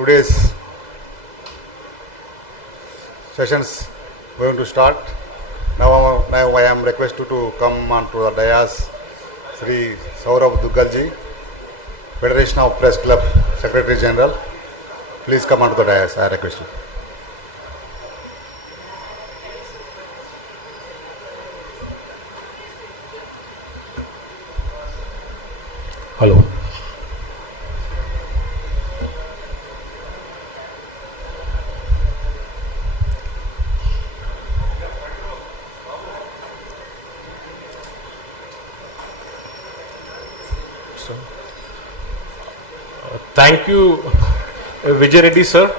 Today's sessions going to start. Now I am requested to come onto the dais, Sri Saurabh Duggalji, Federation of Press Club Secretary General. Please come onto the dais, I request you. Hello. Thank you, Vijay Reddy sir.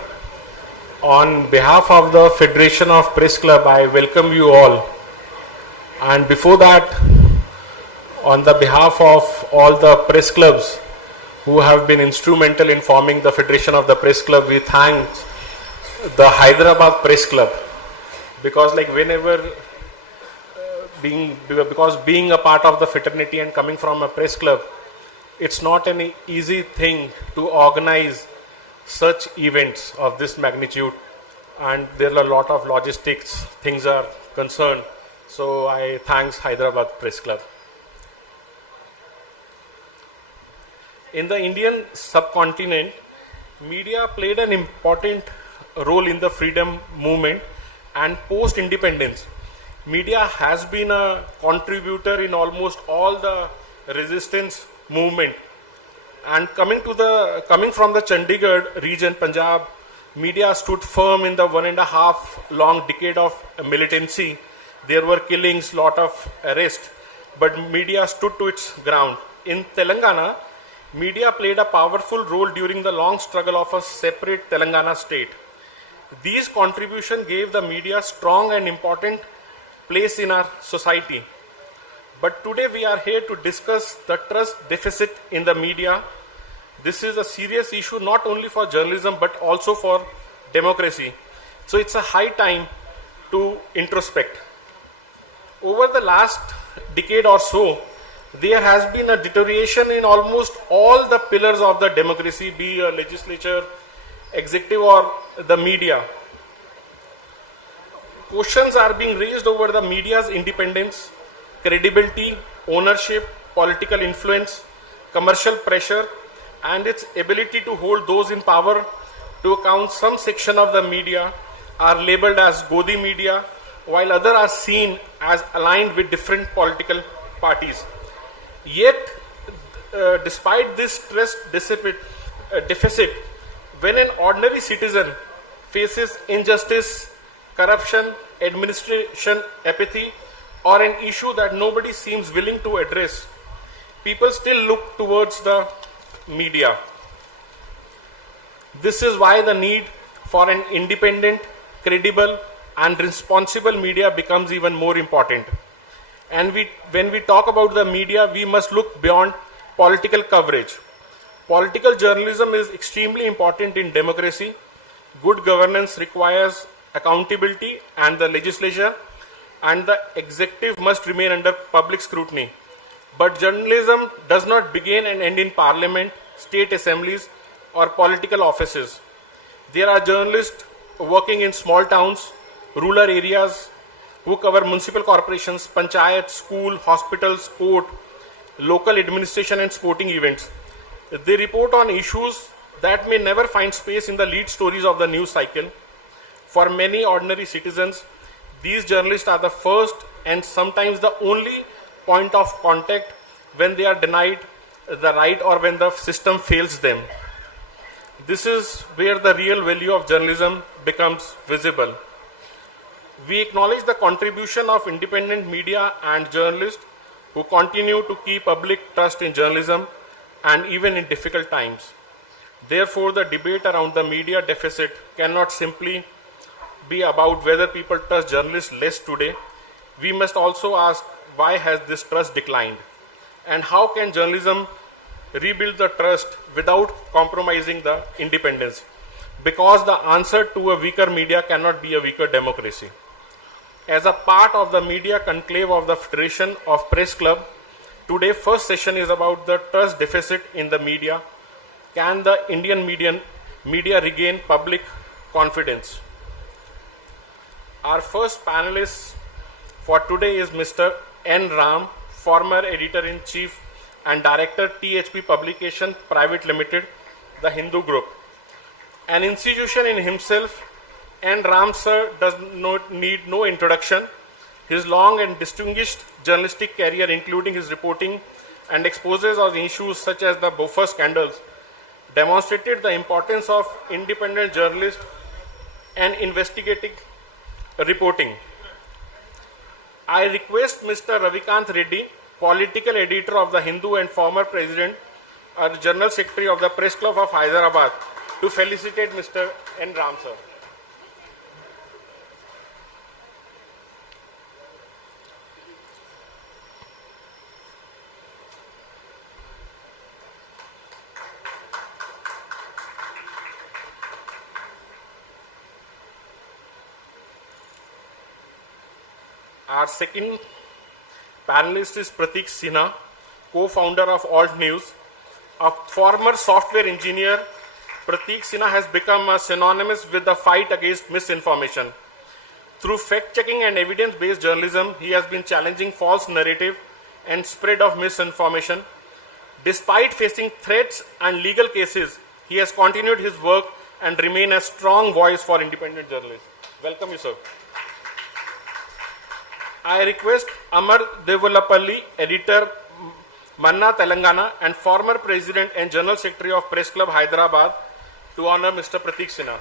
On behalf of the Federation of Press Club, I welcome you all. And before that, on the behalf of all the press clubs who have been instrumental in forming the Federation of the Press Club, we thank the Hyderabad Press Club, because being a part of the fraternity and coming from a press club, it's not an easy thing to organize such events of this magnitude, and there are a lot of logistics things are concerned. So I thanks Hyderabad Press Club. In the Indian subcontinent, media played an important role in the freedom movement, and post-independence, media has been a contributor in almost all the resistance movement. And coming from the Chandigarh region, Punjab, media stood firm in the 1.5 long decade of militancy. There were killings, lot of arrests, but media stood to its ground. In Telangana, media played a powerful role during the long struggle of a separate Telangana state. These contributions gave the media strong and important place in our society. But today we are here to discuss the trust deficit in the media. This is a serious issue not only for journalism but also for democracy. So it's a high time to introspect. Over the last decade or so, there has been a deterioration in almost all the pillars of the democracy, be a legislature, executive or the media. Questions are being raised over the media's independence, credibility, ownership, political influence, commercial pressure, and its ability to hold those in power to account. Some section of the media are labeled as Godi media, while others are seen as aligned with different political parties. Yet, despite this trust deficit, when an ordinary citizen faces injustice, corruption, administration apathy, or an issue that nobody seems willing to address, people still look towards the media. This is why the need for an independent, credible, and responsible media becomes even more important. And when we talk about the media, we must look beyond political coverage. Political journalism is extremely important in democracy. Good governance requires accountability, and the legislature and the executive must remain under public scrutiny. But journalism does not begin and end in parliament, state assemblies, or political offices. There are journalists working in small towns, rural areas, who cover municipal corporations, panchayat, school, hospitals, court, local administration, and sporting events. They report on issues that may never find space in the lead stories of the news cycle. For many ordinary citizens, these journalists are the first and sometimes the only point of contact when they are denied the right or when the system fails them. This is where the real value of journalism becomes visible. We acknowledge the contribution of independent media and journalists who continue to keep public trust in journalism and even in difficult times. Therefore, the debate around the media deficit cannot simply be about whether people trust journalists less today. We must also ask, why has this trust declined? And how can journalism rebuild the trust without compromising the independence? Because the answer to a weaker media cannot be a weaker democracy. As a part of the media conclave of the Federation of Press Club, today's first session is about the trust deficit in the media. Can the Indian media regain public confidence. Our first panelist for today is Mr. N. Ram, former editor-in-chief and director, THP Publication Private Limited, the Hindu Group. An institution in himself, N. Ram sir does not need no introduction. His long and distinguished journalistic career, including his reporting and exposes of issues such as the Boffa scandals, demonstrated the importance of independent journalism and investigative reporting. I request Mr. Ravikant Reddy, political editor of the Hindu and former president or general secretary of the Press Club of Hyderabad, to felicitate Mr. N. Ram sir. Our second panelist is Pratik Sinha, co-founder of Alt News. A former software engineer, Pratik Sinha has become synonymous with the fight against misinformation. Through fact-checking and evidence-based journalism, he has been challenging false narrative and spread of misinformation. Despite facing threats and legal cases, he has continued his work and remain a strong voice for independent journalists. Welcome you, sir. I request Amar Devolapalli, editor, Manna, Telangana, and former president and general secretary of Press Club Hyderabad, to honor Mr. Pratik Sinha.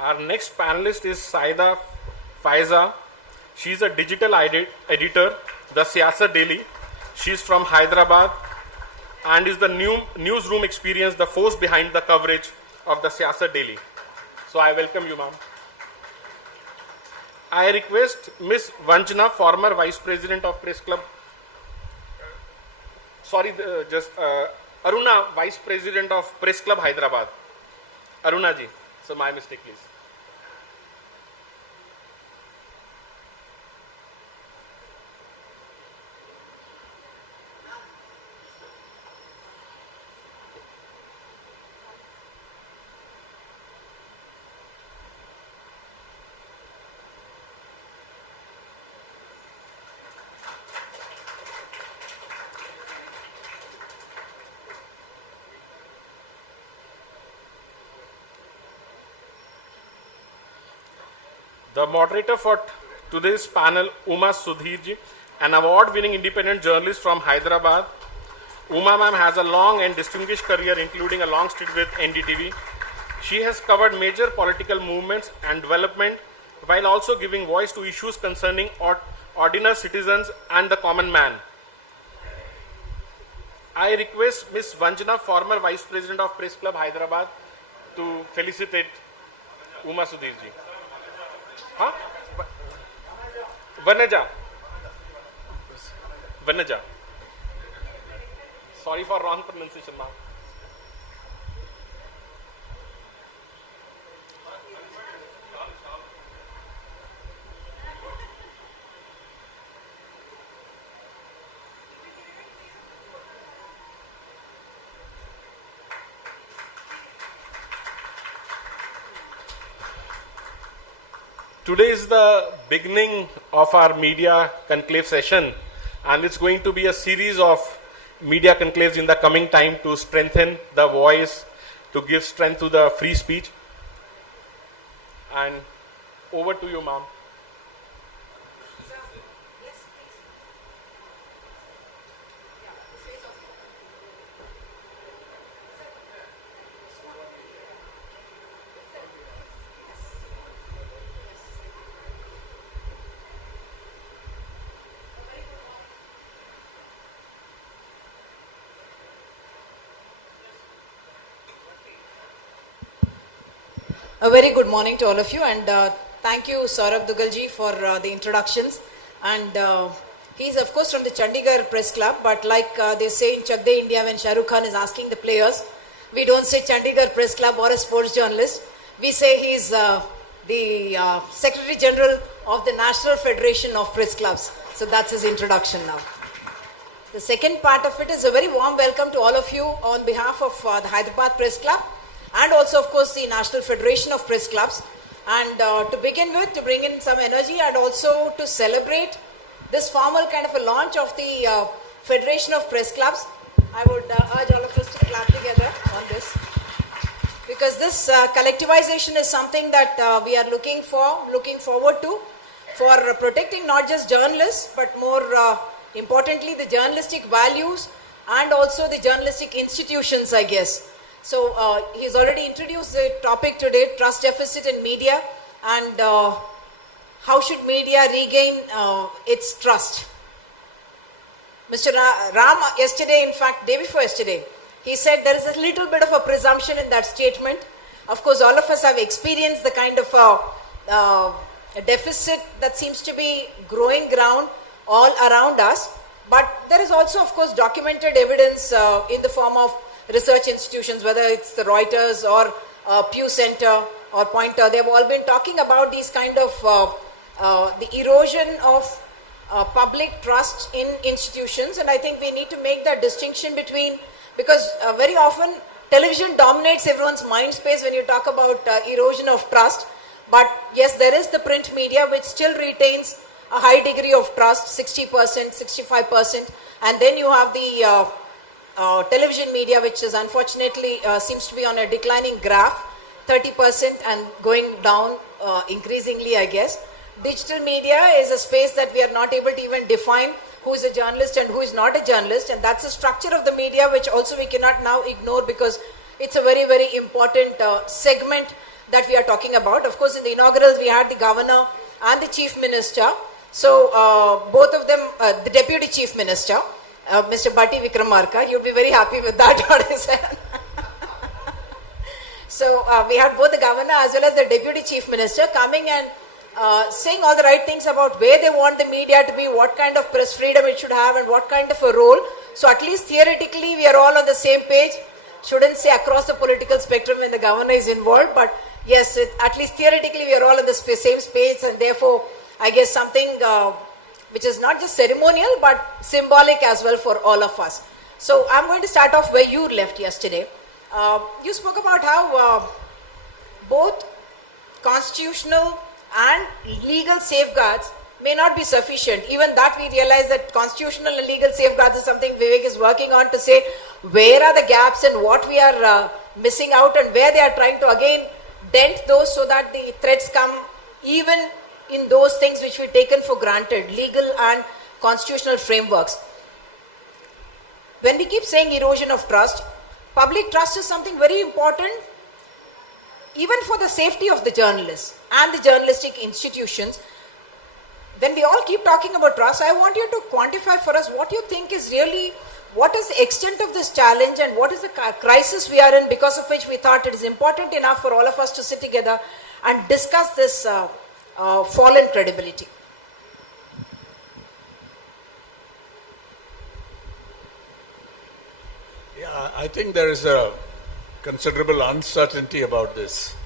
Our next panelist is Saida Faiza. She is a digital editor, the Siyasat Daily. She is from Hyderabad and is the new newsroom experience, the force behind the coverage of the Siyasat Daily. So I welcome you, ma'am. I request Ms. Vanjana, former vice president of Press Club. Aruna, vice president of Press Club Hyderabad. Aruna ji. So my mistake, please. The moderator for today's panel, Uma Sudhirji, an award-winning independent journalist from Hyderabad. Uma ma'am has a long and distinguished career, including a long stint with NDTV. She has covered major political movements and development, while also giving voice to issues concerning ordinary citizens and the common man. I request Ms. Vanjana, former vice president of Press Club Hyderabad, to felicitate Uma Sudhirji. Huh? Vanaja. Vanaja. Sorry for wrong pronunciation, ma'am. Today is the beginning of our media conclave session, and it's going to be a series of media conclaves in the coming time to strengthen the voice, to give strength to the free speech. And over to you, ma'am. A very good morning to all of you, and thank you, Saurabh Dugalji, for the introductions. And he's, of course, from the Chandigarh Press Club, but like they say in Chak De India, when Shah Rukh Khan is asking the players, we don't say Chandigarh Press Club or a sports journalist. We say he's the Secretary General of the National Federation of Press Clubs. So that's his introduction now. The second part of it is a very warm welcome to all of you on behalf of the Hyderabad Press Club and also, of course, the National Federation of Press Clubs. And to begin with, to bring in some energy and also to celebrate this formal kind of a launch of the Federation of Press Clubs, I would urge all of us to clap together on this. Because this collectivization is something that we are looking forward to for protecting not just journalists, but more importantly, the journalistic values and also the journalistic institutions, I guess. So he's already introduced the topic today, trust deficit in media, and how should media regain its trust. Mr. Ram, yesterday, in fact, day before yesterday, he said there is a little bit of a presumption in that statement. Of course, all of us have experienced the kind of a deficit that seems to be growing ground all around us. But there is also, of course, documented evidence in the form of research institutions, whether it's the Reuters or Pew Center or Pointer. They've all been talking about these kind of the erosion of public trust in institutions. And I think we need to make that distinction between, because very often television dominates everyone's mind space when you talk about erosion of trust. But yes, there is the print media which still retains a high degree of trust, 60%, 65%. And then you have the television media, which is unfortunately seems to be on a declining graph, 30% and going down increasingly, I guess. Digital media is a space that we are not able to even define who is a journalist and who is not a journalist, and that's a structure of the media which also we cannot now ignore, because it's a very, very important segment that we are talking about. Of course, in the inaugurals, we had the governor and the chief minister. So both of them, the deputy chief minister, Mr. Bhatti Vikramarka, you'll be very happy with that, what I said. So we had both the governor as well as the deputy chief minister coming and saying all the right things about where they want the media to be, what kind of press freedom it should have and what kind of a role. So at least theoretically we are all on the same page. Shouldn't say across the political spectrum when the governor is involved, but yes, at least theoretically we are all on the same space, and therefore I guess something which is not just ceremonial but symbolic as well for all of us. So I'm going to start off where you left yesterday. You spoke about how both constitutional and legal safeguards may not be sufficient. Even that we realize that constitutional and legal safeguards is something Vivek is working on to say where are the gaps and what we are missing out and where they are trying to again dent those so that the threats come even in those things which we've taken for granted, legal and constitutional frameworks. When we keep saying erosion of trust, public trust is something very important even for the safety of the journalists and the journalistic institutions. When we all keep talking about trust, I want you to quantify for us what you think is really, what is the extent of this challenge and what is the crisis we are in, because of which we thought it is important enough for all of us to sit together and discuss this fallen credibility. Yeah, I think there is a considerable uncertainty about this,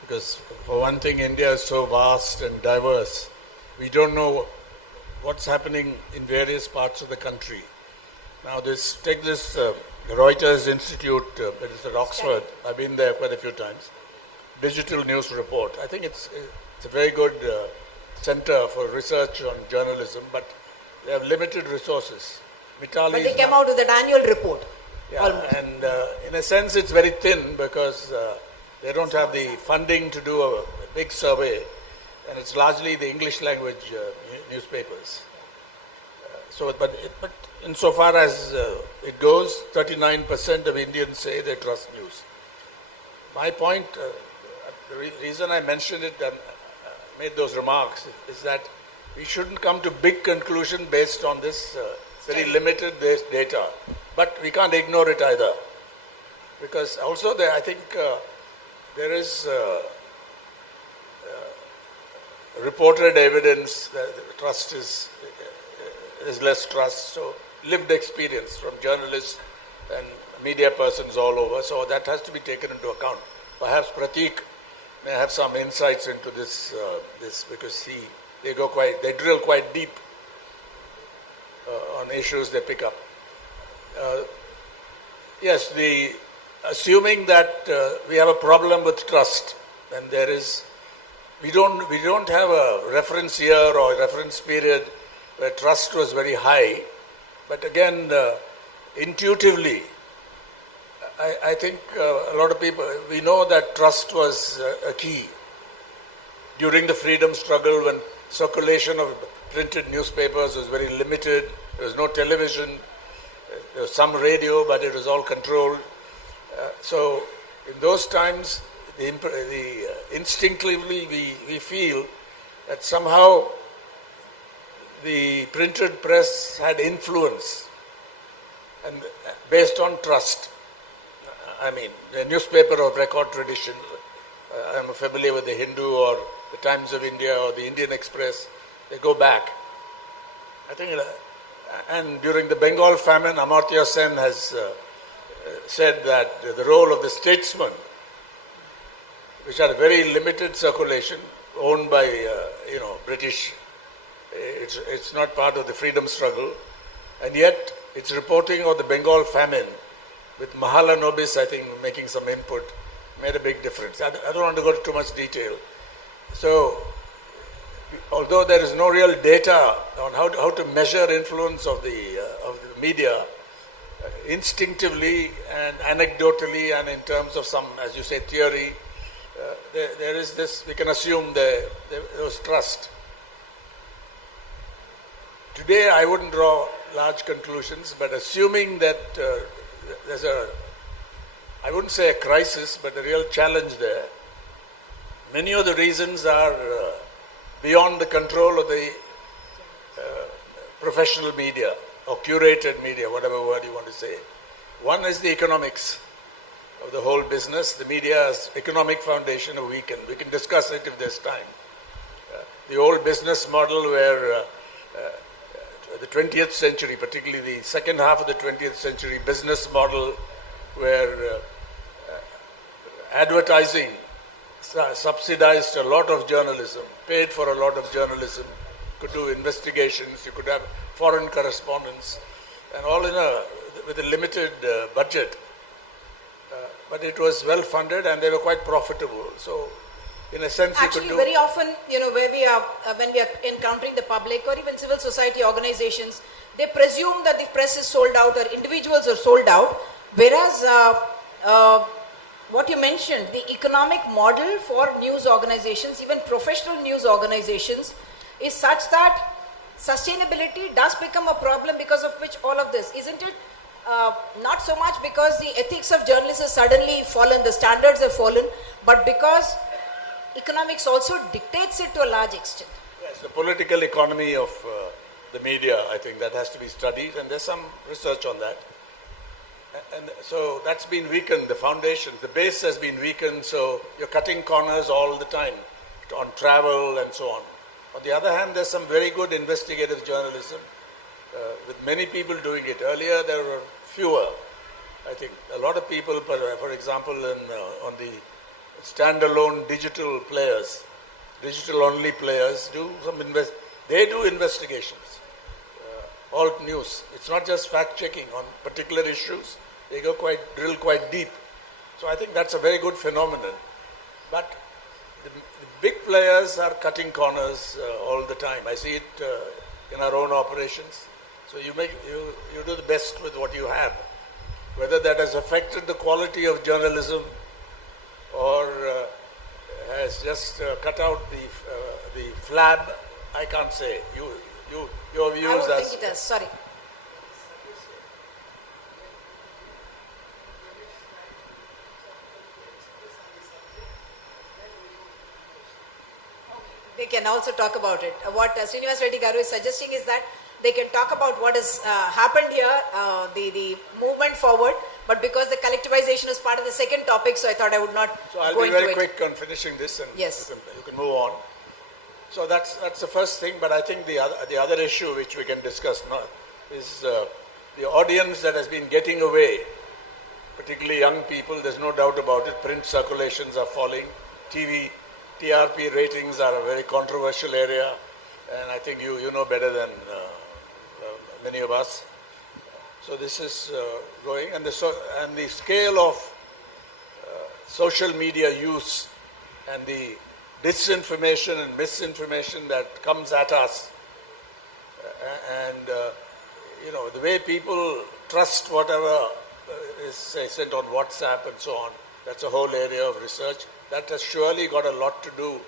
because for one thing, India is so vast and diverse. We don't know what's happening in various parts of the country. Now, take this Reuters Institute, it is at Oxford. I've been there quite a few times. Digital News Report. I think it's a very good center for research on journalism, but they have limited resources. But they came out with an annual report. Yeah, and in a sense it's very thin because they don't have the funding to do a big survey, and it's largely the English language newspapers. But insofar as it goes, 39% of Indians say they trust news. My point, the reason I mentioned it and made those remarks is that we shouldn't come to big conclusion based on this very limited data. But we can't ignore it either. Because also I think there is reported evidence, trust is less trust. So lived experience from journalists and media persons all over. So that has to be taken into account. Perhaps Prateek may have some insights into this, because they drill quite deep on issues they pick up. Yes, assuming that we have a problem with trust, and we don't have a reference year or a reference period where trust was very high, but again, intuitively, I think a lot of people, we know that trust was a key during the freedom struggle when circulation of printed newspapers was very limited. There was no television, there was some radio, but it was all controlled. So in those times, instinctively we feel that somehow the printed press had influence and based on trust. I mean, the newspaper of record tradition, I'm familiar with the Hindu or the Times of India or the Indian Express, they go back. I think, and during the Bengal famine, Amartya Sen has said that the role of the statesman, which had a very limited circulation, owned by British, it's not part of the freedom struggle, and yet its reporting of the Bengal famine, with Mahalanobis, I think, making some input, made a big difference. I don't want to go into too much detail. So, although there is no real data on how to measure influence of the media, instinctively and anecdotally and in terms of some, as you say, theory, there is this, we can assume there was trust. Today, I wouldn't draw large conclusions, but assuming that there's I wouldn't say a crisis, but a real challenge there. Many of the reasons are beyond the control of the professional media or curated media, whatever word you want to say. One is the economics of the whole business. The media's economic foundation are weakened. We can discuss it if there's time. The old business model where the 20th century, particularly the second half of the 20th century business model where advertising subsidized a lot of journalism, paid for a lot of journalism, could do investigations, you could have foreign correspondence, and all with a limited budget. But it was well funded and they were quite profitable. So, in a sense, actually, you could do. very often, where we are, when we are encountering the public or even civil society organizations, they presume that the press is sold out or individuals are sold out, whereas what you mentioned, the economic model for news organizations, even professional news organizations, is such that sustainability does become a problem, because of which all of this, isn't it? Not so much because the ethics of journalists has suddenly fallen, the standards have fallen, but because economics also dictates it to a large extent. Yes, the political economy of the media, I think that has to be studied, and there's some research on that. And so that's been weakened, the foundation, the base has been weakened, so you're cutting corners all the time on travel and so on. On the other hand, there's some very good investigative journalism with many people doing it. Earlier, there were fewer. I think a lot of people, for example, on the standalone digital players, digital-only players, they do investigations. Alt news. It's not just fact-checking on particular issues. They drill quite deep. So I think that's a very good phenomenon. But the big players are cutting corners all the time. I see it in our own operations. So you do the best with what you have. Whether that has affected the quality of journalism or has just cut out the flab, I can't say. Your views I don't as... think it does, sorry. They can also talk about it. What Srinivas Reddy Garu is suggesting is that they can talk about what has happened here, the movement forward, but because the collectivization is part of the second topic, so I thought I would not So I'll go be into very it. quick on finishing this, and Yes. you can move on. So that's the first thing, but I think the other issue which we can discuss now is the audience that has been getting away, particularly young people. There's no doubt about it. Print circulations are falling. TV, TRP ratings are a very controversial area, and I think you know better than many of us. So this is going, and the scale of social media use and the disinformation and misinformation that comes at us, and the way people trust whatever is say, sent on WhatsApp and so on. That's a whole area of research that has surely got a lot to do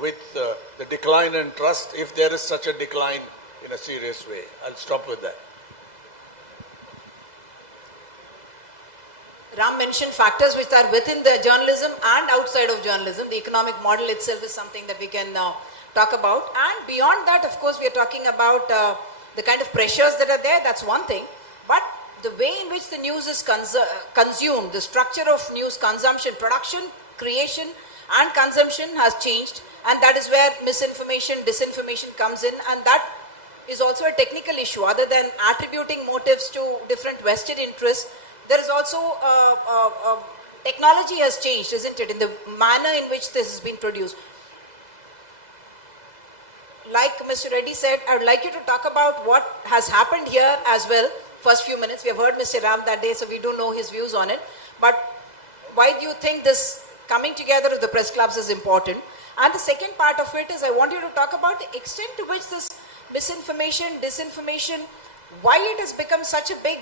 with the decline in trust, if there is such a decline in a serious way. I'll stop with that. Ram mentioned factors which are within the journalism and outside of journalism. The economic model itself is something that we can talk about. And beyond that, of course, we are talking about the kind of pressures that are there. That's one thing. But the way in which the news is consumed, the structure of news consumption, production, creation and consumption has changed. And that is where misinformation, disinformation comes in. And that is also a technical issue. Other than attributing motives to different vested interests, there is also technology has changed, isn't it, in the manner in which this has been produced. Like Mr. Reddy said, I would like you to talk about what has happened here as well. First few minutes, we have heard Mr. Ram that day, so we don't know his views on it. But why do you think this coming together of the press clubs is important? And the second part of it is I want you to talk about the extent to which this misinformation, disinformation, why it has become such a big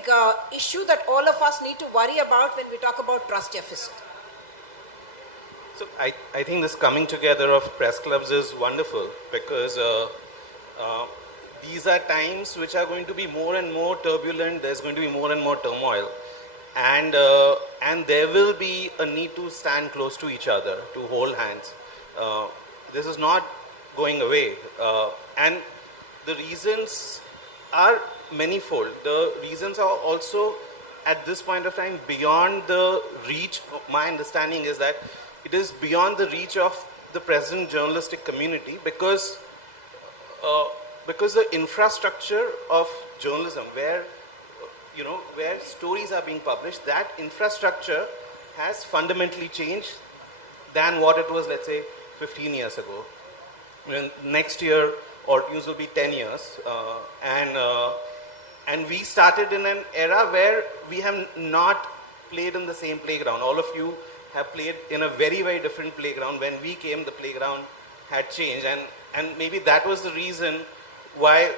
issue that all of us need to worry about when we talk about trust deficit. So I think this coming together of press clubs is wonderful because these are times which are going to be more and more turbulent. There's going to be more and more turmoil, and there will be a need to stand close to each other, to hold hands. This is not going away, and the reasons are manifold. The reasons are also at this point of time beyond the reach. My understanding is that it is beyond the reach of the present journalistic community because the infrastructure of journalism, where stories are being published, that infrastructure has fundamentally changed than what it was, let's say, 15 years ago. Next year or news will be 10 years, and we started in an era where we have not played in the same playground. All of you have played in a very, very different playground. When we came, the playground had changed, and maybe that was the reason why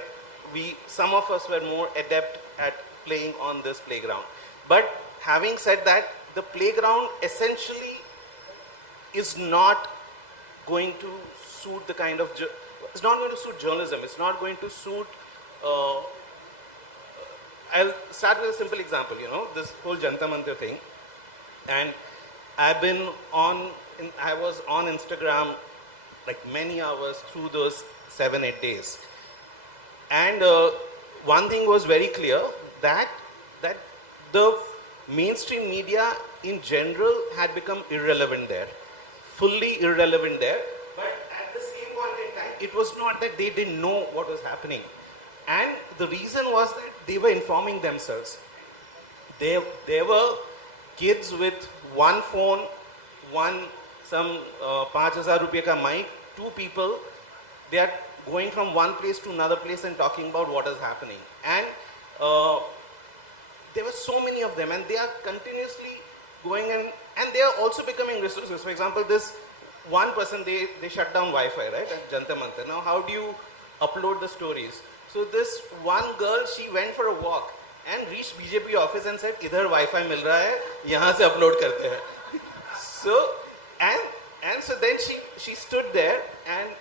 some of us were more adept at playing on this playground. But having said that, the playground essentially is not going to suit the kind of it's not going to suit journalism. It's not going to suit. I'll start with a simple example. This whole Janata Mantir thing, and I was on Instagram like many hours through those 7-8 days, and one thing was very clear that the mainstream media in general had become irrelevant there, fully irrelevant there. But at the same point in time, it was not that they didn't know what was happening. And the reason was that they were informing themselves. There were kids with one phone, some 5,000 rupiah ka mic, two people, they are going from one place to another place and talking about what is happening. And there were so many of them, and they are continuously going and they are also becoming resources. For example, this one person, they shut down Wi-Fi, right, at Janata Mantir. Now, how do you upload the stories? So this one girl, she went for a walk and reached BJP office and said, "Idhar Wi-Fi mil raha hai, yahan se upload karte hain." So and so then she stood there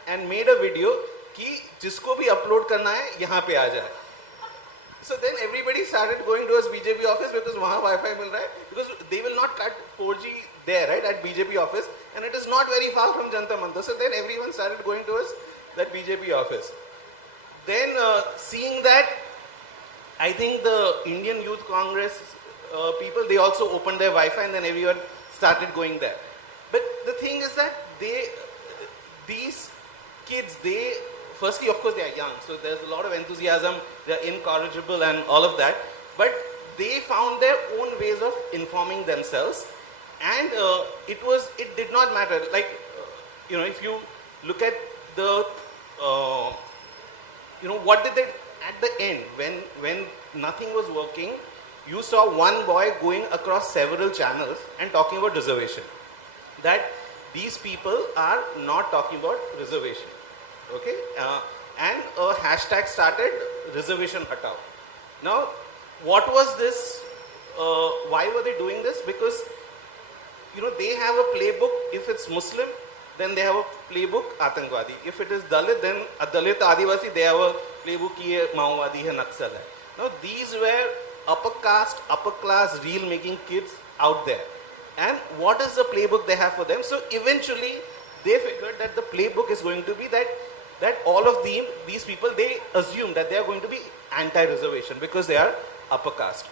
and made a video कि जिसको भी upload करना है यहाँ पे आ जाए. So then everybody started going towards BJP office because वहाँ Wi-Fi मिल रहा है, because they will not cut 4G there, right, at BJP office, and it is not very far from Janata Mantir. So then everyone started going towards that BJP office. Then seeing that, I think the Indian Youth Congress people, they also opened their Wi-Fi and then everyone started going there. But the thing is that these kids, they, firstly, of course, they are young, so there's a lot of enthusiasm, they're incorrigible and all of that, but they found their own ways of informing themselves, and it did not matter. Like, if you look at the, what did they, at the end, when nothing was working, you saw one boy going across several channels and talking about reservation. That these people are not talking about reservation. Okay? And a hashtag started, reservation hatao. Now, what was this? Why were they doing this? Because, they have a playbook. If it's Muslim, then they have a playbook, Atangwadi. If it is Dalit, then a Dalit Adivasi, they have a playbook, ye Maowadi hai, Naxal hai. Now, these were upper caste, upper class, reel making kids out there. And what is the playbook they have for them? So, eventually, they figured that the playbook is going to be that all of these people, they assume that they are going to be anti-reservation because they are upper caste.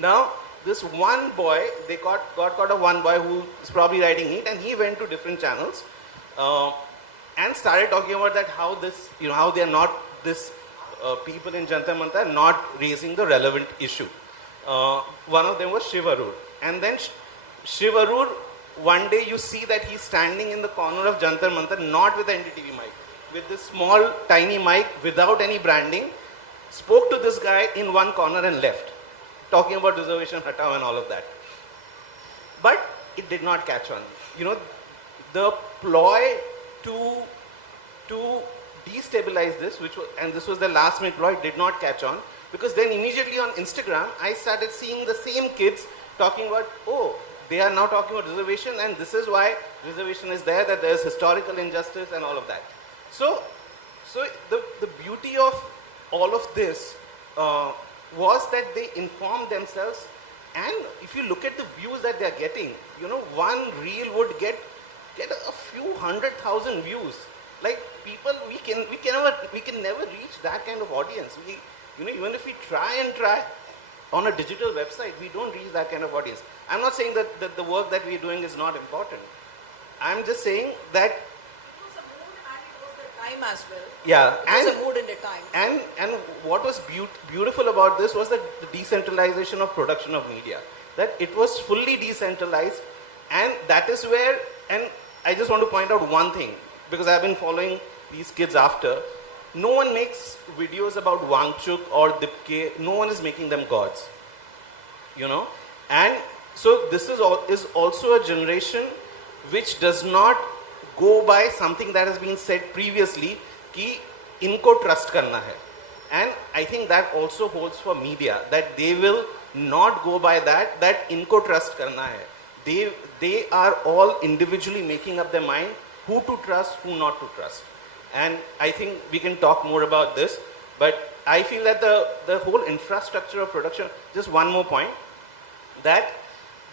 Now, this one boy, they got caught of one boy who is probably writing it, and he went to different channels and started talking about that how this, how they are not, this people in Jantar Mantar are not raising the relevant issue. One of them was Shiv Arur. And then Shiv Arur, one day you see that he's standing in the corner of Jantar Mantar, not with an NDTV mic, with this small, tiny mic without any branding, spoke to this guy in one corner and left, talking about reservation hatao and all of that. But it did not catch on. The ploy to destabilize this, and this was the last minute ploy, did not catch on, because then immediately on Instagram, I started seeing the same kids talking about, oh, they are now talking about reservation, and this is why reservation is there, that there is historical injustice and all of that. So the beauty of all of this was that they informed themselves, and if you look at the views that they are getting, one reel would get a few 100,000 views. Like, people, we can never reach that kind of audience. Even if we try on a digital website, we don't reach that kind of audience. I'm not saying that the work that we're doing is not important. I'm just saying that It was a mood and it was the time as well. yeah, It was a mood and a time. and what was beautiful about this was the decentralization of production of media. That it was fully decentralized, and that is where, and I just want to point out one thing, because I've been following these kids after. No one makes videos about Wangchuk or Dipke. No one is making them gods. And so this is also a generation which does not go by something that has been said previously, ki inko trust karna hai. And I think that also holds for media, that they will not go by that inko trust karna hai. They are all individually making up their mind who to trust, who not to trust. And I think we can talk more about this, but I feel that the whole infrastructure of production, just one more point, that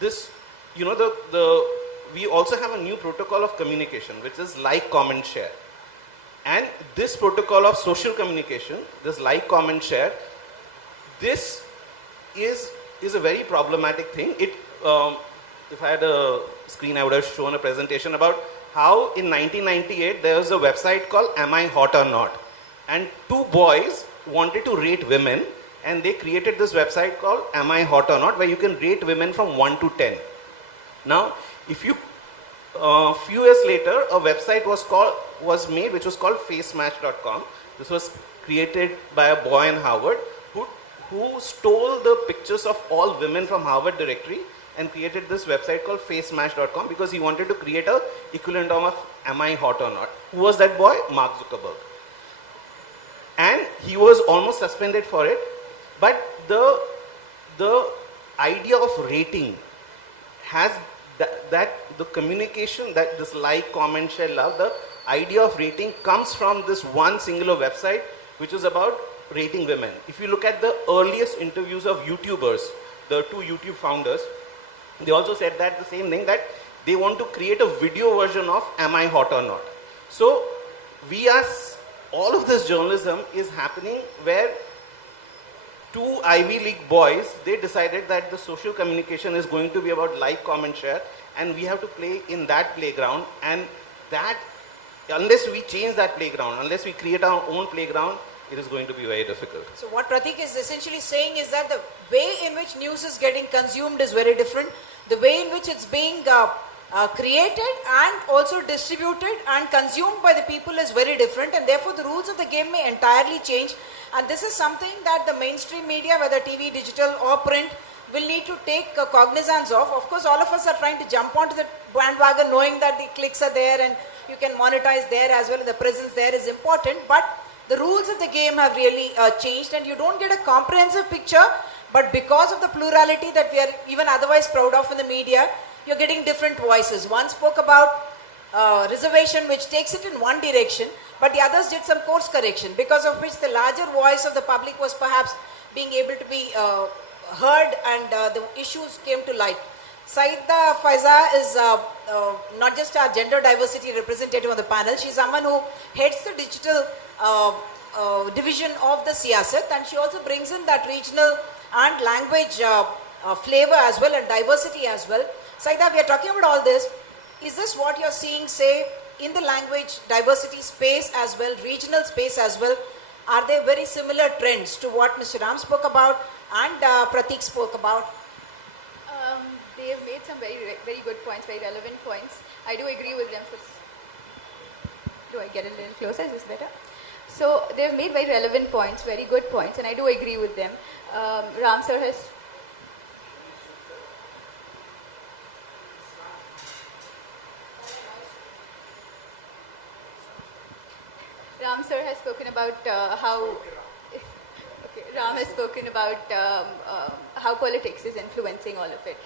this, we also have a new protocol of communication, which is like, comment, share. And this protocol of social communication, this like, comment, share, this is a very problematic thing. If I had a screen, I would have shown a presentation about how in 1998 there was a website called Am I Hot or Not? And two boys wanted to rate women, and they created this website called Am I Hot or Not, where you can rate women from 1 to 10. Now, if you, few years later, a website was made which was called facematch.com. This was created by a boy in Harvard who stole the pictures of all women from Harvard directory and created this website called facematch.com because he wanted to create a equivalent of Am I Hot or Not? Who was that boy? Mark Zuckerberg. And he was almost suspended for it. But the idea of rating has that the communication, that this like, comment, share, love, the idea of rating comes from this one singular website which is about rating women. If you look at the earliest interviews of YouTubers, the two YouTube founders, they also said that the same thing, that they want to create a video version of Am I Hot or Not? So all of this journalism is happening where two Ivy League boys, they decided that the social communication is going to be about like, comment, share, and we have to play in that playground, and that unless we change that playground, unless we create our own playground, it is going to be very difficult. So what Pratik is essentially saying is that the way in which news is getting consumed is very different. The way in which it's being created and also distributed and consumed by the people is very different, and therefore the rules of the game may entirely change. And this is something that the mainstream media, whether TV, digital or print, will need to take cognizance of. Of course, all of us are trying to jump onto the bandwagon knowing that the clicks are there and you can monetize there as well, and the presence there is important, but the rules of the game have really changed, and you don't get a comprehensive picture. But because of the plurality that we are even otherwise proud of in the media, you're getting different voices. One spoke about reservation, which takes it in one direction, but the others did some course correction, because of which the larger voice of the public was perhaps being able to be heard, and the issues came to light. Saida Faiza is not just our gender diversity representative on the panel, she's someone who heads the digital division of the siyasat, and she also brings in that regional and language flavor as well, and diversity as well. Saida, we are talking about all this. Is this what you're seeing, say, in the language diversity space as well, regional space as well? Are there very similar trends to what Mr. Ram spoke about and Pratik spoke about? They have made some very good points, very relevant points. I do agree with them. Do I get a little closer? Is this better? So they have made very relevant points, very good points, and I do agree with them. Ram sir has spoken about how Ram has spoken about how politics is influencing all of it.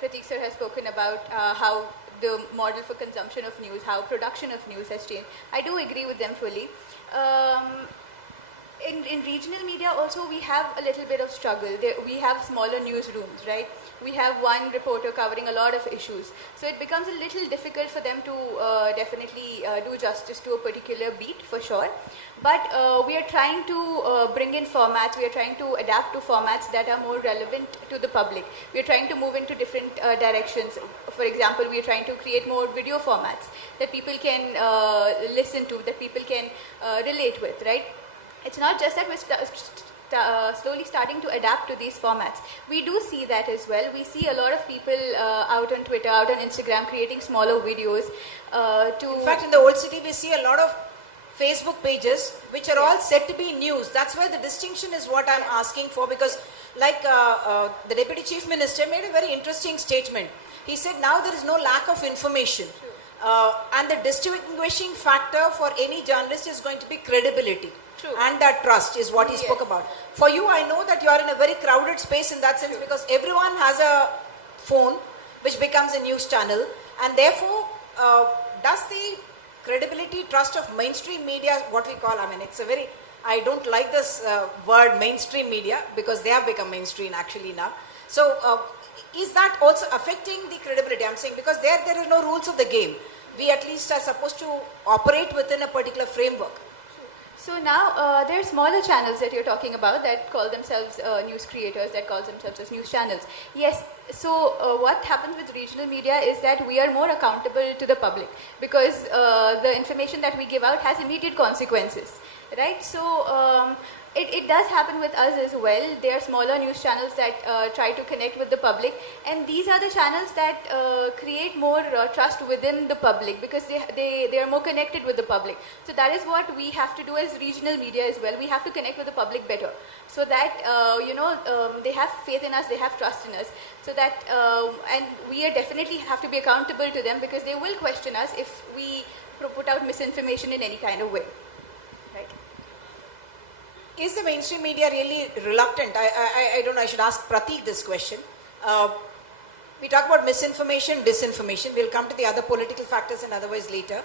Pratik sir has spoken about how the model for consumption of news, how production of news has changed. I do agree with them fully. In regional media also we have a little bit of struggle. We have smaller newsrooms, right? We have one reporter covering a lot of issues. So it becomes a little difficult for them to definitely do justice to a particular beat, for sure. But we are trying to bring in formats, we are trying to adapt to formats that are more relevant to the public. We are trying to move into different directions. For example, we are trying to create more video formats that people can listen to, that people can relate with, right? It's not just that we're slowly starting to adapt to these formats. We do see that as well. We see a lot of people out on Twitter, out on Instagram, creating smaller videos. In fact, in the old city, we see a lot of Facebook pages which are all said to be news. That's where the distinction is what I'm asking for, because like the Deputy Chief Minister made a very interesting statement. He said now there is no lack of information. And the distinguishing factor for any journalist is going to be credibility. True. And that trust is what he spoke about. For you, I know that you are in a very crowded space in that sense, because everyone has a phone which becomes a news channel, and therefore does the credibility, trust of mainstream media, what we call, I mean, it's a very, I don't like this word mainstream media, because they have become mainstream actually now. So is that also affecting the credibility? I'm saying because there are no rules of the game. We at least are supposed to operate within a particular framework. So now there are smaller channels that you're talking about that call themselves news creators, that call themselves as news channels. Yes, so what happens with regional media is that we are more accountable to the public, because the information that we give out has immediate consequences, right? So it does happen with us as well. There are smaller news channels that try to connect with the public, and these are the channels that create more trust within the public, because they are more connected with the public. So that is what we have to do as regional media as well. We have to connect with the public better, so that they have faith in us, they have trust in us, so that and we are definitely have to be accountable to them, because they will question us if we put out misinformation in any kind of way, right? Is the mainstream media really reluctant? I don't know, I should ask Pratik this question. We talk about misinformation, disinformation. We'll come to the other political factors and otherwise later.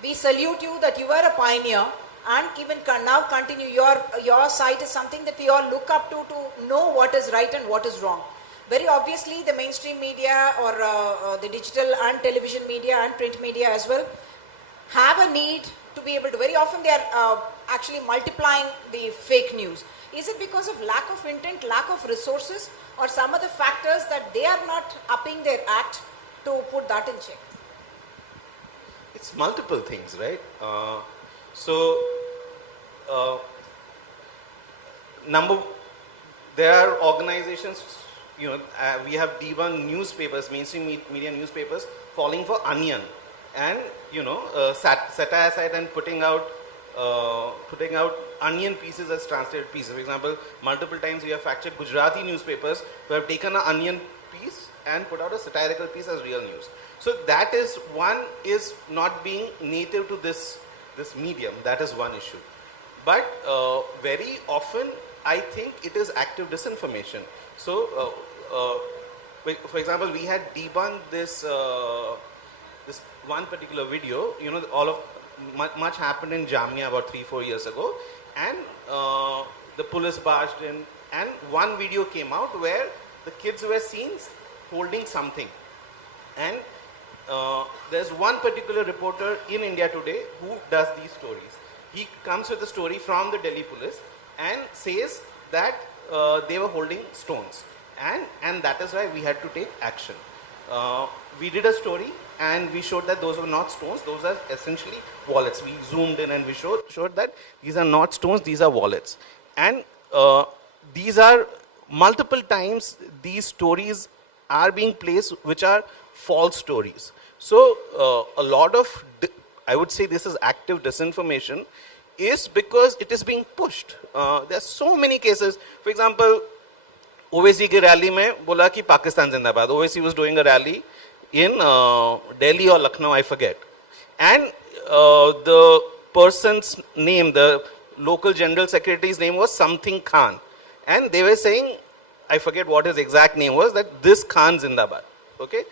We salute you that you are a pioneer, and even now continue. Your site is something that we all look up to know what is right and what is wrong. Very obviously, the mainstream media or the digital and television media and print media as well have a need to be able to, very often they are actually multiplying the fake news. Is it because of lack of intent, lack of resources, or some other factors that they are not upping their act to put that in check? it's multiple things, right? So, uh, number, there are organizations, we have debunked newspapers, mainstream media newspapers, falling for onion and, satire site and putting out onion pieces as translated pieces. For example, multiple times we have fact-checked Gujarati newspapers who have taken an onion piece and put out a satirical piece as real news. So that is one, is not being native to this medium. That is one issue. But very often, I think it is active disinformation. So, for example, we had debunked this one particular video. Much happened in Jamnia about 3-4 years ago, and the police barged in, and one video came out where the kids were seen holding something, and there's one particular reporter in India Today who does these stories. He comes with a story from the Delhi police and says that they were holding stones, and that is why we had to take action. We did a story and we showed that those were not stones, those are essentially wallets. We zoomed in and we showed that these are not stones, these are wallets. And these are multiple times, these stories are being placed which are false stories. So a lot of, I would say this is active disinformation, is because it is being pushed. There are so many cases. For example, Owaisi की rally में बोला कि पाकिस्तान जिंदाबाद. Owaisi was doing a rally in Delhi or Lucknow, I forget. And the person's name, the local general secretary's name was something Khan. And they were saying, I forget what his exact name was, that this Khan Zindabad. Okay?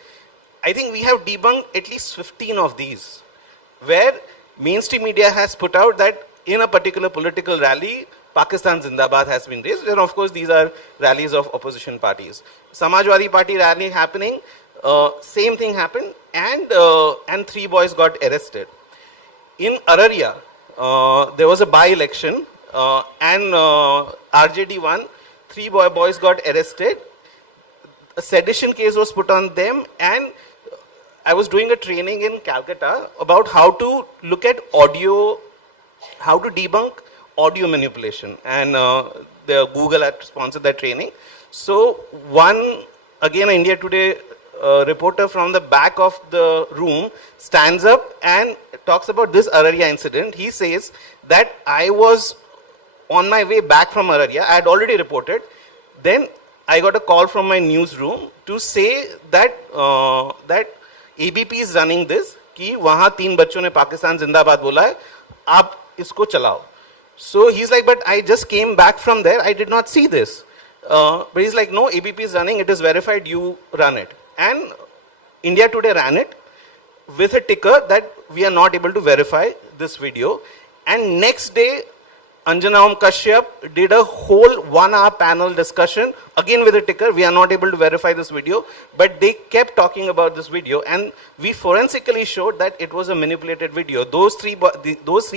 I think we have debunked at least 15 of these, where mainstream media has put out that in a particular political rally, Pakistan Zindabad has been raised. And of course, these are rallies of opposition parties. Samajwadi Party rally happening, same thing happened, and 3 boys got arrested. In Araria, there was a by-election, and RJD won. 3 boys got arrested. A sedition case was put on them, and I was doing a training in Calcutta about how to look at audio, how to debunk audio manipulation, and the Google had sponsored that training. So one, again, India Today reporter from the back of the room stands up and talks about this Araria incident. He says that I was on my way back from Araria. I had already reported. Then I got a call from my newsroom to say that that ABP is running this, कि वहाँ 3 बच्चों ने पाकिस्तान जिंदाबाद बोला है, आप इसको चलाओ. So he's like, but I just came back from there, I did not see this. But he's like, no, ABP is running, it is verified, you run it. And India Today ran it with a ticker that we are not able to verify this video. And next day, Anjana Kashyap did a whole 1-hour panel discussion, again with a ticker, we are not able to verify this video, but they kept talking about this video, and we forensically showed that it was a manipulated video. Those three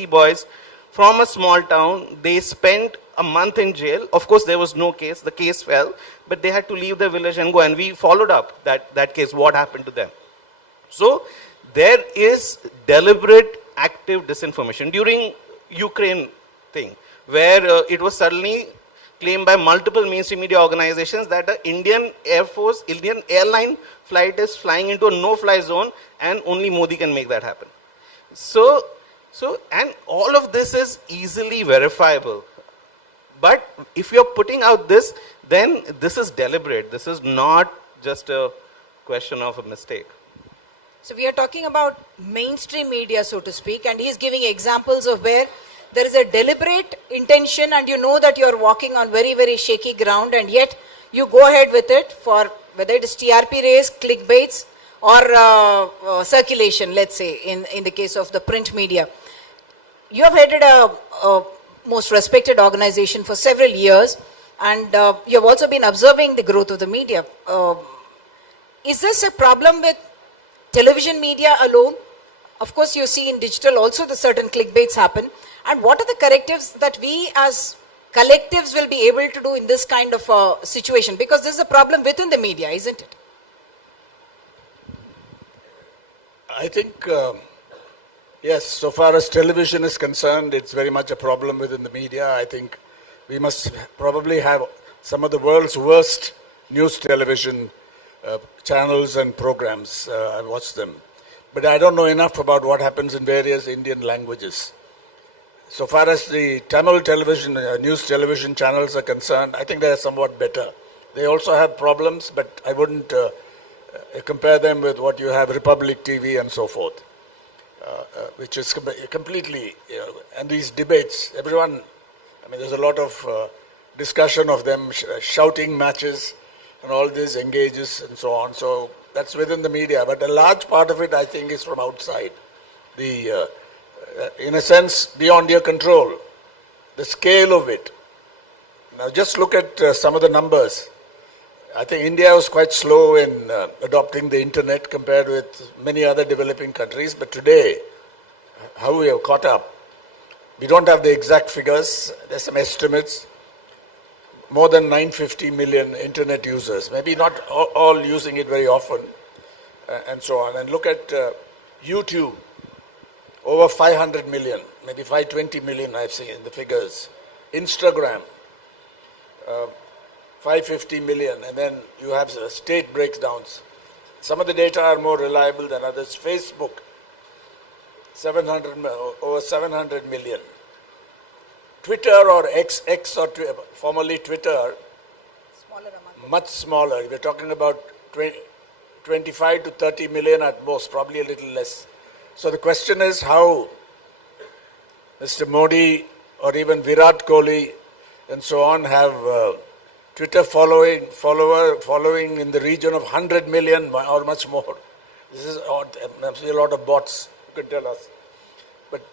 boys from a small town, they spent a month in jail. Of course, there was no case, the case fell, but they had to leave the village and go, and we followed up that case, what happened to them. So there is deliberate active disinformation during Ukraine thing, where it was suddenly claimed by multiple mainstream media organizations that the Indian Air Force, Indian airline flight is flying into a no-fly zone, and only Modi can make that happen. So, and all of this is easily verifiable. But if you're putting out this, then this is deliberate. This is not just a question of a mistake. So we are talking about mainstream media, so to speak, and he's giving examples of where there is a deliberate intention and you know that you're walking on very, very shaky ground, and yet you go ahead with it for whether it is TRP race, clickbaits, or circulation, let's say, in the case of the print media. You have headed a most respected organization for several years, and you have also been observing the growth of the media. Is this a problem with television media alone? Of course, you see in digital also the certain clickbaits happen. And what are the correctives that we as collectives will be able to do in this kind of situation? Because this is a problem within the media, isn't it? I think Yes, so far as television is concerned, it's very much a problem within the media. I think we must probably have some of the world's worst news television channels and programs. I watch them. But I don't know enough about what happens in various Indian languages. So far as the Tamil television, news television channels are concerned, I think they are somewhat better. They also have problems, but I wouldn't compare them with what you have, Republic TV and so forth. Which is completely, and these debates, everyone, I mean, there's a lot of discussion of them, shouting matches and all this engages and so on. So that's within the media, but a large part of it, I think, is from outside. In a sense, beyond your control, the scale of it. Now just look at some of the numbers. I think India was quite slow in adopting the internet compared with many other developing countries, but today, how we have caught up. We don't have the exact figures, there's some estimates. More than 950 million internet users, maybe not all using it very often, and so on. And look at YouTube, over 500 million, maybe 520 million I've seen the figures. Instagram, 550 million, and then you have state breakdowns. Some of the data are more reliable than others. Facebook, over 700 million. Twitter or X or formerly Twitter, much smaller. We're talking about 25 to 30 million at most, probably a little less. So the question is how Mr. Modi or even Virat Kohli and so on have Twitter following in the region of 100 million or much more. This is odd. A lot of bots, you can tell us. But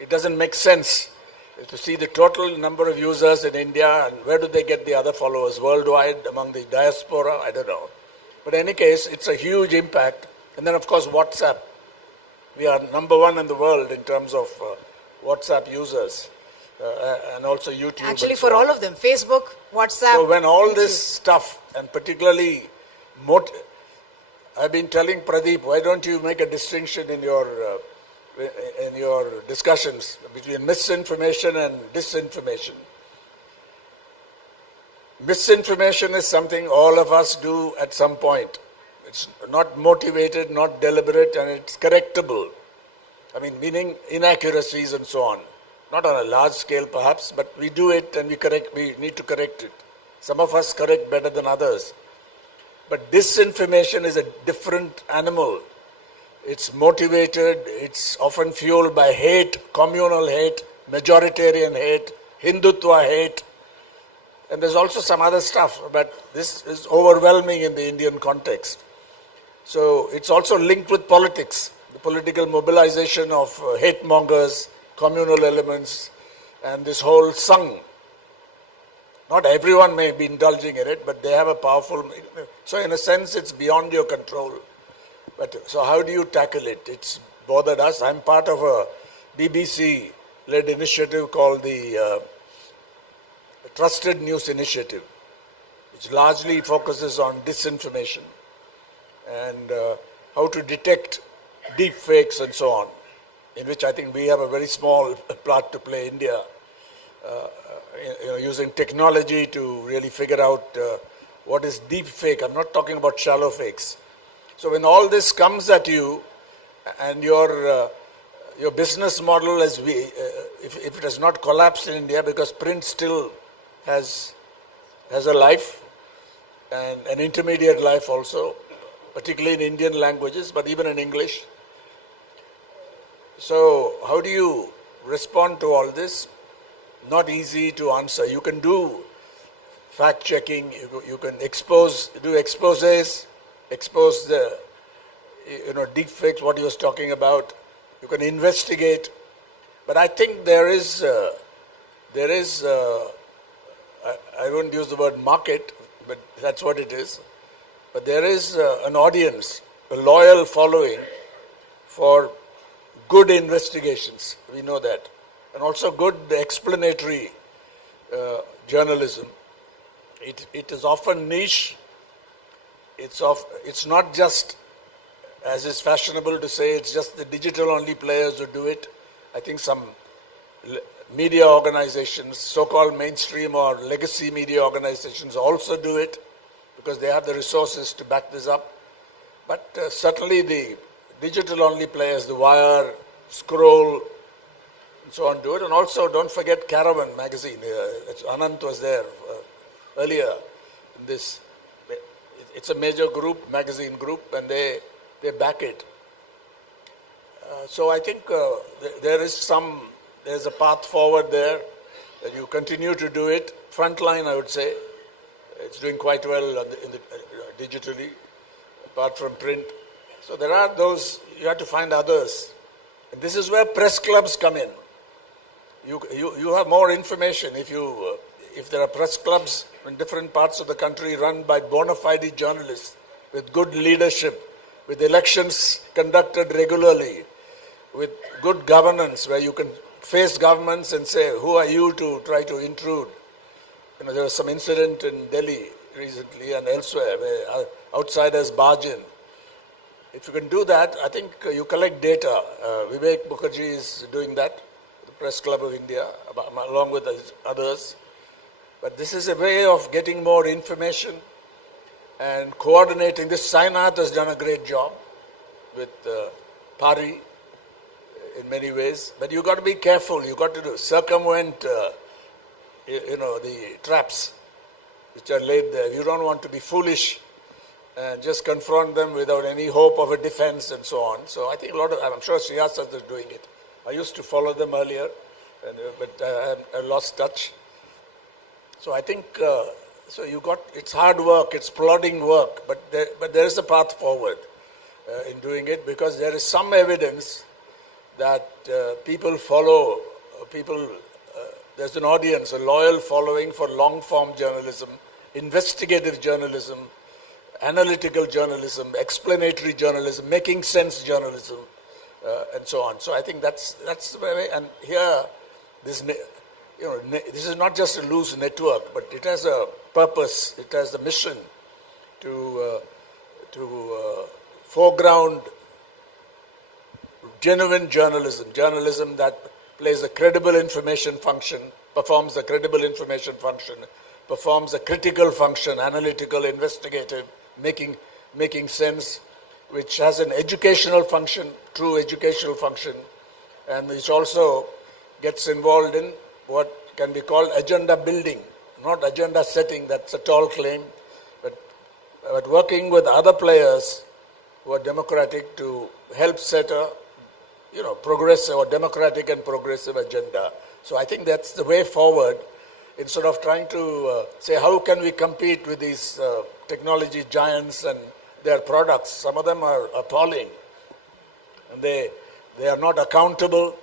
it doesn't make sense to see the total number of users in India and where do they get the other followers worldwide among the diaspora, I don't know. But in any case, it's a huge impact. And then of course WhatsApp. We are number one in the world in terms of WhatsApp users. And also YouTube. Actually, for all of them, Facebook, WhatsApp. So when all this stuff, and particularly, I've been telling Pradeep, why don't you make a distinction in your discussions between misinformation and disinformation? Misinformation is something all of us do at some point. It's not motivated, not deliberate, and it's correctable. I mean, meaning inaccuracies and so on. Not on a large scale perhaps, but we do it and we need to correct it. Some of us correct better than others. But disinformation is a different animal. It's motivated, it's often fueled by hate, communal hate, majoritarian hate, Hindutva hate. And there's also some other stuff, but this is overwhelming in the Indian context. So it's also linked with politics, the political mobilization of hate mongers, communal elements, and this whole Sangh. Not everyone may be indulging in it, but they have a powerful... So in a sense, it's beyond your control. But so how do you tackle it? It's bothered us. I'm part of a BBC-led initiative called the Trusted News Initiative, which largely focuses on disinformation and how to detect deep fakes and so on, in which I think we have a very small part to play, India, using technology to really figure out what is deep fake. I'm not talking about shallow fakes. So when all this comes at you and your business model, if it has not collapsed in India, because print still has a life and an intermediate life also, particularly in Indian languages, but even in English. So how do you respond to all this? Not easy to answer. You can do fact checking, you can do exposés, expose the deep fakes, what he was talking about. You can investigate. But I think there is I wouldn't use the word market, but that's what it is. But there is an audience, a loyal following for good investigations. We know that. And also good explanatory journalism. It is often niche. It's not just as is fashionable to say, it's just the digital-only players who do it. I think some media organizations, so-called mainstream or legacy media organizations also do it because they have the resources to back this up. But certainly the digital-only players, the Wire, Scroll, and so on do it. And also don't forget Caravan magazine. Anant was there earlier in this. It's a major group, magazine group, and they back it. So I think there's a path forward there that you continue to do it. Frontline, I would say, it's doing quite well digitally, apart from print. So there are those, you have to find others. And this is where press clubs come in. You have more information if there are press clubs in different parts of the country run by bona fide journalists with good leadership, with elections conducted regularly, with good governance where you can face governments and say, who are you to try to intrude? There was some incident in Delhi recently and elsewhere where outsiders barge in. If you can do that, I think you collect data. Vivek Mukherjee is doing that, the Press Club of India, along with others. But this is a way of getting more information and coordinating. This Sainath has done a great job with Pari in many ways. But you've got to be careful. You've got to circumvent, the traps which are laid there. You don't want to be foolish and just confront them without any hope of a defense and so on. So I think I'm sure Sriyasat is doing it. I used to follow them earlier, but I lost touch. So I think, it's hard work, it's plodding work, but there is a path forward in doing it because there is some evidence that people follow, there's an audience, a loyal following for long-form journalism, investigative journalism, analytical journalism, explanatory journalism, making sense journalism, and so on. So I think that's the way. And here, this is not just a loose network, but it has a purpose. It has a mission to foreground genuine journalism that plays a credible information function, performs a credible information function, performs a critical function, analytical, investigative, making sense, which has an educational function, true educational function, and which also gets involved in what can be called agenda building, not agenda setting, that's a tall claim, but working with other players who are democratic to help set a progressive or democratic and progressive agenda. So I think that's the way forward, instead of trying to say how can we compete with these technology giants and their products. Some of them are appalling and they are not accountable.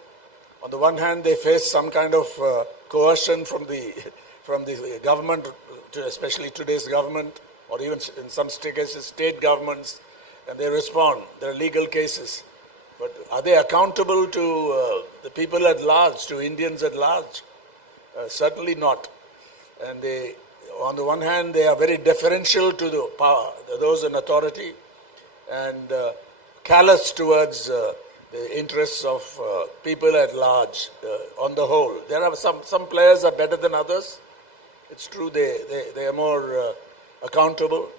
On the one hand, they face some kind of coercion from the government, especially today's government, or even in some cases state governments, and they respond. There are legal cases. But are they accountable to the people at large, to Indians at large? Certainly not. And on the one hand, they are very deferential to the power, those in authority, and callous towards the interests of people at large on the whole. There are some players are better than others. It's true they are more accountable.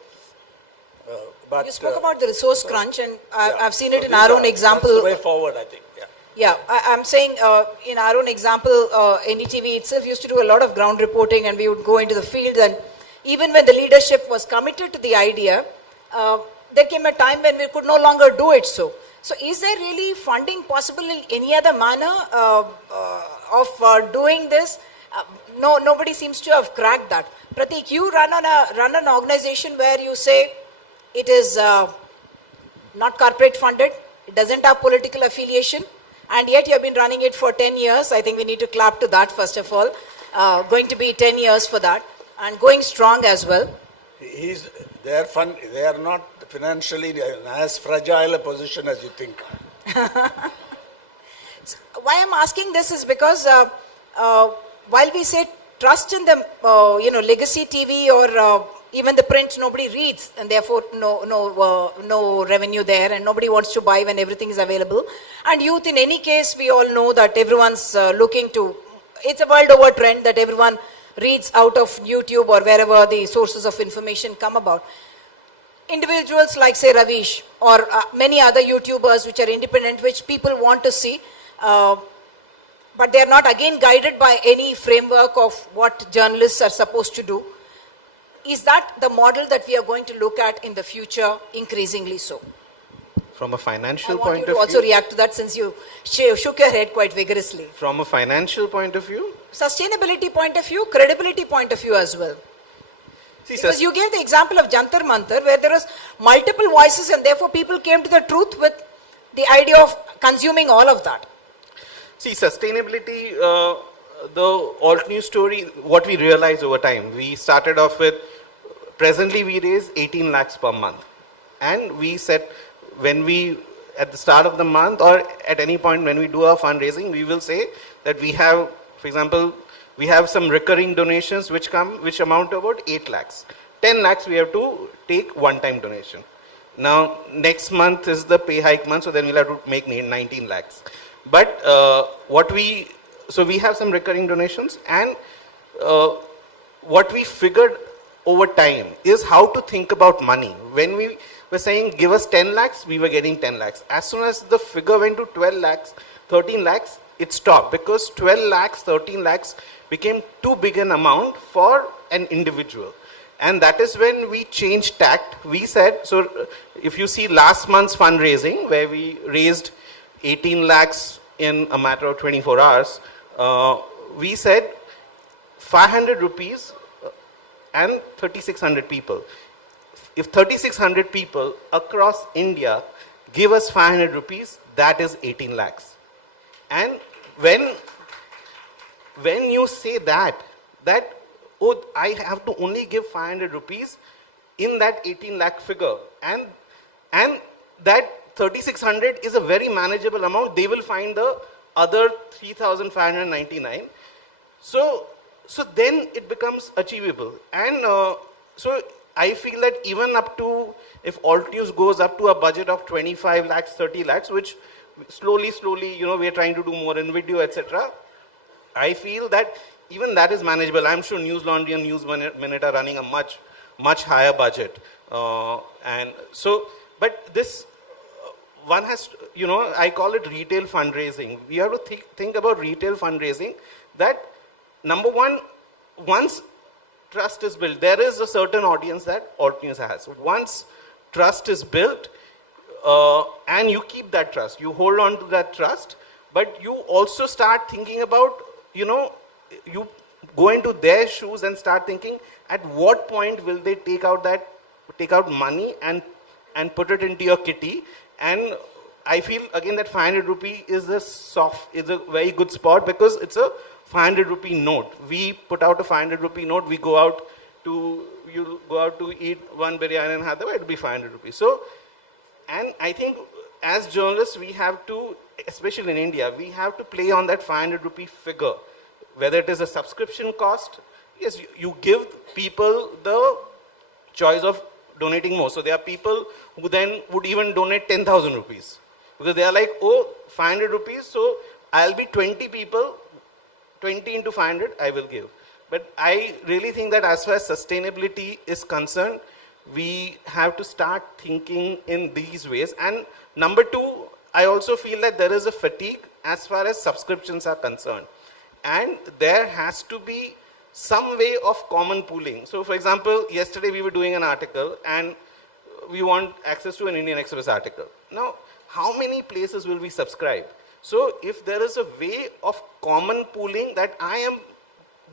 But you spoke about the resource crunch, and I've seen it in our own example. That's the way forward, I think. Yeah, I'm saying in our own example, NDTV itself used to do a lot of ground reporting, and we would go into the field, and even when the leadership was committed to the idea, there came a time when we could no longer do it so. So is there really funding possible in any other manner of doing this? Nobody seems to have cracked that. Pratik, you run an organization where you say it is not corporate funded, it doesn't have political affiliation, and yet you have been running it for 10 years. I think we need to clap to that first of all. Going to be 10 years for that, and going strong as well. They are not financially in as fragile a position as you think. Why I'm asking this is because while we say trust in the legacy TV or even the print nobody reads, and therefore no revenue there, and nobody wants to buy when everything is available. And youth, in any case, we all know that everyone's looking to. It's a world over trend that everyone reads out of YouTube or wherever the sources of information come about. Individuals like, say, Ravish or many other YouTubers which are independent, which people want to see, but they are not again guided by any framework of what journalists are supposed to do. Is that the model that we are going to look at in the future, increasingly so? From a financial I want point you of to also view. react to that, since you shook your head quite vigorously. From a financial point of view. Sustainability point of view, credibility point of view as well. See, Because you gave the example of Jantar Mantar, where there was multiple voices, and therefore people came to the truth with the idea of consuming all of that. See, sustainability, the alt news story, what we realized over time, we started off with, presently we raise 18 lakhs per month. And we said, when we, at the start of the month or at any point when we do our fundraising, we will say that we have, for example, we have some recurring donations which amount to about 8 lakhs. 10 lakhs we have to take one-time donation. Now, next month is the pay hike month, so then we'll have to make 19 lakhs. But so we have some recurring donations, and what we figured over time is how to think about money. When we were saying give us 10 lakhs, we were getting 10 lakhs. As soon as the figure went to 12 lakhs, 13 lakhs, it stopped, because 12 lakhs, 13 lakhs became too big an amount for an individual. And that is when we changed tact. We said, so if you see last month's fundraising, where we raised 18 lakhs in a matter of 24 hours, we said 500 rupees and 3,600 people. If 3,600 people across India give us 500 rupees, that is 18 lakhs. And when you say that, oh, I have to only give 500 rupees in that 18 lakh figure, and that 3,600 is a very manageable amount, they will find the other 3,599. So then it becomes achievable. And so I feel that even up to, if alt news goes up to a budget of 25 lakhs, 30 lakhs, which slowly, we are trying to do more in video, etc. I feel that even that is manageable. I'm sure News Laundry and News Minute are running a much higher budget. And so, but this, one has, I call it retail fundraising. We have to think about retail fundraising, that number one, once trust is built, there is a certain audience that alt news has. Once trust is built, and you keep that trust, you hold on to that trust, but you also start thinking about, you go into their shoes and start thinking, at what point will they take out money and put it into your kitty. And I feel again that 500 rupee is a very good spot, because it's a 500 rupee note. We put out a 500 rupee note, you go out to eat one biryani in Hyderabad, it'll be 500 rupees. So, and I think as journalists, we have to, especially in India, we have to play on that 500 rupee figure. Whether it is a subscription cost, yes, you give people the choice of donating more. So there are people who then would even donate 10,000 rupees. Because they are like, oh, 500 rupees, so I'll be 20 people, 20 into 500, I will give. But I really think that as far as sustainability is concerned, we have to start thinking in these ways. And number two, I also feel that there is a fatigue as far as subscriptions are concerned. And there has to be some way of common pooling. So for example, yesterday we were doing an article and we want access to an Indian Express article. Now, how many places will we subscribe? So if there is a way of common pooling, that I am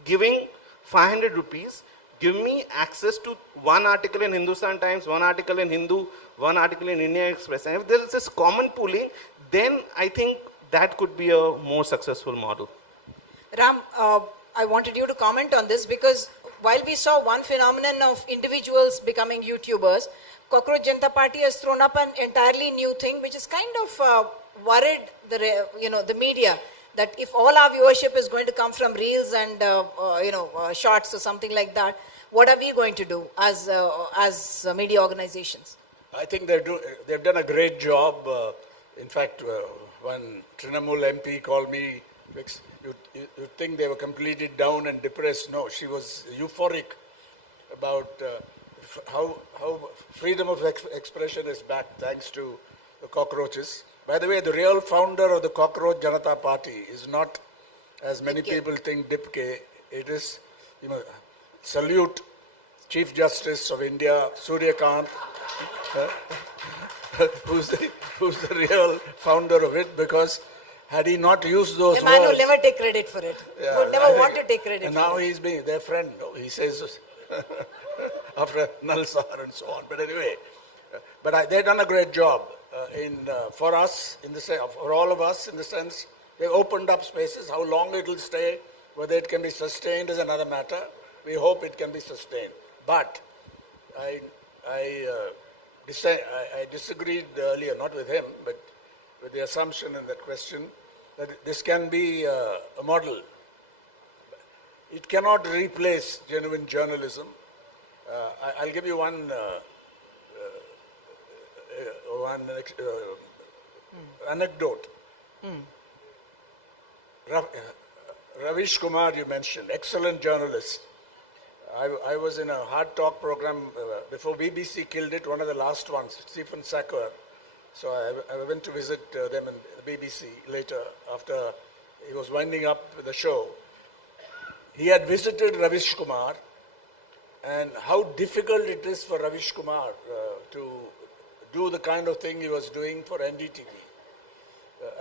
giving 500 rupees, give me access to one article in Hindustan Times, one article in Hindu, one article in Indian Express. And if there is this common pooling, then I think that could be a more successful model. Ram, I wanted you to comment on this, because while we saw one phenomenon of individuals becoming YouTubers, Cockroach Janata Party has thrown up an entirely new thing, which is kind of worried the media, that if all our viewership is going to come from reels and shorts or something like that, what are we going to do as media organizations? I think they've done a great job. In fact, when Trinamool MP called me, you think they were completely down and depressed. No, she was euphoric about how freedom of expression is back thanks to the cockroaches. By the way, the real founder of the Cockroach Janata Party is not, as many people think, Dipke. It is, salute Chief Justice of India, Surya Kant, who's the real founder of it, because had he not used those The man words... will never take credit for it. Yeah, Would never want to take credit and for now it. he's being their friend. No? He says, after Nalsar and so on. But anyway, they've done a great job for us, for all of us, in the sense they opened up spaces. How long it will stay, whether it can be sustained is another matter. We hope it can be sustained. But I disagreed earlier, not with him, but with the assumption in that question that this can be a model. It cannot replace genuine journalism. I'll give you one anecdote. Ravish Kumar, you mentioned, excellent journalist. I was in a hard talk program before BBC killed it, one of the last ones, Stephen Sacker. So I went to visit them in the BBC later after he was winding up the show. He had visited Ravish Kumar, and how difficult it is for Ravish Kumar to do the kind of thing he was doing for NDTV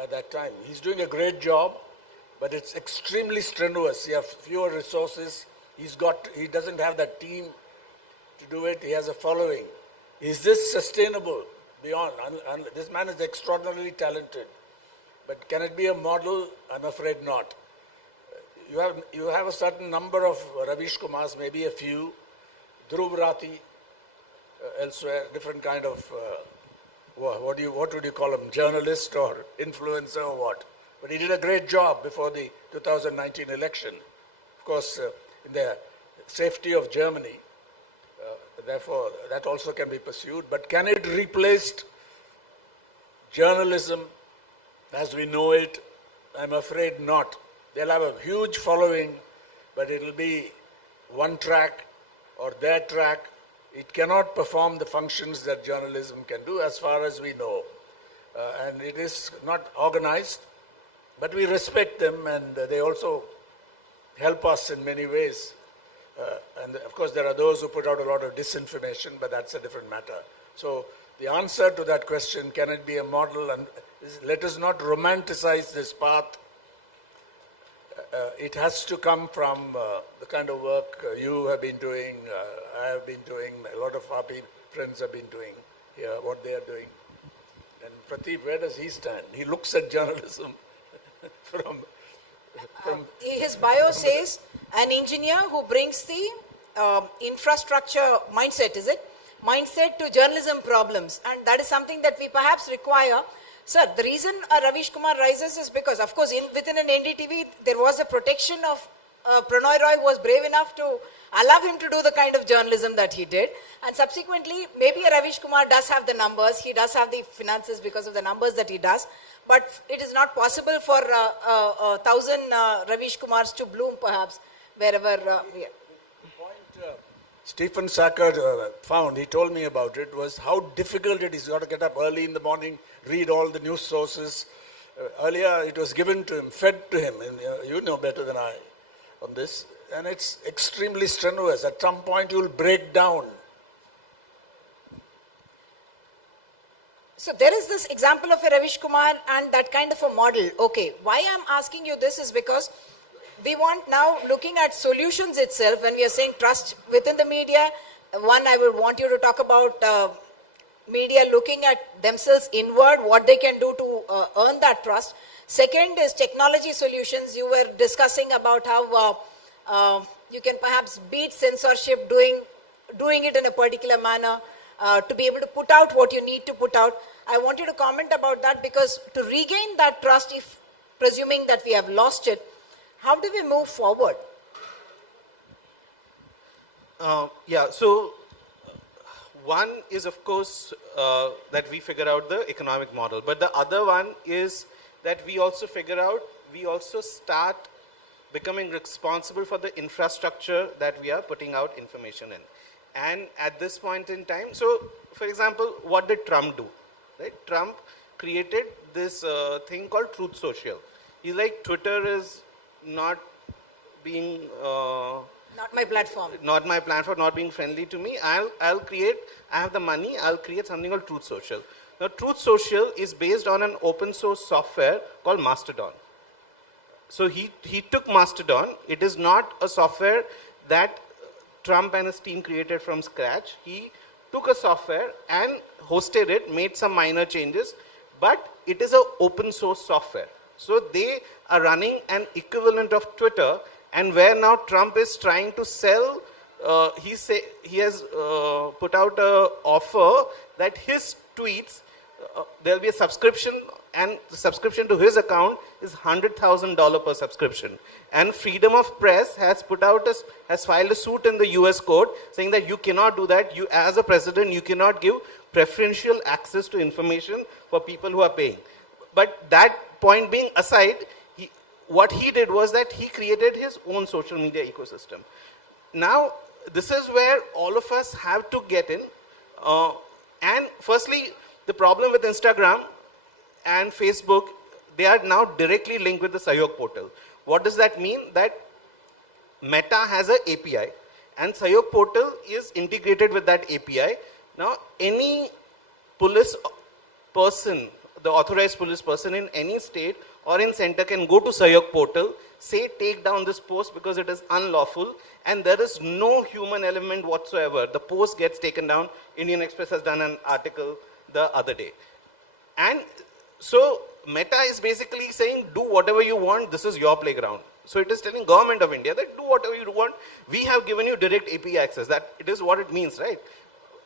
at that time. He's doing a great job, but it's extremely strenuous. He has fewer resources. He doesn't have that team to do it. He has a following. Is this sustainable beyond? This man is extraordinarily talented, but can it be a model? I'm afraid not. You have a certain number of Ravish Kumars, maybe a few, Dhruv Rathi, elsewhere, different kind of, what would you call him, journalist or influencer or what? But he did a great job before the 2019 election. Of course, in the safety of Germany, therefore, that also can be pursued. But can it replace journalism as we know it? I'm afraid not. They'll have a huge following, but it'll be one track or their track. It cannot perform the functions that journalism can do as far as we know. And it is not organized, but we respect them, and they also help us in many ways. And of course, there are those who put out a lot of disinformation, but that's a different matter. So the answer to that question, can it be a model? And let us not romanticize this path. It has to come from the kind of work you have been doing, I have been doing, a lot of our friends have been doing here, what they are doing. And Prateep, where does he stand? He looks at journalism from his bio says an engineer who brings the infrastructure mindset, is it? Mindset to journalism problems. And that is something that we perhaps require. Sir, the reason Ravish Kumar rises is because, of course, within an NDTV, there was a protection of Pranoy Roy was brave enough to allow him to do the kind of journalism that he did. And subsequently, maybe Ravish Kumar does have the numbers. He does have the finances because of the numbers that he does. But it is not possible for 1,000 Ravish Kumars to bloom, perhaps, wherever. Yeah. Stephen Sacker found, he told me about it, was how difficult it is. You have to get up early in the morning, read all the news sources. Earlier, it was given to him, fed to him, and you know better than I on this. And it's extremely strenuous. At some point, you will break down. So there is this example of a Ravish Kumar and that kind of a model. Okay, why I'm asking you this is because we want now looking at solutions itself when we are saying trust within the media. One, I would want you to talk about media looking at themselves inward, what they can do to earn that trust. Second is technology solutions. You were discussing about how you can perhaps beat censorship doing it in a particular manner to be able to put out what you need to put out. I want you to comment about that, because to regain that trust, if presuming that we have lost it, how do we move forward? Yeah, so one is, of course, that we figure out the economic model. But the other one is that we also we also start becoming responsible for the infrastructure that we are putting out information in. And at this point in time, so for example, what did Trump do? Right? Trump created this thing called Truth Social. He's like, Twitter is not being Not my platform. not my plan for not being friendly to me. I have the money, I'll create something called Truth Social. Now, Truth Social is based on an open source software called Mastodon. So he took Mastodon. It is not a software that Trump and his team created from scratch. He took a software and hosted it, made some minor changes, but it is an open source software. So they are running an equivalent of Twitter, and where now Trump is trying to sell, he has put out an offer that his tweets, there will be a subscription, and the subscription to his account is $100,000 per subscription. And Freedom of Press has has filed a suit in the US court saying that you cannot do that. You, as a president, you cannot give preferential access to information for people who are paying. But that point being aside, what he did was that he created his own social media ecosystem. Now, this is where all of us have to get in. And firstly, the problem with Instagram and Facebook, they are now directly linked with the Sahyog portal. What does that mean? That Meta has an API, and Sahyog portal is integrated with that API. Now, any police person, the authorized police person in any state or in center can go to Sahyog portal, say take down this post because it is unlawful, and there is no human element whatsoever. The post gets taken down. Indian Express has done an article the other day. And so Meta is basically saying, do whatever you want, this is your playground. So it is telling government of India that do whatever you want, we have given you direct API access. That it is what it means, right?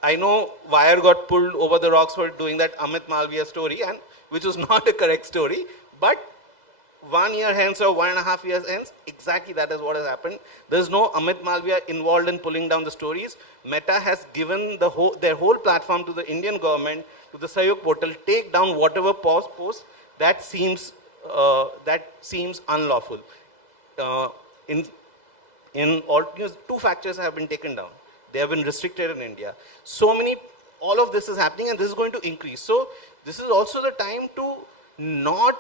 I know Wire got pulled over the rocks for doing that Amit Malviya story, and which was not a correct story, but 1 year hence or 1.5 years hence, exactly that is what has happened. There is no Amit Malviya involved in pulling down the stories. Meta has given their whole platform to the Indian government, to the Sahyog portal, take down whatever post that seems unlawful. In all, two factors have been taken down. They have been restricted in India. All of this is happening, and this is going to increase. So this is also the time to not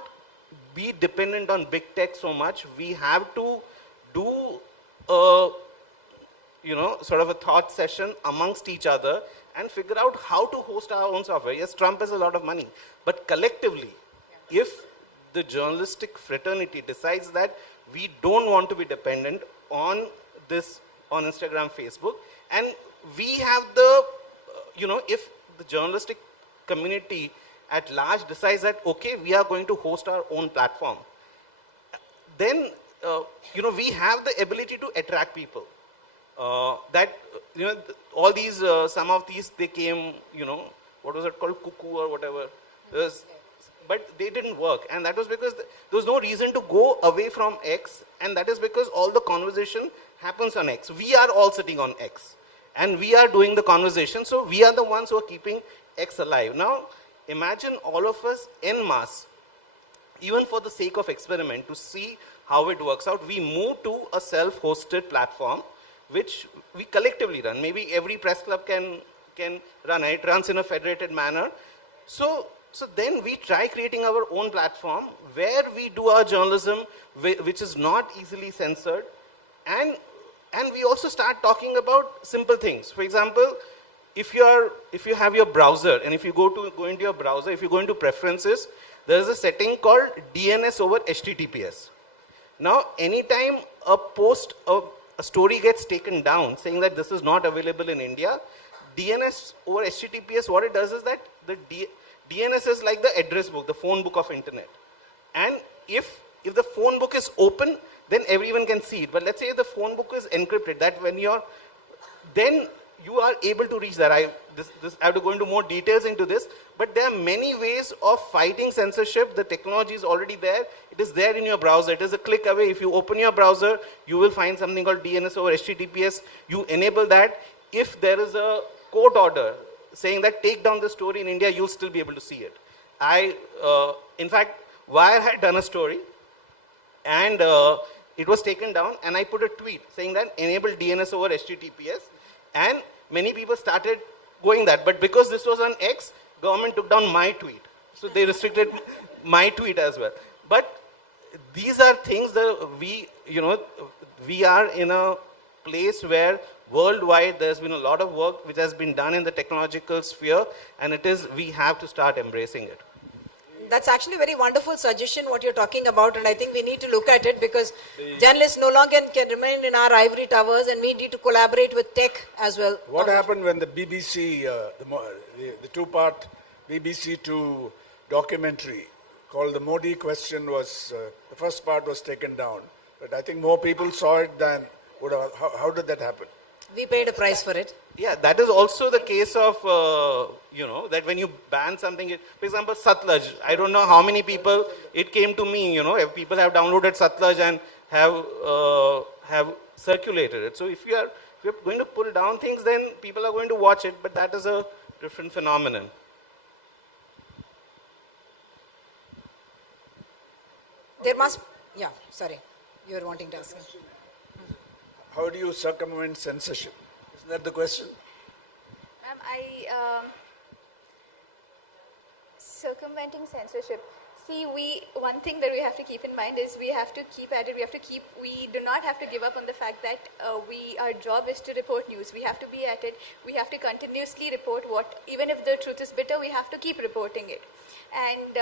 be dependent on big tech so much. We have to do sort of a thought session amongst each other and figure out how to host our own software. Yes, Trump has a lot of money, but collectively, if the journalistic fraternity decides that we don't want to be dependent on Instagram, Facebook, and we have if the journalistic community at large decides that, okay, we are going to host our own platform, then, we have the ability to attract people. All these, some of these, they came, what was it called, Cuckoo or whatever. But they didn't work. And that was because there was no reason to go away from X. And that is because all the conversation happens on X. We are all sitting on X. And we are doing the conversation. So we are the ones who are keeping X alive. Now, imagine all of us en masse, even for the sake of experiment, to see how it works out. We move to a self-hosted platform, which we collectively run. Maybe every press club can run. It runs in a federated manner. So then we try creating our own platform where we do our journalism, which is not easily censored. And we also start talking about simple things. For example, if you have your browser, and if you go into your browser, if you go into preferences, there is a setting called DNS over HTTPS. Now, anytime a story gets taken down saying that this is not available in India, DNS over HTTPS, what it does is that the DNS is like the address book, the phone book of internet. And if the phone book is open, then everyone can see it. But let's say the phone book is encrypted, that when then you are able to reach that. I have to go into more details into this, but there are many ways of fighting censorship. The technology is already there. It is there in your browser. It is a click away. If you open your browser, you will find something called DNS over HTTPS. You enable that. If there is a court order saying that take down the story in India, you'll still be able to see it. In fact, Wire had done a story, and it was taken down, and I put a tweet saying that enable DNS over HTTPS, and many people started going that. But because this was on X, government took down my tweet. So they restricted my tweet as well. But these are things that we are in a place where worldwide there's been a lot of work which has been done in the technological sphere, and we have to start embracing it. That's actually a very wonderful suggestion what you're talking about, and I think we need to look at it because journalists no longer can remain in our ivory towers, and we need to collaborate with tech as well. What happened when the BBC, the two-part BBC Two documentary called The Modi Question was, the first part was taken down, but I think more people saw it than would have. How did that happen? We paid a price for it. Yeah, that is also the case of, that when you ban something, for example, Satlaj, I don't know how many people, it came to me, if people have downloaded Satlaj and have circulated it. So if you're going to pull down things, then people are going to watch it, but that is a different phenomenon. There must, yeah, sorry, you were wanting to ask me. How do you circumvent censorship? Isn't that the question? Circumventing censorship. See, one thing that we have to keep in mind is we have to keep at it. We do not have to give up on the fact that our job is to report news. We have to be at it. We have to continuously report even if the truth is bitter, we have to keep reporting it. And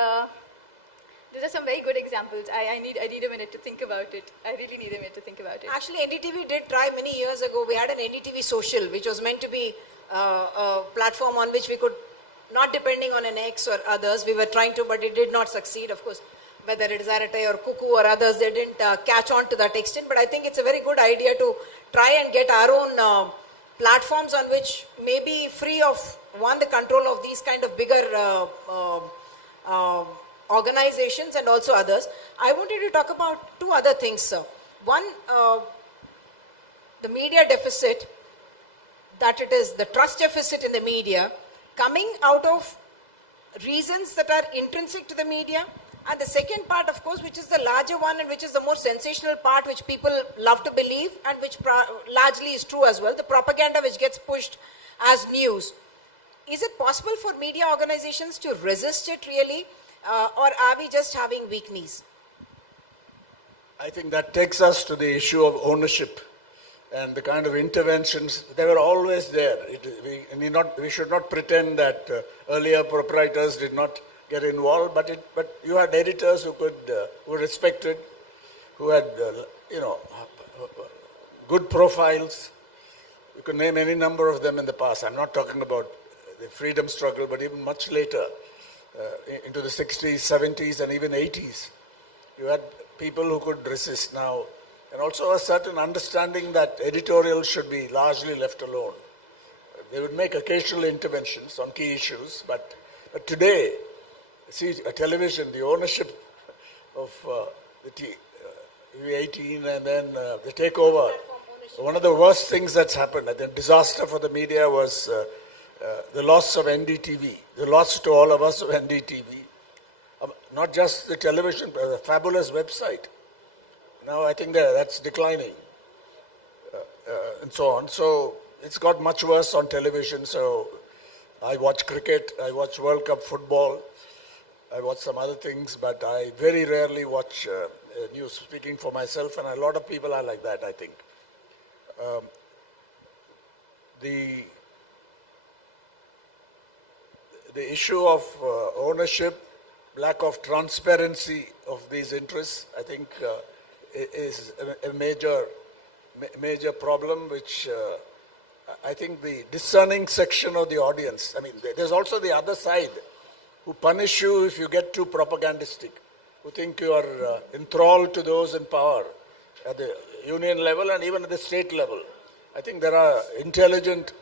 these are some very good examples. I need a minute to think about it. I really need a minute to think about it. Actually, NDTV did try many years ago. We had an NDTV Social, which was meant to be a platform on which we could, not depending on an X or others, we were trying to, but it did not succeed. Of course, whether it is Aratai or Cuckoo or others, they didn't catch on to that extent. But I think it's a very good idea to try and get our own platforms on which may be free of, the control of these kind of bigger organizations and also others. I wanted to talk about two other things, sir. One, the media deficit, that it is the trust deficit in the media coming out of reasons that are intrinsic to the media. And the second part, of course, which is the larger one and which is the more sensational part, which people love to believe and which largely is true as well, the propaganda which gets pushed as news. Is it possible for media organizations to resist it really? Or are we just having weak knees? I think that takes us to the issue of ownership and the kind of interventions. They were always there. We should not pretend that earlier proprietors did not get involved, but you had editors who were respected, who had good profiles. You could name any number of them in the past. I'm not talking about the freedom struggle, but even much later. Into the 60s, 70s, and even 80s. You had people who could resist now, and also a certain understanding that editorial should be largely left alone. They would make occasional interventions on key issues, but today, see, television, the ownership of the TV18 and then the takeover. One of the worst things that's happened, the disaster for the media was the loss of NDTV, the loss to all of us of NDTV. Not just the television, but a fabulous website. Now I think that's declining and so on. So it's got much worse on television. So I watch cricket, I watch World Cup football, I watch some other things, but I very rarely watch news, speaking for myself, and a lot of people are like that, I think. The issue of ownership, lack of transparency of these interests, I think is a major problem, which I think the discerning section of the audience, there's also the other side who punish you if you get too propagandistic, who think you are enthralled to those in power at the union level and even at the state level. I think there are intelligent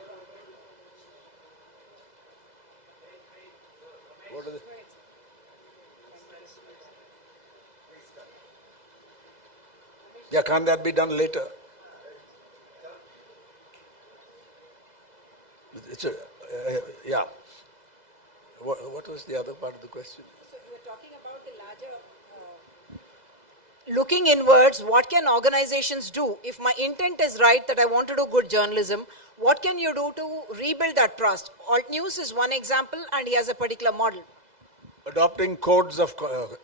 Yeah, can't that be done later? It's a, yeah. What was the other part of the question? So we're talking about the larger. Looking inwards, what can organizations do? If my intent is right that I want to do good journalism, what can you do to rebuild that trust? Alt News is one example, and he has a particular model. Adopting codes of conduct,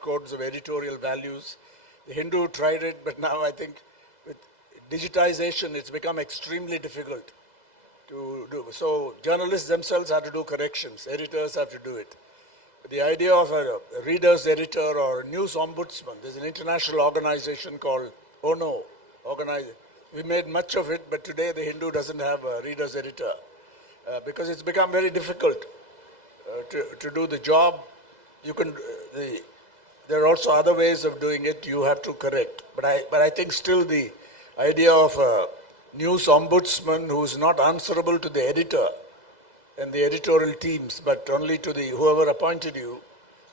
codes of editorial values. The Hindu tried it, but now I think with digitization, it's become extremely difficult to do. So journalists themselves have to do corrections. Editors have to do it. The idea of a reader's editor or a news ombudsman, there's an international organization called ONO. We made much of it, but today the Hindu doesn't have a reader's editor because it's become very difficult to do the job. There are also other ways of doing it. You have to correct. But I think still the idea of a news ombudsman who is not answerable to the editor and the editorial teams, but only to the whoever appointed you,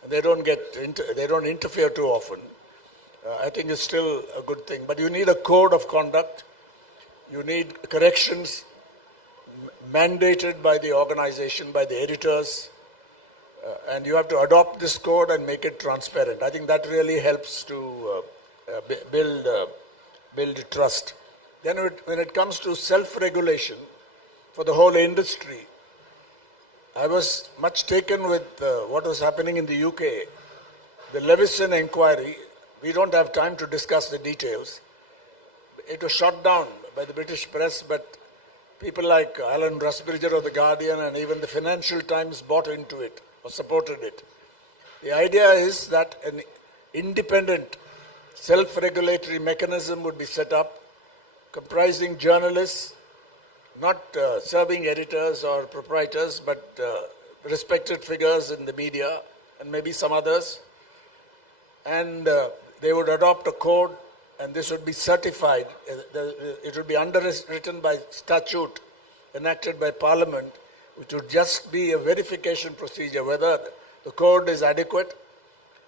and they don't interfere too often. I think is still a good thing. But you need a code of conduct. You need corrections mandated by the organization, by the editors, and you have to adopt this code and make it transparent. I think that really helps to build trust. Then when it comes to self-regulation for the whole industry, I was much taken with what was happening in the UK. The Levison inquiry, we don't have time to discuss the details. It was shot down by the British press, but people like Alan Rusbridger of The Guardian and even the Financial Times bought into it or supported it. The idea is that an independent self-regulatory mechanism would be set up comprising journalists, not serving editors or proprietors, but respected figures in the media and maybe some others. And they would adopt a code, and this would be certified. It would be underwritten by statute enacted by Parliament, which would just be a verification procedure whether the code is adequate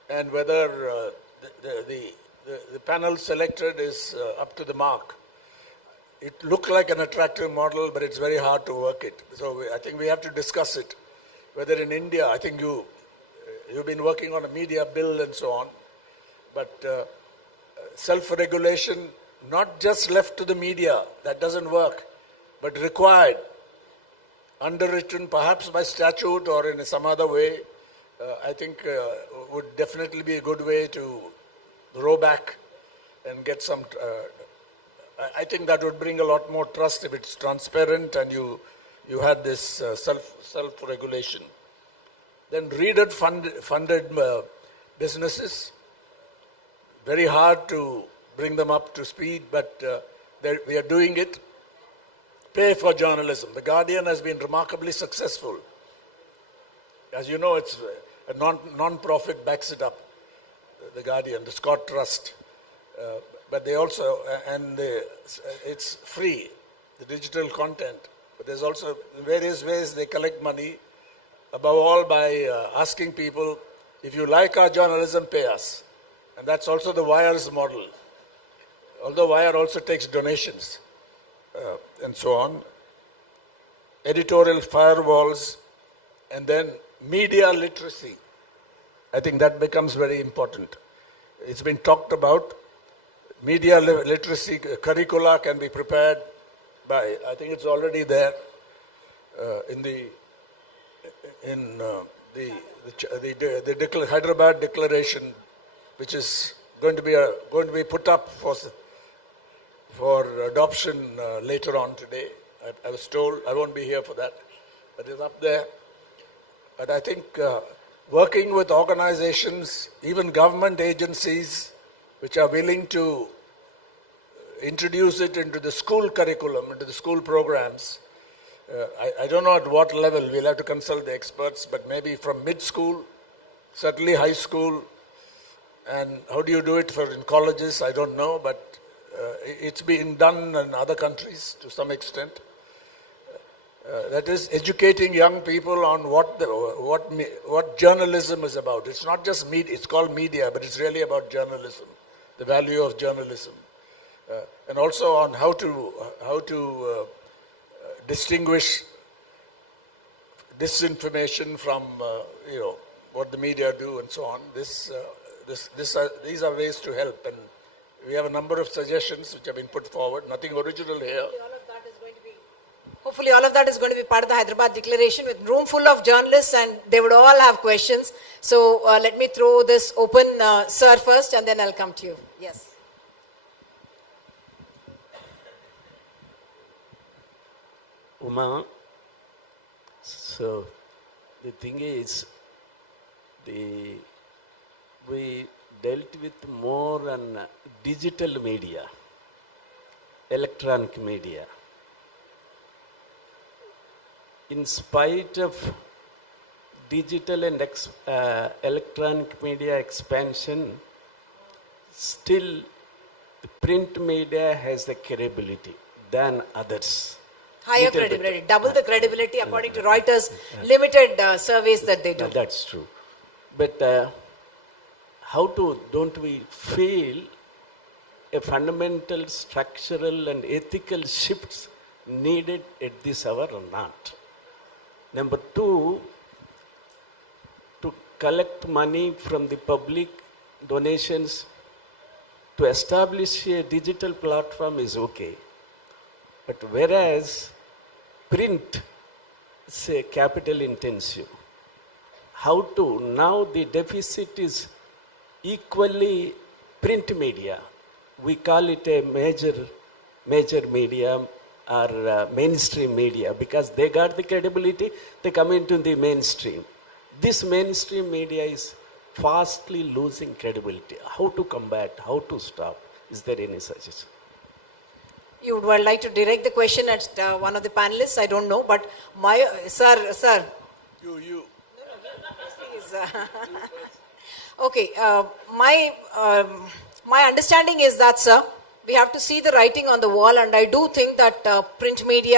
and whether the panel selected is up to the mark. It looked like an attractive model, but it's very hard to work it. So I think we have to discuss it. Whether in India, I think you've been working on a media bill and so on, but self-regulation, not just left to the media, that doesn't work, but required, underwritten perhaps by statute or in some other way, I think would definitely be a good way to row back and get some... I think that would bring a lot more trust if it's transparent and you had this self-regulation. Then funded businesses, very hard to bring them up to speed, but we are doing it. Pay for journalism. The Guardian has been remarkably successful. As you know, it's a non-profit backs it up, the Guardian, the Scott Trust. But they also, it's free, the digital content. But there's also various ways they collect money, above all by asking people, if you like our journalism, pay us. And that's also the Wire's model. Although Wire also takes donations and so on. Editorial firewalls, and then media literacy. I think that becomes very important. It's been talked about. Media literacy curricula can be prepared by, I think it's already there in the Hyderabad Declaration, which is going to be put up for adoption later on today. I was told I won't be here for that, but it's up there. But I think working with organizations, even government agencies, which are willing to introduce it into the school curriculum, into the school programs. I don't know at what level, we'll have to consult the experts, but maybe from mid-school, certainly high school, and how do you do it in colleges, I don't know, but it's been done in other countries to some extent. that is educating young people on what journalism is about. It's not just media, it's called media, but it's really about journalism, the value of journalism. And also on how to distinguish disinformation from what the media do and so on. These are ways to help, and we have a number of suggestions which have been put forward. Nothing original here. Hopefully all of that is going to be part of the Hyderabad Declaration with room full of journalists, and they would all have questions. So let me throw this open, sir first, and then I'll come to you. Yes. Uma, so the thing is, we dealt with more on digital media, electronic media. In spite of digital and electronic media expansion, still the print media has the credibility than others. Higher Little credibility, bit. double the credibility according to Reuters limited surveys that they do. That's true. But don't we feel a fundamental structural and ethical shifts needed at this hour or not? Number two, to collect money from the public, donations, to establish a digital platform is okay. But whereas print is a capital intensive, now the deficit is equally print media. We call it a major media or mainstream media because they got the credibility, they come into the mainstream. This mainstream media is fastly losing credibility. How to combat, how to stop? Is there any suggestion? You would like to direct the question at one of the panelists? I don't know, but sir. You. Please, okay, my understanding is that, sir, we have to see the writing on the wall, and I do think that print media,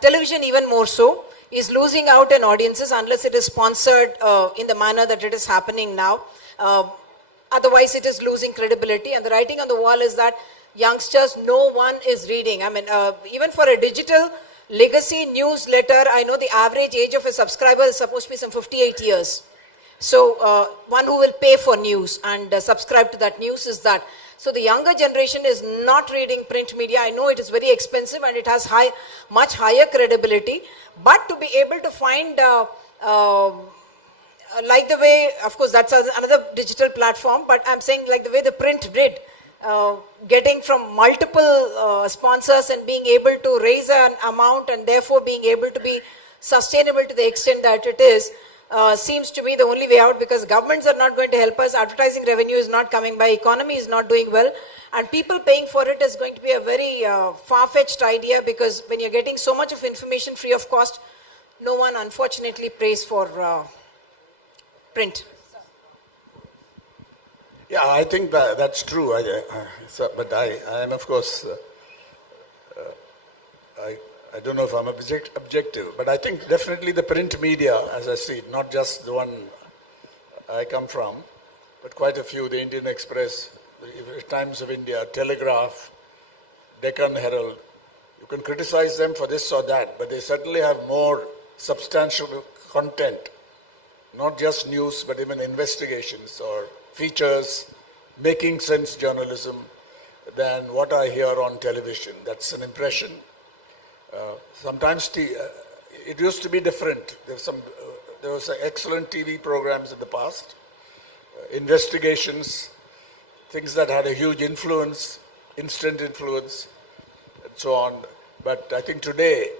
television even more so, is losing out in audiences unless it is sponsored in the manner that it is happening now. Otherwise, it is losing credibility, and the writing on the wall is that youngsters, no one is reading. I mean, even for a digital legacy newsletter, I know the average age of a subscriber is supposed to be some 58 years. So, one who will pay for news and subscribe to that news is that. So, the younger generation is not reading print media. I know it is very expensive and it has much higher credibility. But to be able to find, like the way, of course, that's another digital platform, but I'm saying like the way the print did, getting from multiple sponsors and being able to raise an amount and therefore being able to be sustainable to the extent that it is, seems to be the only way out, because governments are not going to help us, advertising revenue is not coming by, economy is not doing well, and people paying for it is going to be a very far-fetched idea, because when you're getting so much of information free of cost, no one unfortunately pays for print. Yeah, I think that's true. But I am, of course, I don't know if I'm objective, but I think definitely the print media, as I see it, not just the one I come from, but quite a few, the Indian Express, the Times of India, Telegraph, Deccan Herald. You can criticize them for this or that, but they certainly have more substantial content, not just news, but even investigations or features, making sense journalism than what I hear on television. That's an impression. Sometimes it used to be different. There was excellent TV programs in the past, investigations, things that had a huge influence, instant influence, and so on. But I think today,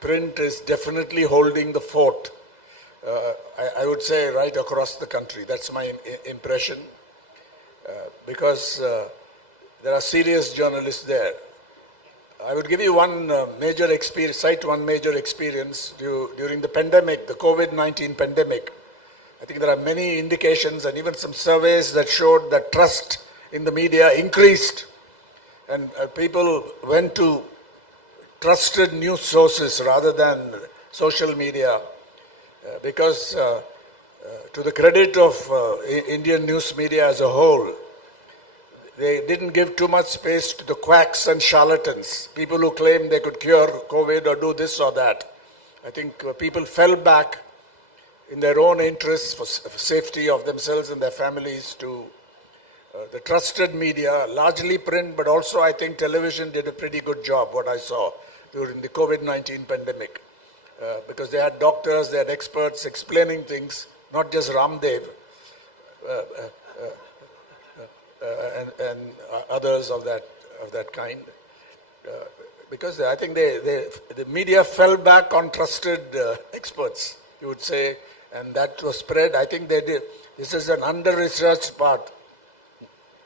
print is definitely holding the fort. I would say right across the country. That's my impression, because there are serious journalists there. I would give you one major experience, cite one major experience during the pandemic, the COVID-19 pandemic. I think there are many indications and even some surveys that showed that trust in the media increased, and people went to trusted news sources rather than social media, because to the credit of Indian news media as a whole, they didn't give too much space to the quacks and charlatans, people who claim they could cure COVID or do this or that. I think people fell back in their own interests for safety of themselves and their families to the trusted media, largely print, but also I think television did a pretty good job, what I saw during the COVID-19 pandemic. Because they had doctors, they had experts explaining things, not just Ramdev and others of that kind. Because I think the media fell back on trusted experts, you would say, and that was spread. I think they did. This is an under-researched part.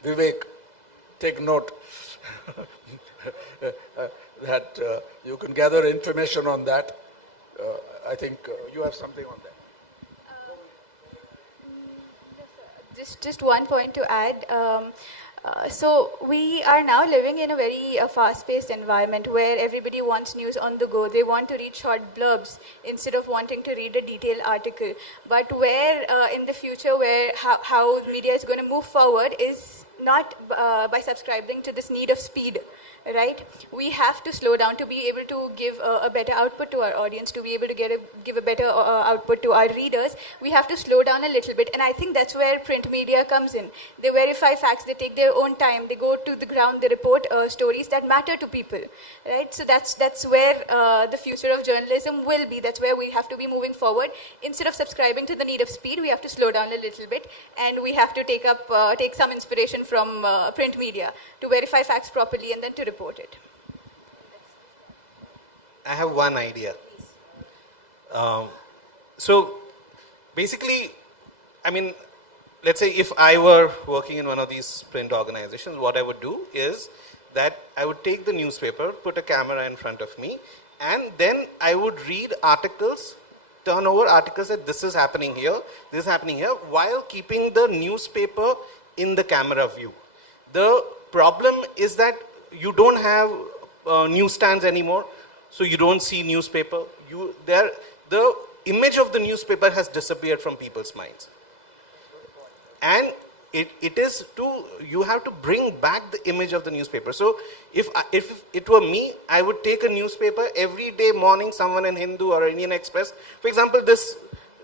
Vivek, take note that you can gather information on that. I think you have something on that. Just one point to add. So we are now living in a very fast-paced environment where everybody wants news on the go. They want to read short blurbs instead of wanting to read a detailed article. But where in the future, where how media is going to move forward is not by subscribing to this need of speed. Right? We have to slow down to be able to give a better output to our audience, to be able to give a better output to our readers. We have to slow down a little bit, and I think that's where print media comes in. They verify facts, they take their own time, they go to the ground, they report stories that matter to people. Right? So that's where the future of journalism will be. That's where we have to be moving forward. Instead of subscribing to the need of speed, we have to slow down a little bit, and we have to take some inspiration from print media to verify facts properly and then to report it. I have one idea. So basically, I mean, let's say if I were working in one of these print organizations, what I would do is that I would take the newspaper, put a camera in front of me, and then I would read articles, turn over articles that this is happening here, this is happening here, while keeping the newspaper in the camera view. The problem is that you don't have newsstands anymore, so you don't see newspaper. The image of the newspaper has disappeared from people's minds. And you have to bring back the image of the newspaper. So if it were me, I would take a newspaper every day morning, someone in Hindu or Indian Express. For example, this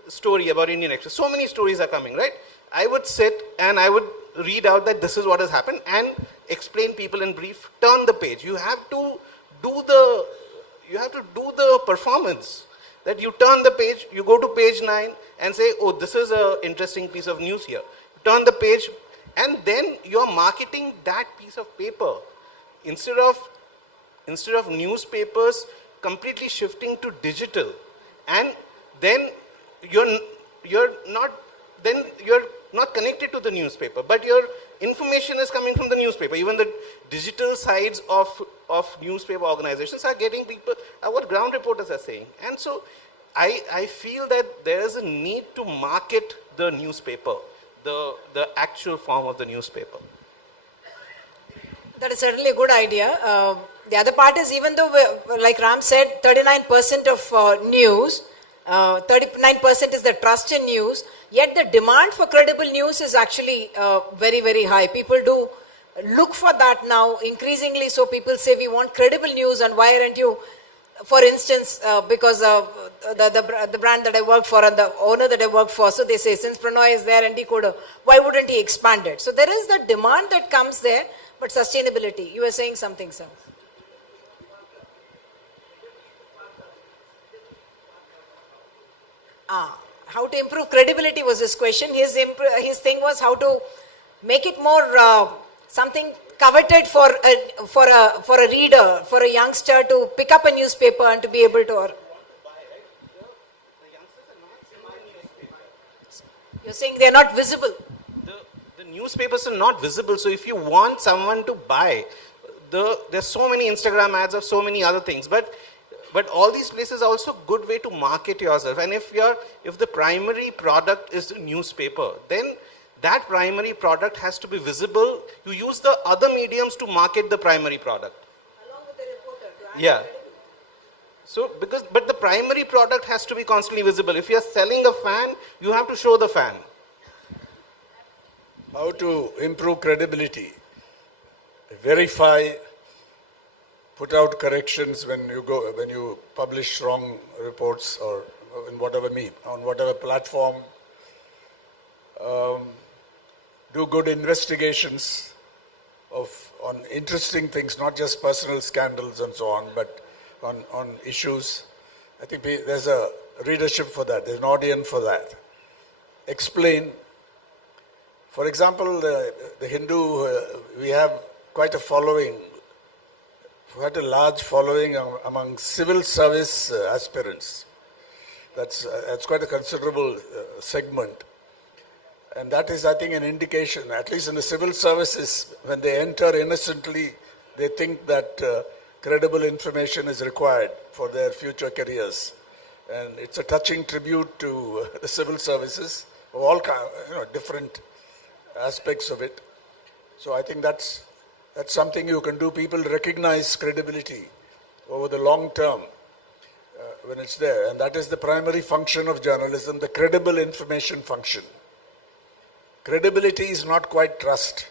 story about Indian Express. So many stories are coming, right? I would sit and I would read out that this is what has happened and explain people in brief. Turn the page. You have to do the performance. That you turn the page, you go to page 9 and say, oh, this is an interesting piece of news here. Turn the page, and then you're marketing that piece of paper. Instead of newspapers completely shifting to digital, and then you're not connected to the newspaper, but your information is coming from the newspaper. Even the digital sides of newspaper organizations are getting people, what ground reporters are saying. And so I feel that there is a need to market the newspaper, the actual form of the newspaper. That is certainly a good idea. The other part is, even though, like Ram said, 39% of news, 39% is the trust in news, yet the demand for credible news is actually very, very high. People do look for that now increasingly, so people say we want credible news, and why aren't you, for instance, because the brand that I work for and the owner that I work for, so they say, since Pranoy is there and Decoder, why wouldn't he expand it? So there is the demand that comes there, but sustainability. You were saying something, sir. How to improve credibility was his question. His thing was how to make it more something coveted for a reader, for a youngster to pick up a newspaper and to be able to. You're saying they're not visible. The newspapers are not visible. So if you want someone to buy, there's so many Instagram ads of so many other things, but all these places are also a good way to market yourself. And if the primary product is the newspaper, then that primary product has to be visible. You use the other mediums to market the primary product. Along with the reporter. Yeah. So, but the primary product has to be constantly visible. If you are selling a fan, you have to show the fan. How to improve credibility? Verify, put out corrections when you publish wrong reports or in whatever on whatever platform. Do good investigations on interesting things, not just personal scandals and so on, but on issues. I think there's a readership for that. There's an audience for that. Explain. For example, the Hindu, we have quite a following, quite a large following among civil service aspirants. That's quite a considerable segment. And that is, I think, an indication, at least in the civil services, when they enter innocently, they think that credible information is required for their future careers. And it's a touching tribute to the civil services of all different aspects of it. So I think that's something you can do. People recognize credibility over the long term when it's there. And that is the primary function of journalism, the credible information function. Credibility is not quite trust.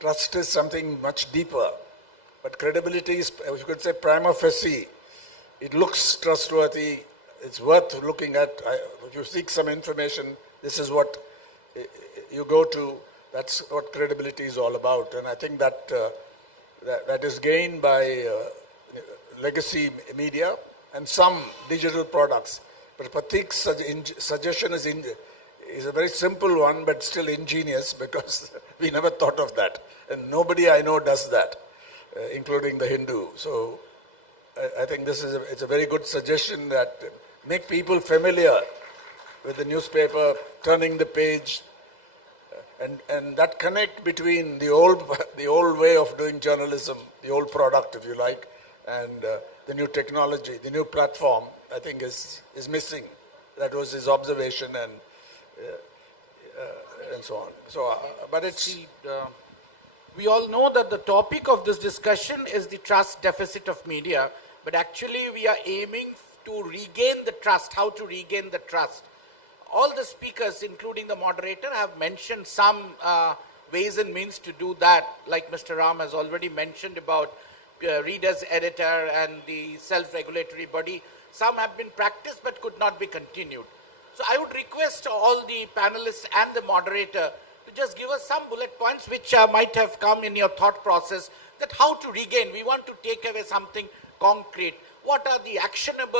Trust is something much deeper. But credibility is, you could say, prima facie. It looks trustworthy. It's worth looking at. If you seek some information, this is what you go to. That's what credibility is all about. And I think that is gained by legacy media and some digital products. But Pratik's suggestion is a very simple one, but still ingenious, because we never thought of that. And nobody I know does that, including the Hindu. So I think it's a very good suggestion that make people familiar with the newspaper, turning the page, and that connect between the old way of doing journalism, the old product, if you like, and the new technology, the new platform, I think is missing. That was his observation, and so on. So, but it's... We all know that the topic of this discussion is the trust deficit of media, but actually we are aiming to regain the trust, how to regain the trust. All the speakers, including the moderator, have mentioned some ways and means to do that, like Mr. Ram has already mentioned about reader's editor and the self-regulatory body. Some have been practiced but could not be continued. So I would request all the panelists and the moderator to just give us some bullet points which might have come in your thought process, that how to regain. We want to take away something concrete. What are the actionable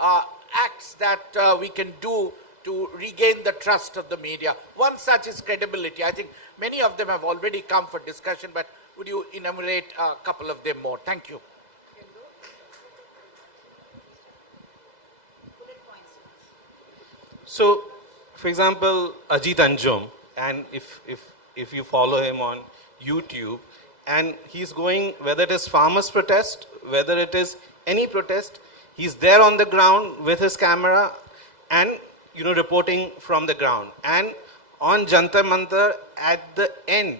acts that we can do to regain the trust of the media? One such is credibility. I think many of them have already come for discussion, but would you enumerate a couple of them more? Thank you. So, for example, Ajit Anjum, and if you follow him on YouTube, and he's going, whether it is farmers' protest, whether it is any protest, he's there on the ground with his camera and, reporting from the ground. And on Jantar Mantar, at the end,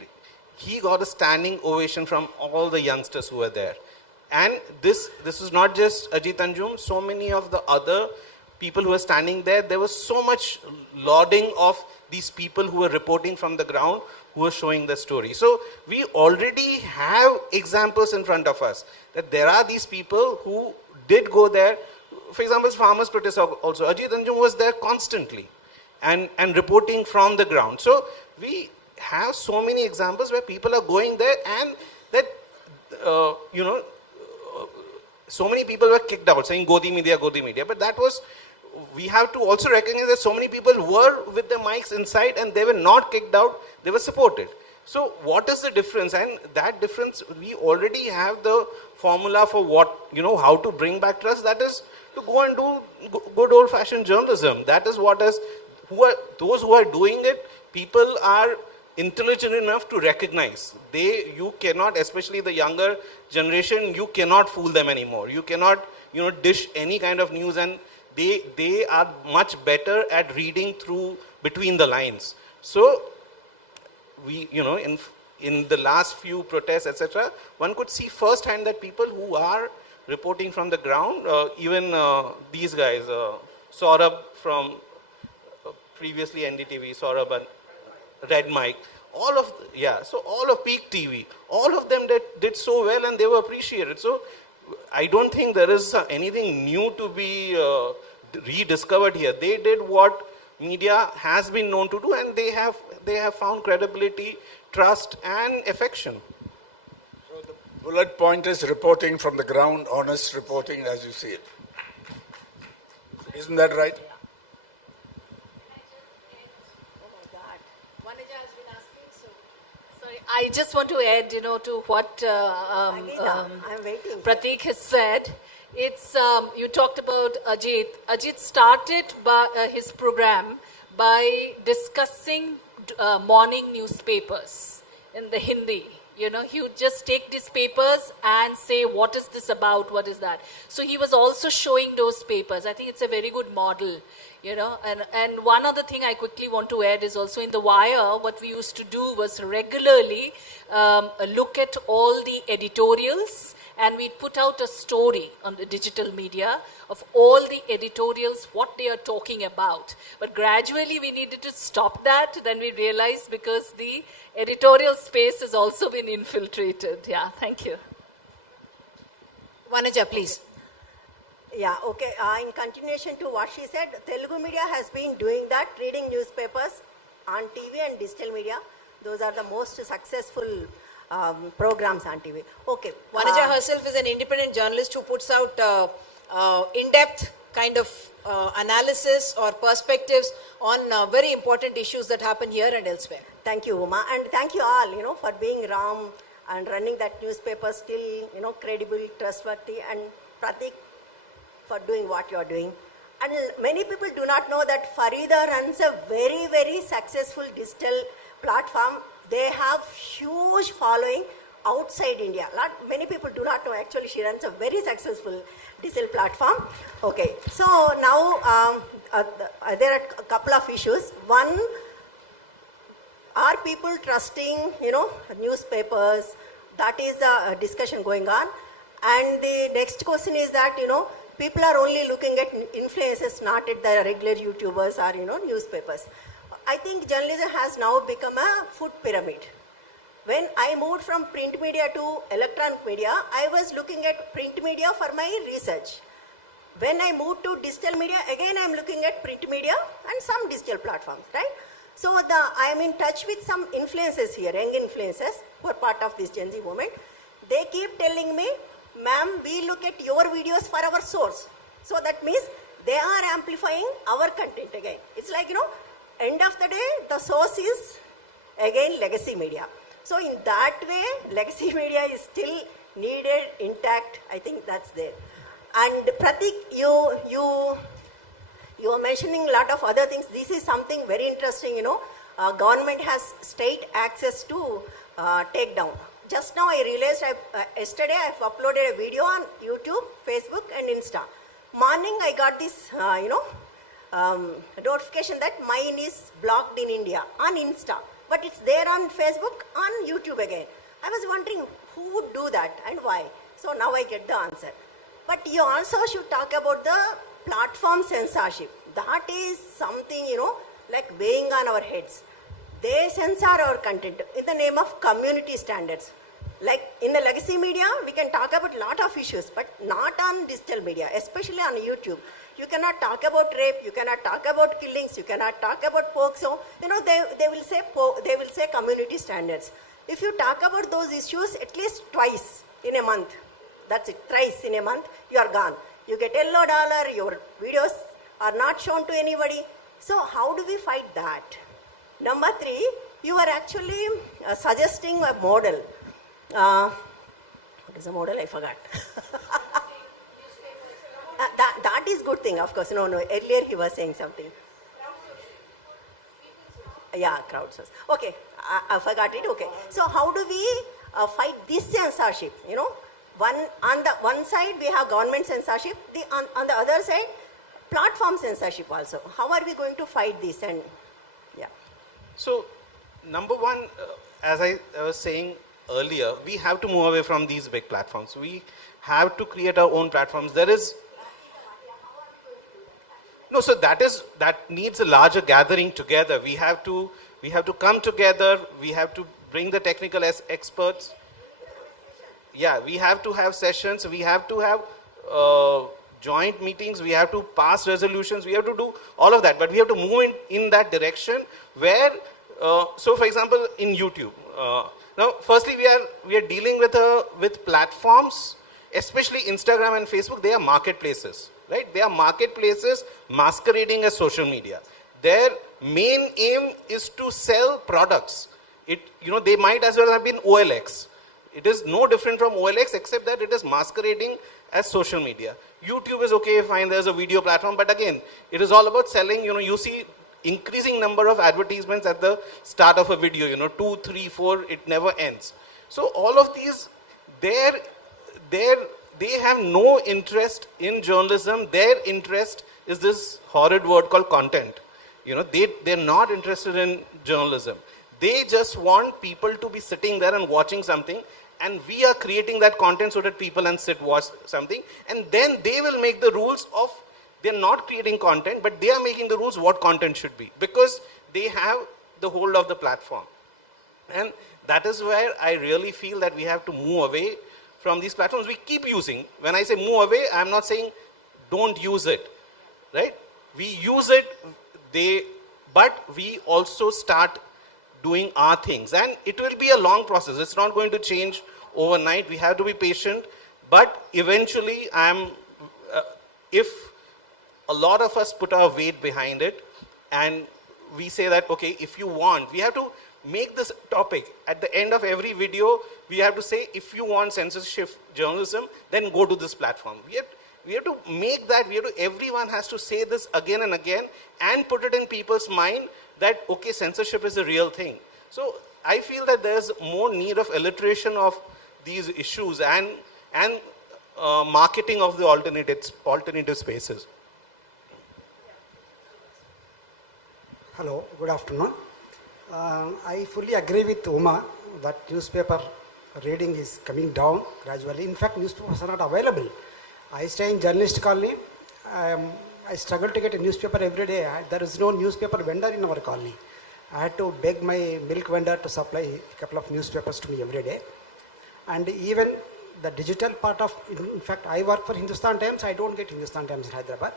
he got a standing ovation from all the youngsters who were there. And this is not just Ajit Anjum, so many of the other people who were standing there, there was so much lauding of these people who were reporting from the ground, who were showing the story. So we already have examples in front of us that there are these people who did go there. For example, farmers' protest also. Ajit Anjum was there constantly and reporting from the ground. So we have so many examples where people are going there, and that, so many people were kicked out saying Godi media, but that was, we have to also recognize that so many people were with the mics inside and they were not kicked out, they were supported. So what is the difference? And that difference, we already have the formula for what, how to bring back trust. That is to go and do good old-fashioned journalism. That is what is, those who are doing it, people are intelligent enough to recognize. You cannot, especially the younger generation, you cannot fool them anymore. You cannot, dish any kind of news, and they are much better at reading through between the lines. So we, in the last few protests, etc., one could see firsthand that people who are reporting from the ground. Even these guys, Saurabh from previously NDTV, Saurabh and Red Mike, so all of Peak TV, all of them did so well and they were appreciated. So I don't think there is anything new to be rediscovered here. They did what media has been known to do, and they have found credibility, trust, and affection. So the bullet point is reporting from the ground, honest reporting as you see it. Isn't that right? I just want to add, to what I'm waiting. Prateek has said. It's you talked about Ajit. Ajit started his program by discussing morning newspapers in the Hindi. He would just take these papers and say, what is this about? What is that? So he was also showing those papers. I think it's a very good model. And one other thing I quickly want to add is also in The Wire, what we used to do was regularly look at all the editorials, and we'd put out a story on the digital media of all the editorials, what they are talking about. But gradually we needed to stop that. Then we realized because the editorial space has also been infiltrated. Yeah, thank you. Vanaja, please. Yeah, okay. In continuation to what she said, Telugu media has been doing that, reading newspapers on TV and digital media. Those are the most successful programs on TV. Okay. Vanaja herself is an independent journalist who puts out in-depth kind of analysis or perspectives on very important issues that happen here and elsewhere. Thank you, Uma. And thank you all, for being Ram and running that newspaper still, credible, trustworthy, and Pratik for doing what you are doing. And many people do not know that Farida runs a very, very successful digital platform. They have huge following outside India. Many people do not know actually she runs a very successful digital platform. Okay, so now there are a couple of issues. One, are people trusting, newspapers? That is the discussion going on. And the next question is that, people are only looking at influencers, not at the regular YouTubers or, newspapers. I think journalism has now become a food pyramid. When I moved from print media to electronic media, I was looking at print media for my research. When I moved to digital media, again I'm looking at print media and some digital platforms, right? So I am in touch with some influencers here, young influencers who are part of this Gen Z movement. They keep telling me, ma'am, we look at your videos for our source. So that means they are amplifying our content again. It's like, end of the day, the source is again legacy media. So in that way, legacy media is still needed, intact. I think that's there. And Pratik, you were mentioning a lot of other things. This is something very interesting, government has state access to take down. Just now I realized yesterday I've uploaded a video on YouTube, Facebook and Insta. Morning I got this, notification that mine is blocked in India on Insta. But it's there on Facebook, on YouTube again. I was wondering who would do that and why. So now I get the answer. But you also should talk about the platform censorship. That is something, like weighing on our heads. They censor our content in the name of community standards. Like in the legacy media, we can talk about a lot of issues, but not on digital media, especially on YouTube. You cannot talk about rape, you cannot talk about killings, you cannot talk about pokso. They will say community standards. If you talk about those issues at least twice in a month, that's it, thrice in a month, you are gone. You get yellow dollar, your videos are not shown to anybody. So how do we fight that? Number 3, you are actually suggesting a model. What is the model? I forgot. That is good thing, of course. No, earlier he was saying something. Yeah, crowdsource. Okay, I forgot it. Okay. So how do we fight this censorship? On the one side we have government censorship, on the other side platform censorship also. How are we going to fight this? And yeah. So, number one, as I was saying earlier, we have to move away from these big platforms. We have to create our own platforms. There is no, so that needs a larger gathering together. We have to come together. We have to bring the technical experts. Yeah, we have to have sessions. We have to have joint meetings. We have to pass resolutions. We have to do all of that. But we have to move in that direction where, so for example, in YouTube. Now, firstly, we are dealing with platforms, especially Instagram and Facebook. They are marketplaces, right? They are marketplaces masquerading as social media. Their main aim is to sell products. They might as well have been OLX. It is no different from OLX except that it is masquerading as social media. YouTube is okay, fine, there's a video platform, but again, it is all about selling. You see increasing number of advertisements at the start of a video, 2, 3, 4, it never ends. So all of these, they have no interest in journalism. Their interest is this horrid word called content. They're not interested in journalism. They just want people to be sitting there and watching something, and we are creating that content so that people can sit watch something, and then they will make the rules of, they're not creating content, but they are making the rules what content should be, because they have the hold of the platform. And that is where I really feel that we have to move away from these platforms. We keep using. When I say move away, I'm not saying don't use it, right? We use it, but we also start doing our things. And it will be a long process. It's not going to change overnight. We have to be patient. But eventually, if a lot of us put our weight behind it, and we say that, okay, if you want, we have to make this topic. At the end of every video, we have to say, if you want censorship journalism, then go to this platform. We have to make that, everyone has to say this again and again and put it in people's mind that, okay, censorship is a real thing. So I feel that there's more need of alliteration of these issues and marketing of the alternative spaces. Hello, good afternoon. I fully agree with Uma that newspaper reading is coming down gradually. In fact, newspapers are not available. I stay in journalist colony. I struggle to get a newspaper every day. There is no newspaper vendor in our colony. I had to beg my milk vendor to supply a couple of newspapers to me every day. And even the digital part of, in fact, I work for Hindustan Times. I don't get Hindustan Times in Hyderabad.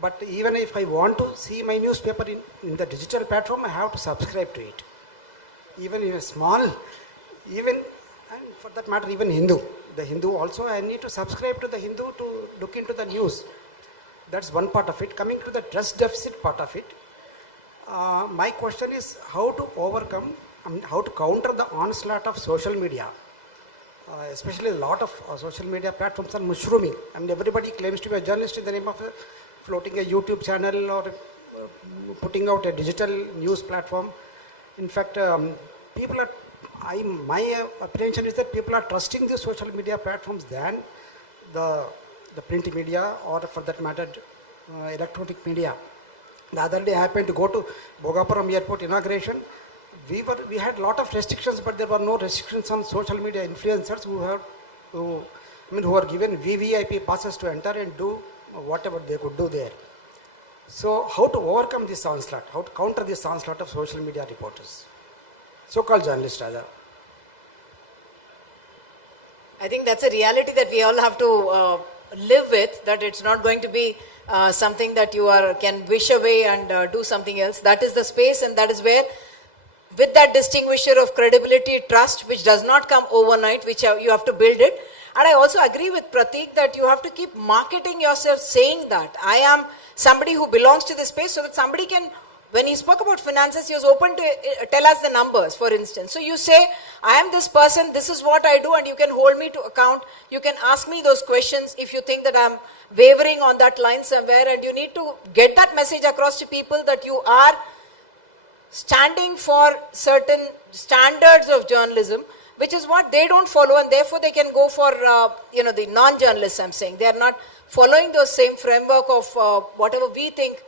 But even if I want to see my newspaper in the digital platform, I have to subscribe to it. Even in a small, and for that matter, even Hindu. The Hindu also, I need to subscribe to the Hindu to look into the news. That's one part of it. Coming to the trust deficit part of it, my question is how to overcome, how to counter the onslaught of social media. Especially a lot of social media platforms are mushrooming, and everybody claims to be a journalist in the name of floating a YouTube channel or putting out a digital news platform. In fact, my apprehension is that people are trusting the social media platforms than the print media, or for that matter, electronic media. The other day I happened to go to Bhogapuram Airport inauguration. We had a lot of restrictions, but there were no restrictions on social media influencers who were given VVIP passes to enter and do whatever they could do there. So how to overcome this onslaught? How to counter this onslaught of social media reporters? So-called journalists rather. I think that's a reality that we all have to live with, that it's not going to be something that you can wish away and do something else. That is the space, and that is where, with that distinguisher of credibility, trust, which does not come overnight, which you have to build it. And I also agree with Prateek that you have to keep marketing yourself, saying that I am somebody who belongs to this space, so that somebody can, when he spoke about finances, he was open to tell us the numbers, for instance. So you say, I am this person, this is what I do, and you can hold me to account. You can ask me those questions if you think that I'm wavering on that line somewhere, and you need to get that message across to people that you are standing for certain standards of journalism, which is what they don't follow, and therefore they can go for, the non-journalists, I'm saying. They are not following those same framework of whatever we think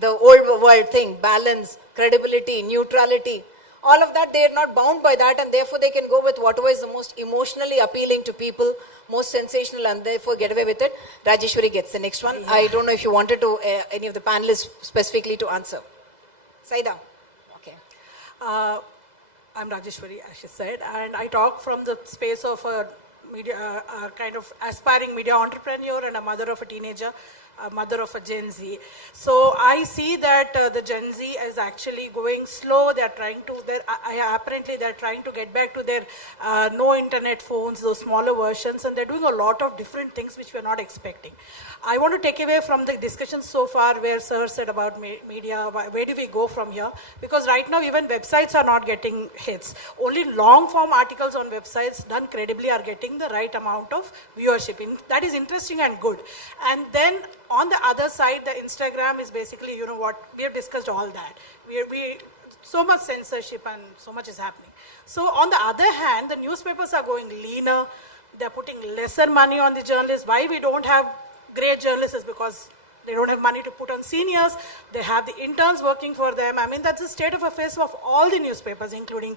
the old world thing, balance, credibility, neutrality. all of that, they are not bound by that, and therefore they can go with whatever is the most emotionally appealing to people, most sensational, and therefore get away with it. Rajeshwari gets the next one. I don't know if you wanted to, any of the panelists specifically to answer. Saida. Okay. I'm Rajeshwari, as she said, and I talk from the space of a media, kind of aspiring media entrepreneur and a mother of a teenager, a mother of a Gen Z. So I see that the Gen Z is actually going slow. They're trying to, apparently they're trying to get back to their no internet phones, those smaller versions, and they're doing a lot of different things which we're not expecting. I want to take away from the discussion so far where Sir said about media, where do we go from here? Because right now even websites are not getting hits. Only long form articles on websites done credibly are getting the right amount of viewership. That is interesting and good. And then on the other side, the Instagram is basically, you know what, we have discussed all that. We so much censorship and so much is happening. So on the other hand, the newspapers are going leaner. They're putting lesser money on the journalists. Why we don't have great journalists is because they don't have money to put on seniors. They have the interns working for them. I mean, that's the state of affairs of all the newspapers, including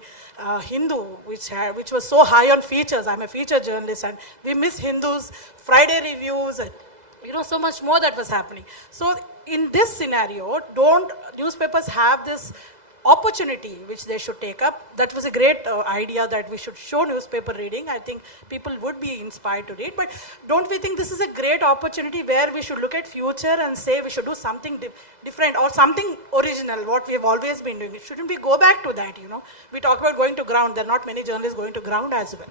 Hindu, which was so high on features. I'm a feature journalist, and we miss Hindus, Friday reviews, and you know, so much more that was happening. So in this scenario, don't newspapers have this opportunity which they should take up? That was a great idea that we should show newspaper reading. I think people would be inspired to read, but don't we think this is a great opportunity where we should look at future and say we should do something different or something original, what we have always been doing? Shouldn't we go back to that, you know? We talk about going to ground. There are not many journalists going to ground as well.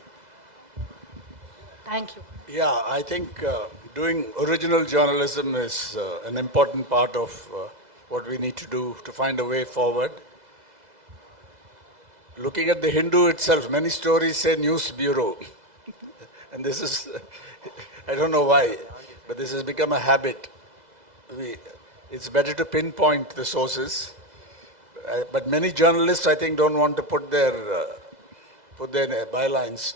Thank you. Yeah, I think doing original journalism is an important part of what we need to do to find a way forward. Looking at the Hindu itself, many stories say news bureau. And this is, I don't know why, but this has become a habit. It's better to pinpoint the sources. But many journalists, I think, don't want to put their bylines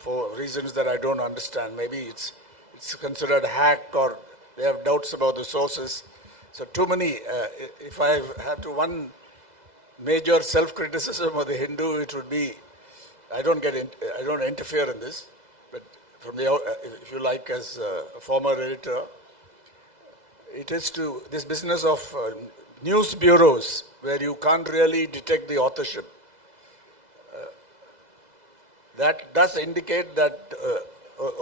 for reasons that I don't understand. Maybe it's considered hack, or they have doubts about the sources. So too many, if I had to one major self-criticism of the Hindu, it would be, I don't interfere in this, but from the, if you like, as a former editor, it is to this business of news bureaus where you can't really detect the authorship. That does indicate that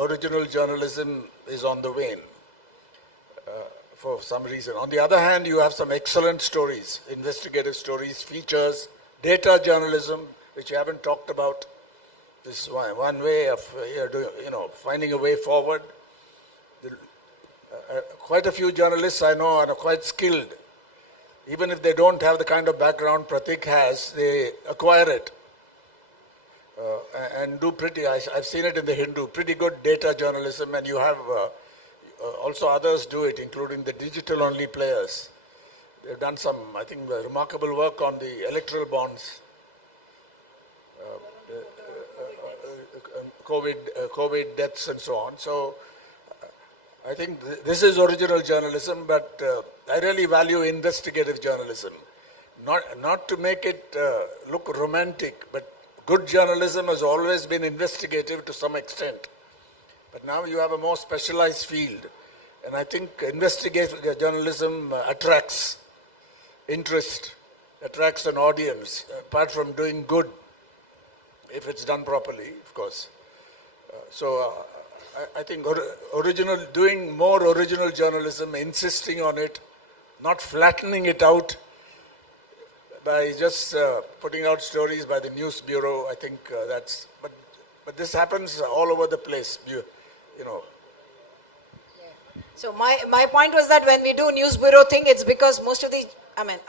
original journalism is on the wane. For some reason. On the other hand, you have some excellent stories, investigative stories, features, data journalism, which you haven't talked about. This is one way of finding a way forward. Quite a few journalists I know are quite skilled. Even if they don't have the kind of background Pratik has, they acquire it and do pretty, I've seen it in the Hindu, pretty good data journalism, and you have also others do it, including the digital-only players. They've done some, I think, remarkable work on the electoral bonds, COVID deaths and so on. So I think this is original journalism, but I really value investigative journalism. Not to make it look romantic, but good journalism has always been investigative to some extent. But now you have a more specialized field. And I think investigative journalism attracts interest, attracts an audience, apart from doing good, if it's done properly, of course. I think doing more original journalism, insisting on it, not flattening it out by just putting out stories by the news bureau, I think that's, but this happens all over the place, you know. So my point was that when we do news bureau thing, it's because most of the,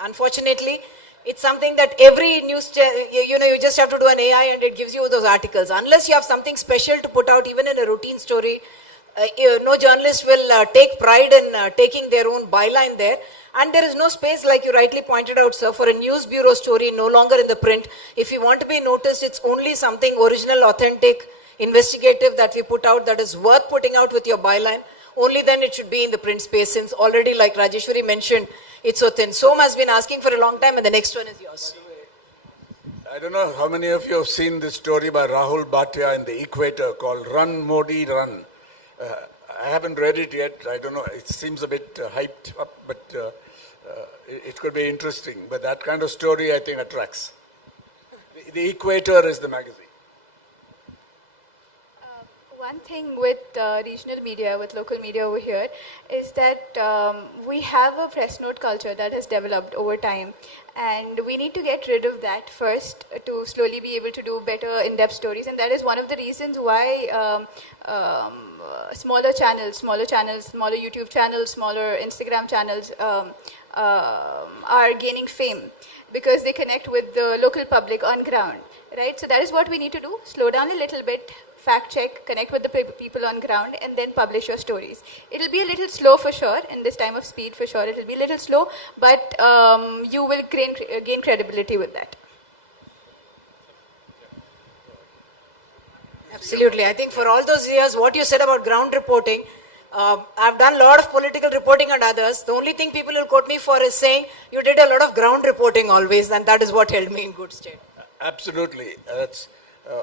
unfortunately, it's something that every news, you just have to do an AI and it gives you those articles. Unless you have something special to put out, even in a routine story, no journalist will take pride in taking their own byline there. And there is no space, like you rightly pointed out, sir, for a news bureau story, no longer in the print. If you want to be noticed, it's only something original, authentic, investigative that we put out that is worth putting out with your byline. Only then it should be in the print space, since already, like Rajeshwari mentioned, it's so thin. Som has been asking for a long time, and the next one is yours. I don't know how many of you have seen this story by Rahul Bhatia in the Equator called Run Modi Run. I haven't read it yet. I don't know. It seems a bit hyped up, but it could be interesting. But that kind of story, I think, attracts. The Equator is the magazine. One thing with regional media, with local media over here, is that we have a press note culture that has developed over time. And we need to get rid of that first to slowly be able to do better in-depth stories. And that is one of the reasons why smaller channels, smaller YouTube channels, smaller Instagram channels are gaining fame, because they connect with the local public on ground, right? So that is what we need to do. Slow down a little bit, fact check, connect with the people on ground, and then publish your stories. It'll be a little slow for sure, in this time of speed for sure, it'll be a little slow, but you will gain credibility with that. Absolutely. I think for all those years, what you said about ground reporting, I've done a lot of political reporting and others. The only thing people will quote me for is saying, you did a lot of ground reporting always, and that is what held me in good stead. Absolutely. That's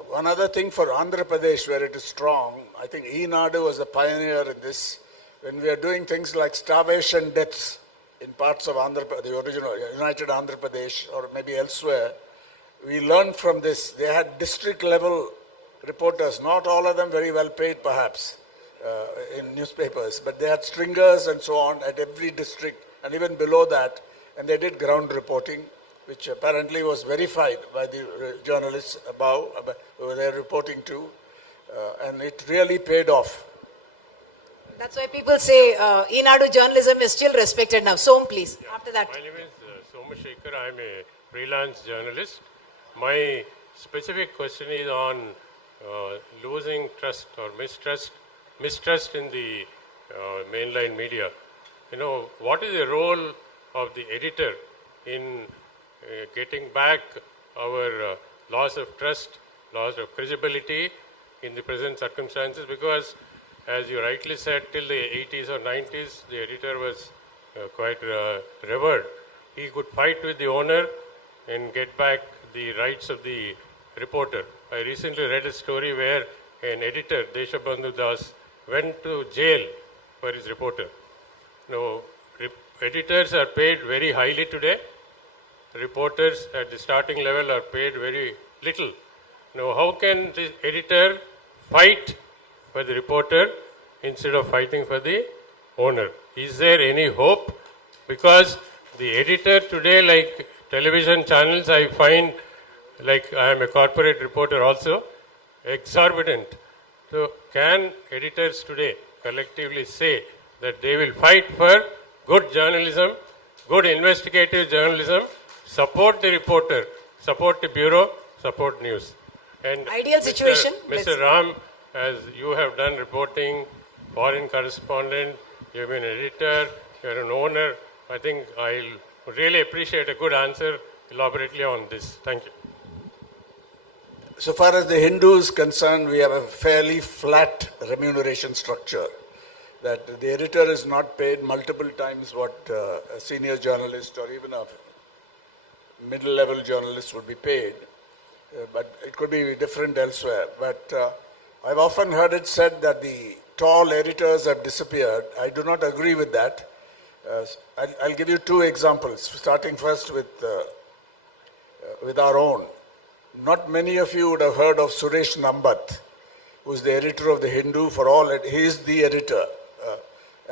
one other thing for Andhra Pradesh where it is strong. I think Nadu was a pioneer in this. When we are doing things like starvation deaths in parts of the original United Andhra Pradesh or maybe elsewhere, we learned from this. They had district level reporters, not all of them very well paid perhaps in newspapers, but they had stringers and so on at every district and even below that, and they did ground reporting, which apparently was verified by the journalists above, who they were reporting to, and it really paid off. That's why people say Nadu journalism is still respected now. Som, please, after that. My name is Somashekar. I am a freelance journalist. My specific question is on losing trust or mistrust in the mainline media. You know, what is the role of the editor in getting back our loss of trust, loss of credibility in the present circumstances? Because, as you rightly said, till the 80s or 90s, the editor was quite revered. He could fight with the owner and get back the rights of the reporter. I recently read a story where an editor, Deshabandhu Das, went to jail for his reporter. Now, editors are paid very highly today. Reporters at the starting level are paid very little. Now, how can the editor fight for the reporter instead of fighting for the owner? Is there any hope? Because the editor today, like television channels, I find, like I am a corporate reporter also, exorbitant. So can editors today collectively say that they will fight for good journalism, good investigative journalism, support the reporter, support the bureau, support news? And ideal situation. Mr. Ram, as you have done reporting, foreign correspondent, you have been an editor, you are an owner, I think I'll really appreciate a good answer elaborately on this. Thank you. So far as the Hindu is concerned, we have a fairly flat remuneration structure. That the editor is not paid multiple times what a senior journalist or even a middle-level journalist would be paid. But it could be different elsewhere. But I've often heard it said that the tall editors have disappeared. I do not agree with that. I'll give you two examples, starting first with our own. Not many of you would have heard of Suresh Nambat, who's the editor of the Hindu for all. He is the editor.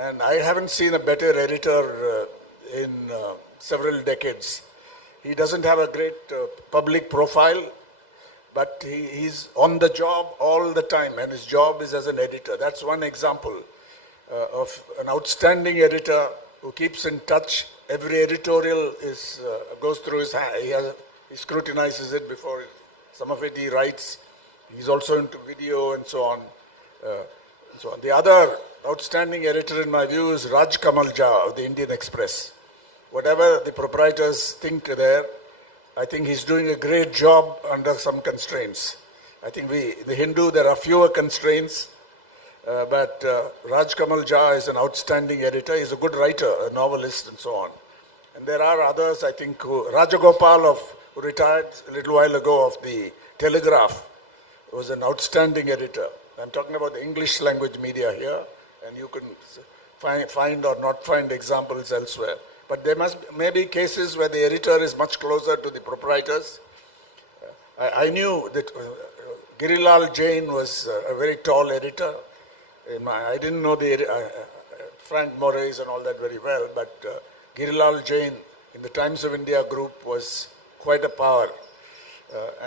And I haven't seen a better editor in several decades. He doesn't have a great public profile, but he's on the job all the time, and his job is as an editor. That's one example of an outstanding editor who keeps in touch. Every editorial goes through his hand. He scrutinizes it before some of it he writes. He's also into video and so on. The other outstanding editor in my view is Raj Kamal Jha of the Indian Express. Whatever the proprietors think there, I think he's doing a great job under some constraints. I think in the Hindu there are fewer constraints, but Raj Kamal Jha is an outstanding editor. He's a good writer, a novelist and so on. And there are others, I think, Rajagopal of who retired a little while ago of the Telegraph, was an outstanding editor. I'm talking about the English language media here, and you can find or not find examples elsewhere. But there may be cases where the editor is much closer to the proprietors. I knew that Girilal Jain was a very tall editor. I didn't know the Frank Moraes and all that very well, but Girilal Jain in the Times of India group was quite a power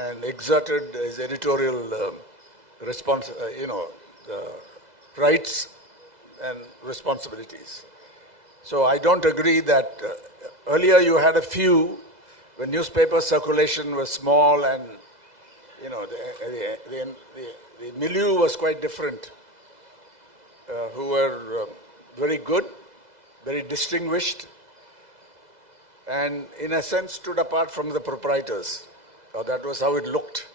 and exerted his editorial rights and responsibilities. So I don't agree that earlier you had a few when newspaper circulation was small and the milieu was quite different, who were very good, very distinguished, and in a sense stood apart from the proprietors. That was how it looked.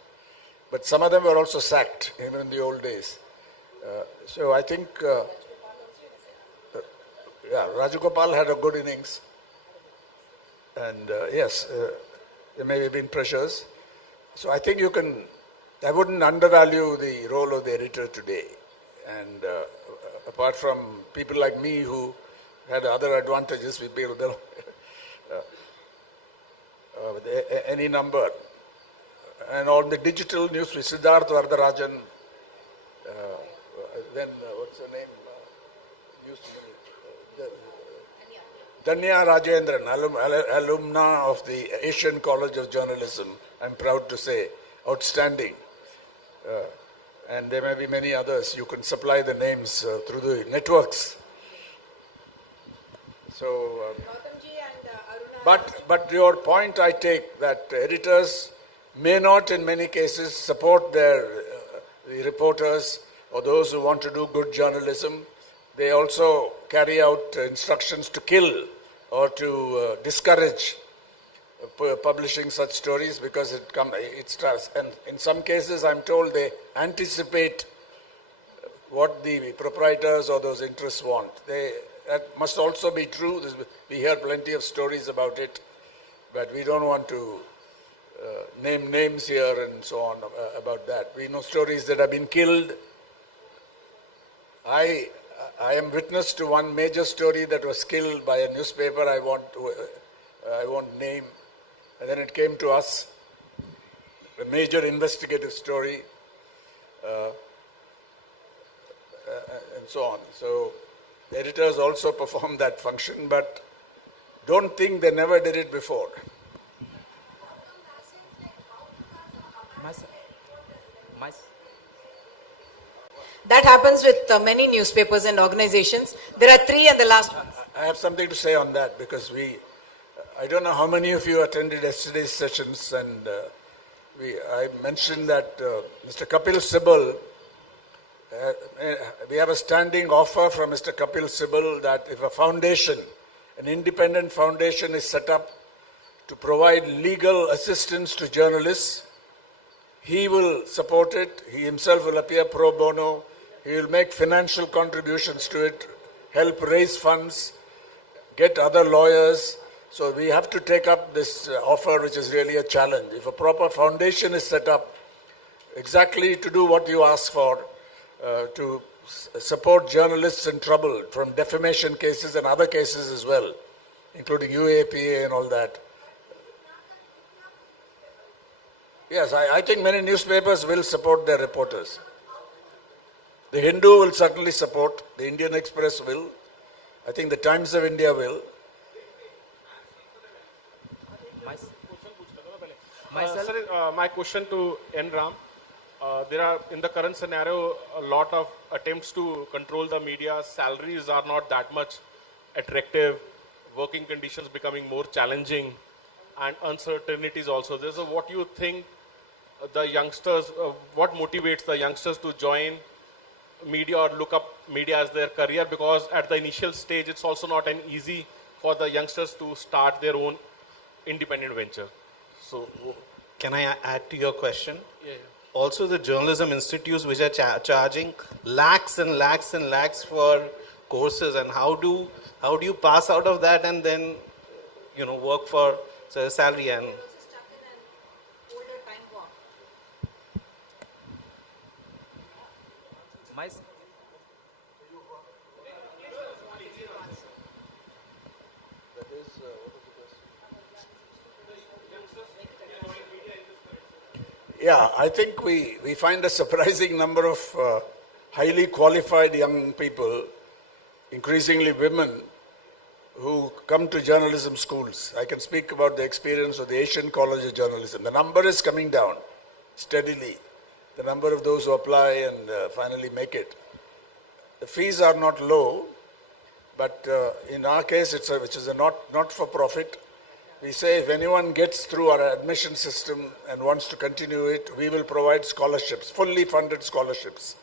But some of them were also sacked, even in the old days. So I think, Rajagopal had a good innings. And yes, there may have been pressures. So I think I wouldn't undervalue the role of the editor today. And apart from people like me who had other advantages, we build any number. And on the digital news, Siddharth Vardarajan, then what's her name? Danya Rajendran, alumna of the Asian College of Journalism, I'm proud to say, outstanding. And there may be many others. You can supply the names through the networks. So, but your point I take that editors may not in many cases support the reporters or those who want to do good journalism. They also carry out instructions to kill or to discourage publishing such stories because it starts. And in some cases, I'm told they anticipate what the proprietors or those interests want. That must also be true. We hear plenty of stories about it, but we don't want to name names here and so on about that. We know stories that have been killed. I am witness to one major story that was killed by a newspaper I won't name. And then it came to us, a major investigative story, and so on. So the editors also perform that function, but don't think they never did it before. That happens with many newspapers and organizations. There are three and the last one. I have something to say on that because I don't know how many of you attended yesterday's sessions, and I mentioned that Mr. Kapil Sibal, we have a standing offer from Mr. Kapil Sibal that if a foundation, an independent foundation is set up to provide legal assistance to journalists, he will support it. He himself will appear pro bono. He will make financial contributions to it, help raise funds, get other lawyers. So we have to take up this offer, which is really a challenge. If a proper foundation is set up exactly to do what you ask for, to support journalists in trouble from defamation cases and other cases as well, including UAPA and all that. Yes, I think many newspapers will support their reporters. The Hindu will certainly support, the Indian Express will, I think the Times of India will. My question to N. Ram. There are, in the current scenario, a lot of attempts to control the media. Salaries are not that much attractive. Working conditions becoming more challenging, and uncertainties also there. So what do you think the youngsters, what motivates the youngsters to join media or look up media as their career? Because at the initial stage, it's also not an easy for the youngsters to start their own independent venture. So, can I add to your question? Yeah. Also, the journalism institutes which are charging lakhs and lakhs and lakhs for courses, and how do you pass out of that and then work for a salary? And Yeah, I think we find a surprising number of highly qualified young people, increasingly women, who come to journalism schools. I can speak about the experience of the Asian College of Journalism. The number is coming down steadily, the number of those who apply and finally make it. The fees are not low, but in our case, which is a not-for-profit, we say if anyone gets through our admission system and wants to continue it, we will provide scholarships, fully funded scholarships.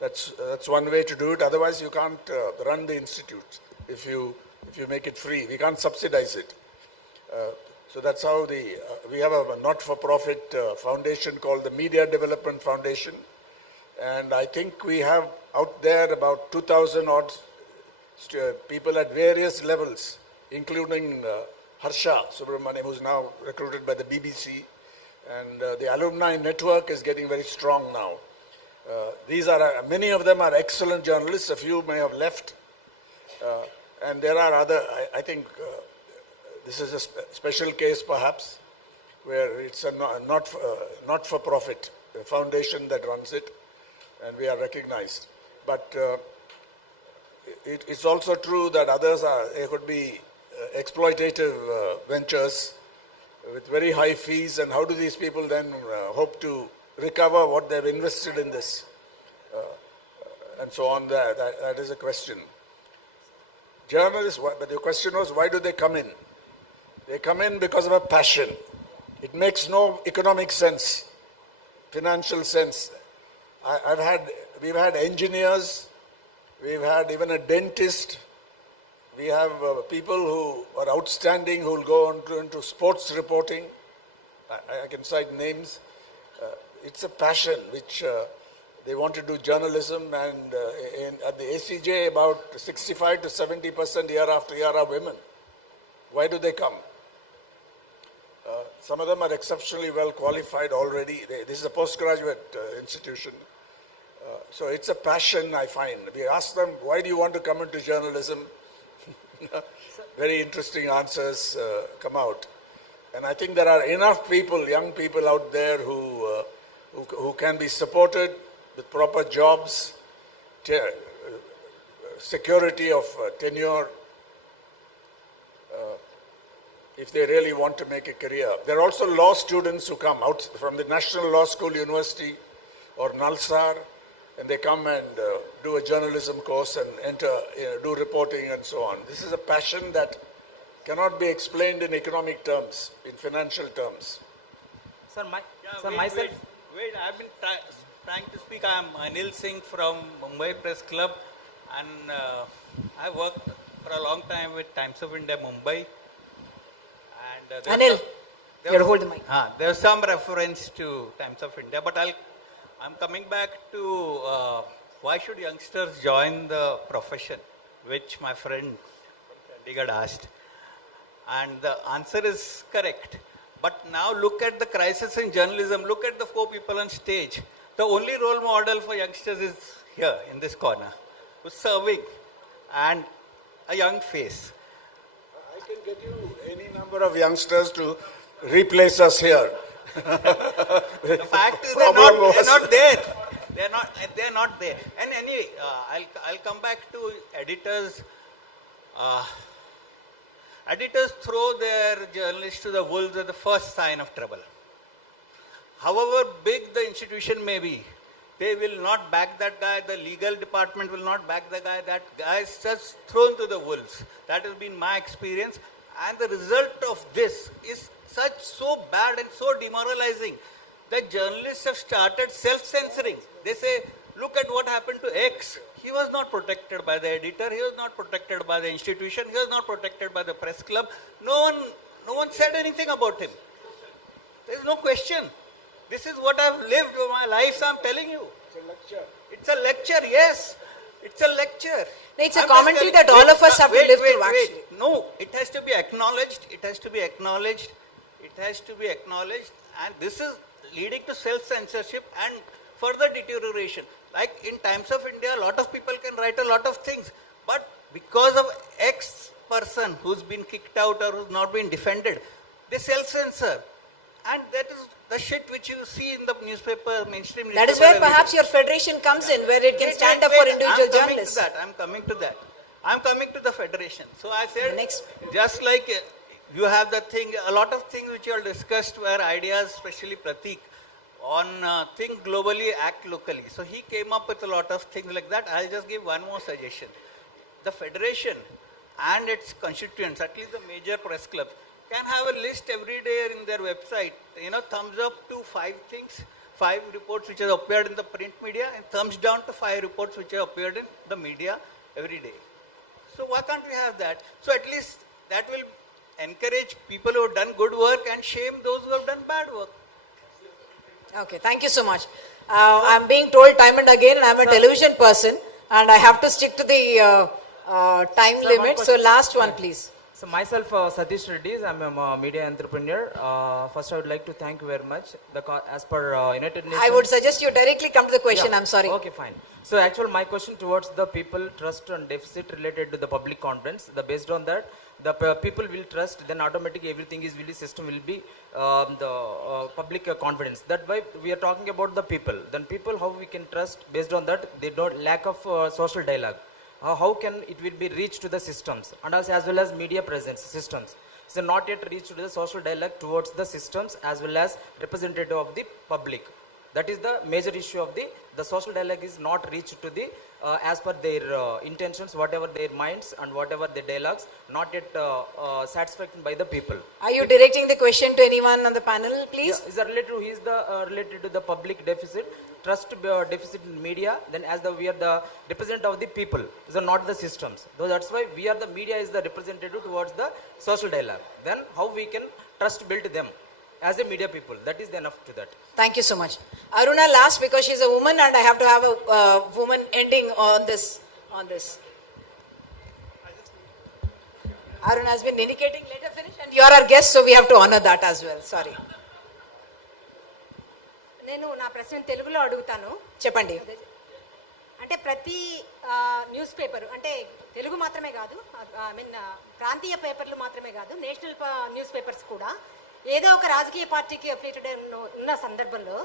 That's one way to do it. Otherwise, you can't run the institute if you make it free. We can't subsidize it. So that's how we have a not-for-profit foundation called the Media Development Foundation. And I think we have out there about 2,000 odd people at various levels, including Harsha Subramaniam, who's now recruited by the BBC. And the alumni network is getting very strong now. Many of them are excellent journalists. A few may have left. And there are other, I think this is a special case perhaps, where it's a not-for-profit foundation that runs it, and we are recognized. But it's also true that there could be exploitative ventures with very high fees, and how do these people then hope to recover what they've invested in this? And so on, that is a question. Journalists, but the question was, why do they come in? They come in because of a passion. It makes no economic sense, financial sense. We've had engineers, we've had even a dentist, we have people who are outstanding who will go on into sports reporting. I can cite names. It's a passion which they want to do journalism, and at the ACJ about 65 to 70% year after year are women. Why do they come? Some of them are exceptionally well qualified already. This is a postgraduate institution. So it's a passion, I find. We ask them, why do you want to come into journalism? Very interesting answers come out. And I think there are enough people, young people out there who can be supported with proper jobs, security of tenure, if they really want to make a career. There are also law students who come out from the National Law School University or Nalsar, and they come and do a journalism course and do reporting and so on. This is a passion that cannot be explained in economic terms, in financial terms. Sir, myself... Wait, I've been trying to speak. I am Anil Singh from Mumbai Press Club, and I worked for a long time with Times of India Mumbai. And Anil, you hold the mic. There's some reference to Times of India, but I'm coming back to why should youngsters join the profession, which my friend from Chandigarh asked. And the answer is correct. But now look at the crisis in journalism. Look at the 4 people on stage. The only role model for youngsters is here in this corner, who's serving, and a young face. I can get you any number of youngsters to replace us here. The fact is they're not there. They're not there. And anyway, I'll come back to editors. Editors throw their journalists to the wolves at the first sign of trouble. However big the institution may be, they will not back that guy. The legal department will not back the guy. That guy is just thrown to the wolves. That has been my experience. And the result of this is so bad and so demoralizing that journalists have started self-censoring. They say, look at what happened to X. He was not protected by the editor. He was not protected by the institution. He was not protected by the press club. No one said anything about him. There is no question. This is what I've lived my life, so I'm telling you. It's a lecture. It's a lecture, yes. It's a lecture. No, it's a commentary that all of us have to live through, actually. No, it has to be acknowledged. It has to be acknowledged. It has to be acknowledged. And this is leading to self-censorship and further deterioration. Like in Times of India, a lot of people can write a lot of things, but because of X person who's been kicked out or who's not been defended, they self-censor. And that is the shit which you see in the newspaper, mainstream newspaper. That is where perhaps your federation comes in, where it can stand up for individual journalists. I'm coming to that. I'm coming to the federation. So I said, just like you have the thing, a lot of things which you all discussed were ideas, especially Pratik, on think globally, act locally. So he came up with a lot of things like that. I'll just give one more suggestion. The federation and its constituents, at least the major press clubs, can have a list every day in their website, thumbs up to 5 things, 5 reports which have appeared in the print media, and thumbs down to 5 reports which have appeared in the media every day. So why can't we have that? So at least that will encourage people who have done good work and shame those who have done bad work. Okay, thank you so much. I'm being told time and again, I'm a television person and I have to stick to the time limit. So last one, please. So myself, Satish Reddy, I'm a media entrepreneur. First, I would like to thank you very much. As per United Nations, I would suggest you directly come to the question. Yeah. I'm sorry. Okay, fine. So actually, my question towards the people trust and deficit related to the public confidence. Based on that, the people will trust. Then automatically everything is really system will be the public confidence. That why we are talking about the people. Then people, how we can trust based on that? They don't lack of social dialogue. How can it will be reached to the systems and also as well as media presence systems. So not yet reached to the social dialogue towards the systems as well as representative of the public. That is the major issue of the social dialogue is not reached to the as per their intentions, whatever their minds and whatever their dialogues, not yet satisfied by the people. Are you directing the question to anyone on the panel, please? Yeah, is related to the public deficit, trust deficit in media. Then as we are the representative of the people, so not the systems. So that's why we are the media is the representative towards the social dialogue. Then how we can trust build them as a media people. That is enough to that. Thank you so much. Aruna last because she's a woman and I have to have a woman ending on this. Aruna has been indicating, let her finish, and you are our guest, so we have to honor that as well. Sorry. నేను నా ప్రశ్న తెలుగులో అడుగుతాను. చెప్పండి. అంటే ప్రతి news paper అంటే తెలుగు మాత్రమే కాదు, ఐ మీన్ ప్రాంతీయ పేపర్లు మాత్రమే కాదు, నేషనల్ న్యూస్ పేపర్స్ కూడా ఏదో ఒక రాజకీయ పార్టీకి అఫిలియేటెడ్ ఉన్న సందర్భంలో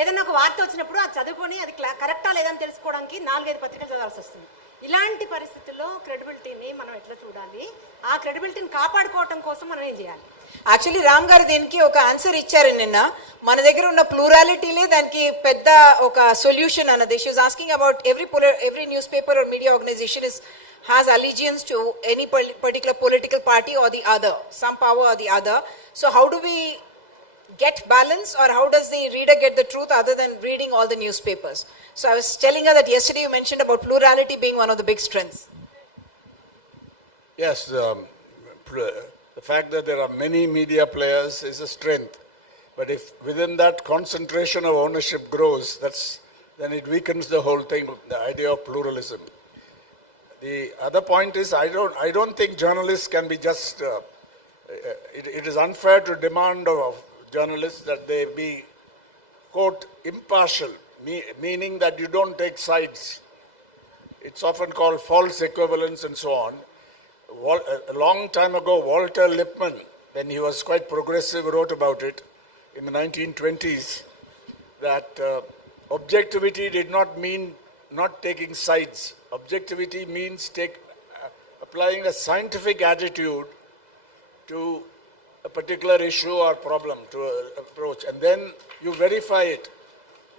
ఏదైనా ఒక వార్త వచ్చినప్పుడు అది చదువుకొని అది కరెక్టా లేదని తెలుసుకోవడానికి 4-5 పత్రికలు చదవాల్సి వస్తుంది. ఇలాంటి పరిస్థితుల్లో క్రెడిబిలిటీని మనం ఎట్లా చూడాలి, ఆ క్రెడిబిలిటీని కాపాడుకోవటం కోసం మనం ఏం చేయాలి? యాక్చువల్లీ రామ్ గారు దీనికి ఒక ఆన్సర్ ఇచ్చారు నిన్న. మన దగ్గర ఉన్న ప్లూరాలిటీలే దానికి పెద్ద ఒక సొల్యూషన్ అన్నది. She was asking about every newspaper or media organization has allegiance to any particular political party or the other, some power or the other. So how do we get balance, or how does the reader get the truth other than reading all the newspapers? So I was telling her that yesterday you mentioned about plurality being one of the big strengths. Yes, the fact that there are many media players is a strength. But if within that concentration of ownership grows, then it weakens the whole thing, the idea of pluralism. The other point is, I don't think journalists can be just. It is unfair to demand of journalists that they be, quote, impartial, meaning that you don't take sides. It's often called false equivalence and so on. A long time ago, Walter Lippmann, when he was quite progressive, wrote about it in the 1920s, that objectivity did not mean not taking sides. Objectivity means applying a scientific attitude to a particular issue or problem, to approach, and then you verify it.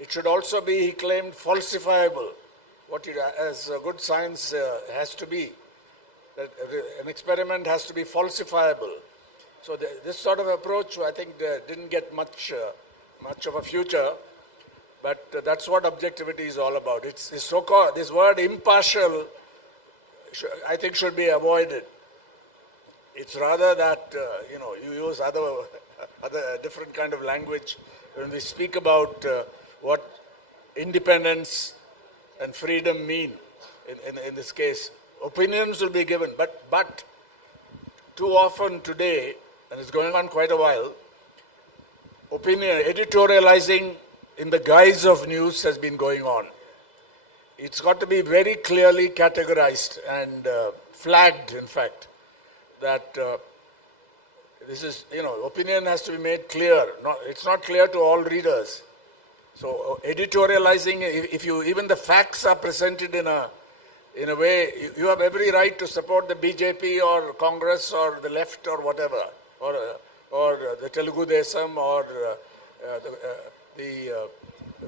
It should also be, he claimed, falsifiable, as good science has to be. That an experiment has to be falsifiable. So this sort of approach, I think, didn't get much of a future. But that's what objectivity is all about. It's so-called, this word impartial, I think, should be avoided. It's rather that, you use other different kind of language when we speak about what independence and freedom mean in this case. Opinions will be given, but too often today, and it's going on quite a while, editorializing in the guise of news has been going on. it's got to be very clearly categorized and flagged, in fact, that this is, opinion has to be made clear. It's not clear to all readers. So editorializing, if you, even the facts are presented in a way, you have every right to support the BJP or Congress or the left or whatever, or the Telugu Desam or the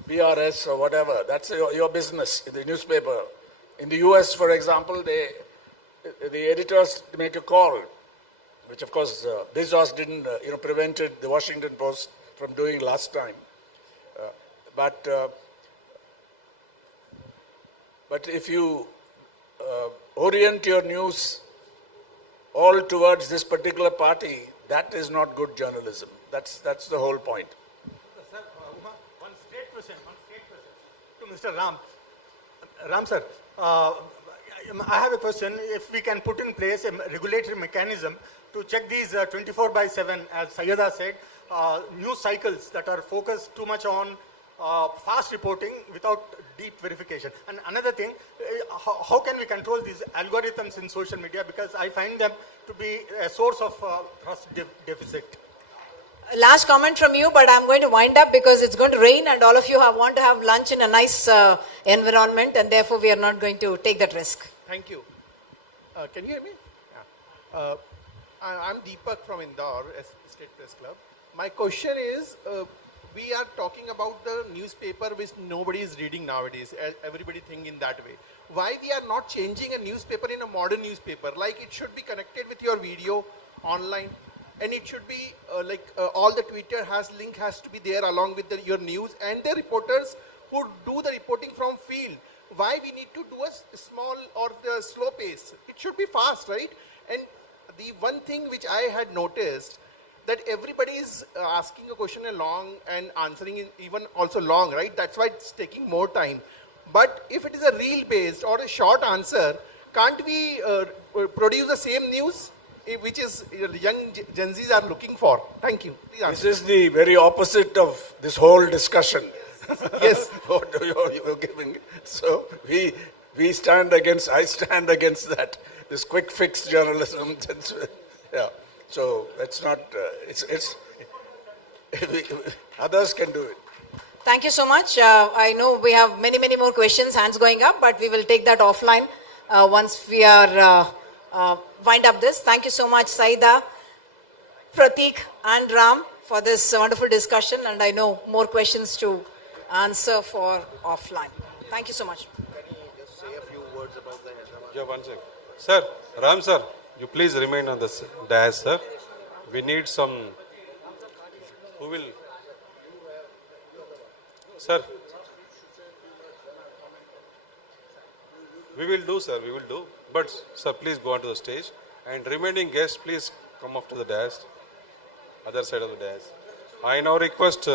BRS or whatever. That's your business in the newspaper. In the US, for example, the editors make a call, which of course Bezos didn't, prevented the Washington Post from doing last time. But if you orient your news all towards this particular party, that is not good journalism. That's the whole point. Sir, one straight question to Mr. Ram. Ram sir, I have a question. If we can put in place a regulatory mechanism to check these 24/7, as Sayyada said, news cycles that are focused too much on fast reporting without deep verification. And another thing, how can we control these algorithms in social media? Because I find them to be a source of trust deficit. Last comment from you, but I'm going to wind up because it's going to rain and all of you want to have lunch in a nice environment, and therefore we are not going to take that risk. Thank you. Can you hear me? Yeah. I'm Deepak from Indore, State Press Club. My question is, we are talking about the newspaper which nobody is reading nowadays. Everybody think in that way. Why we are not changing a newspaper in a modern newspaper? Like it should be connected with your video online, and it should be all the Twitter link has to be there along with your news, and the reporters who do the reporting from field. Why we need to do a small or the slow pace? It should be fast, right? And the one thing which I had noticed, that everybody is asking a question long and answering it even also long, right? That's why it's taking more time. But if it is a reel based or a short answer, can't we produce the same news which is young Gen Zs are looking for? Thank you. This is the very opposite of this whole discussion. Yes. What you're giving. So I stand against that. This quick fix journalism. Yeah. So it's not, others can do it. Thank you so much. I know we have many more questions, hands going up, but we will take that offline once we are wind up this. Thank you so much, Saida, Pratik and Ram for this wonderful discussion, and I know more questions to answer for offline. Thank you so much. Can you just say a few words about the Hyderabad? Yeah, one second. Sir, Ram sir, you please remain on the dais, sir. We need some. Who will? Sir. We will do, sir. We will do. But, sir, please go onto the stage. And remaining guests, please come up to the dais. Other side of the dais. I now request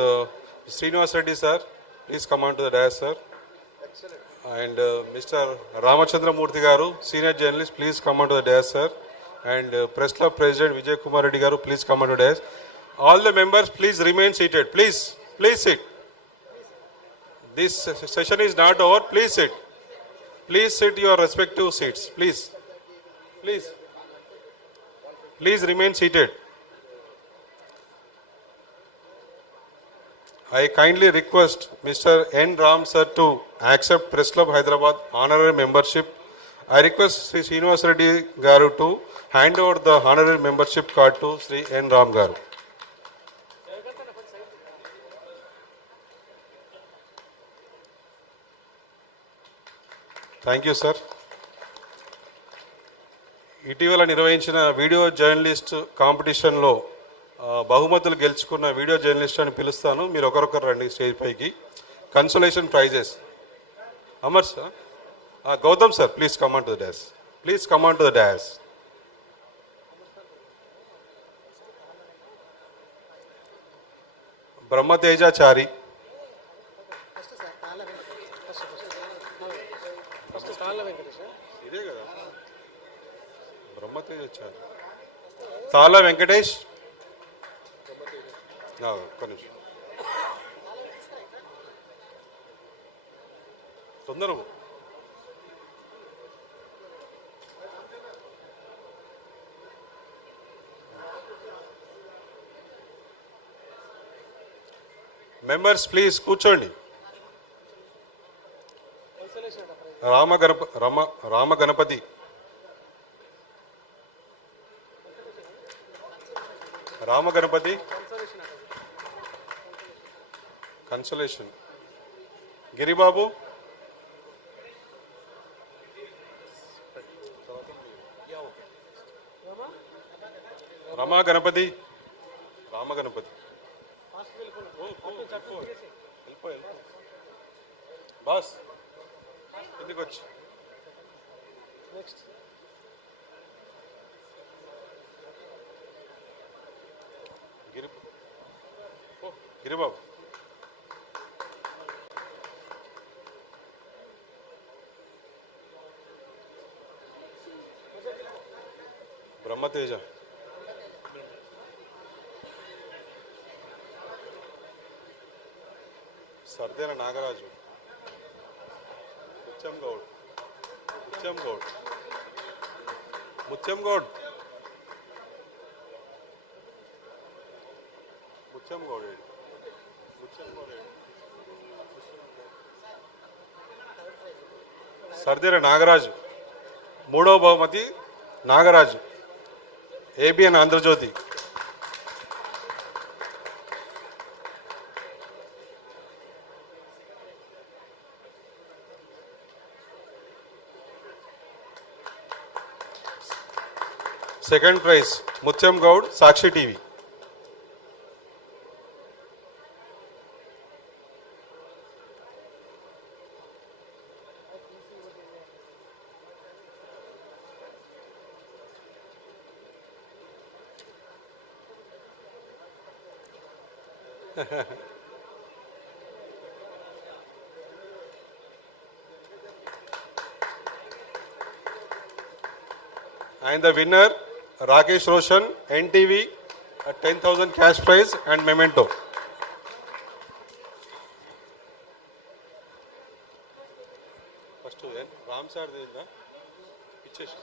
Srinivas Reddy, sir. Please come onto the dais, sir. Excellent. And Mr. Ramachandra Murthy Garu, senior journalist, please come onto the dais, sir. And Press Club President Vijay Kumar Reddy Garu, please come onto the dais. All the members, please remain seated. Please sit. This session is not over. Please sit. Please sit your respective seats. Please remain seated. I kindly request Mr. N. Ram sir to accept Press Club Hyderabad honorary membership. I request Sri Srinivas Reddy Garu to hand over the honorary membership card to Sri N. Ram Garu. Thank you, sir. ఇటీవల నిర్వహించిన video journalist కాంపిటీషన్లో బహుమతులు గెలుచుకున్న video journalist అని పిలుస్తాను. మీరు ఒకరొకరు రండి స్టేజ్ పైకి. Consolation prizes. Amar sir, Gautam sir, please come on to the dais. Please come on to the dais. Brahmatejachari. ఇదే కదా బ్రహ్మతేజాచారి. తాళ వెంకటేష్. ఒక్క నిమిషం తొందరగా. Members, please కూర్చోండి. రామ గణపతి. రామ గణపతి. కన్సలేషన్. గిరిబాబు. రమా గణపతి. రామ గణపతి. బాస్ ఎందుకు వచ్చి గిరిబాబు. బ్రహ్మతేజ. సర్దేన నాగరాజు. ముత్యం గౌడ్. ముత్యం గౌడ్. ముత్యం గౌడ్. ముత్యం గౌడ్. ముత్యం గౌడ్. సర్దేన నాగరాజు. మూడవ బహుమతి Nagaraju. ABN Andhra Jyothy. Second prize Mutyam Goud, Sakshi TV. And the winner, Rakesh Roshan, NTV, a 10,000 cash prize and memento. First, Ram sir, ఇచ్చేసి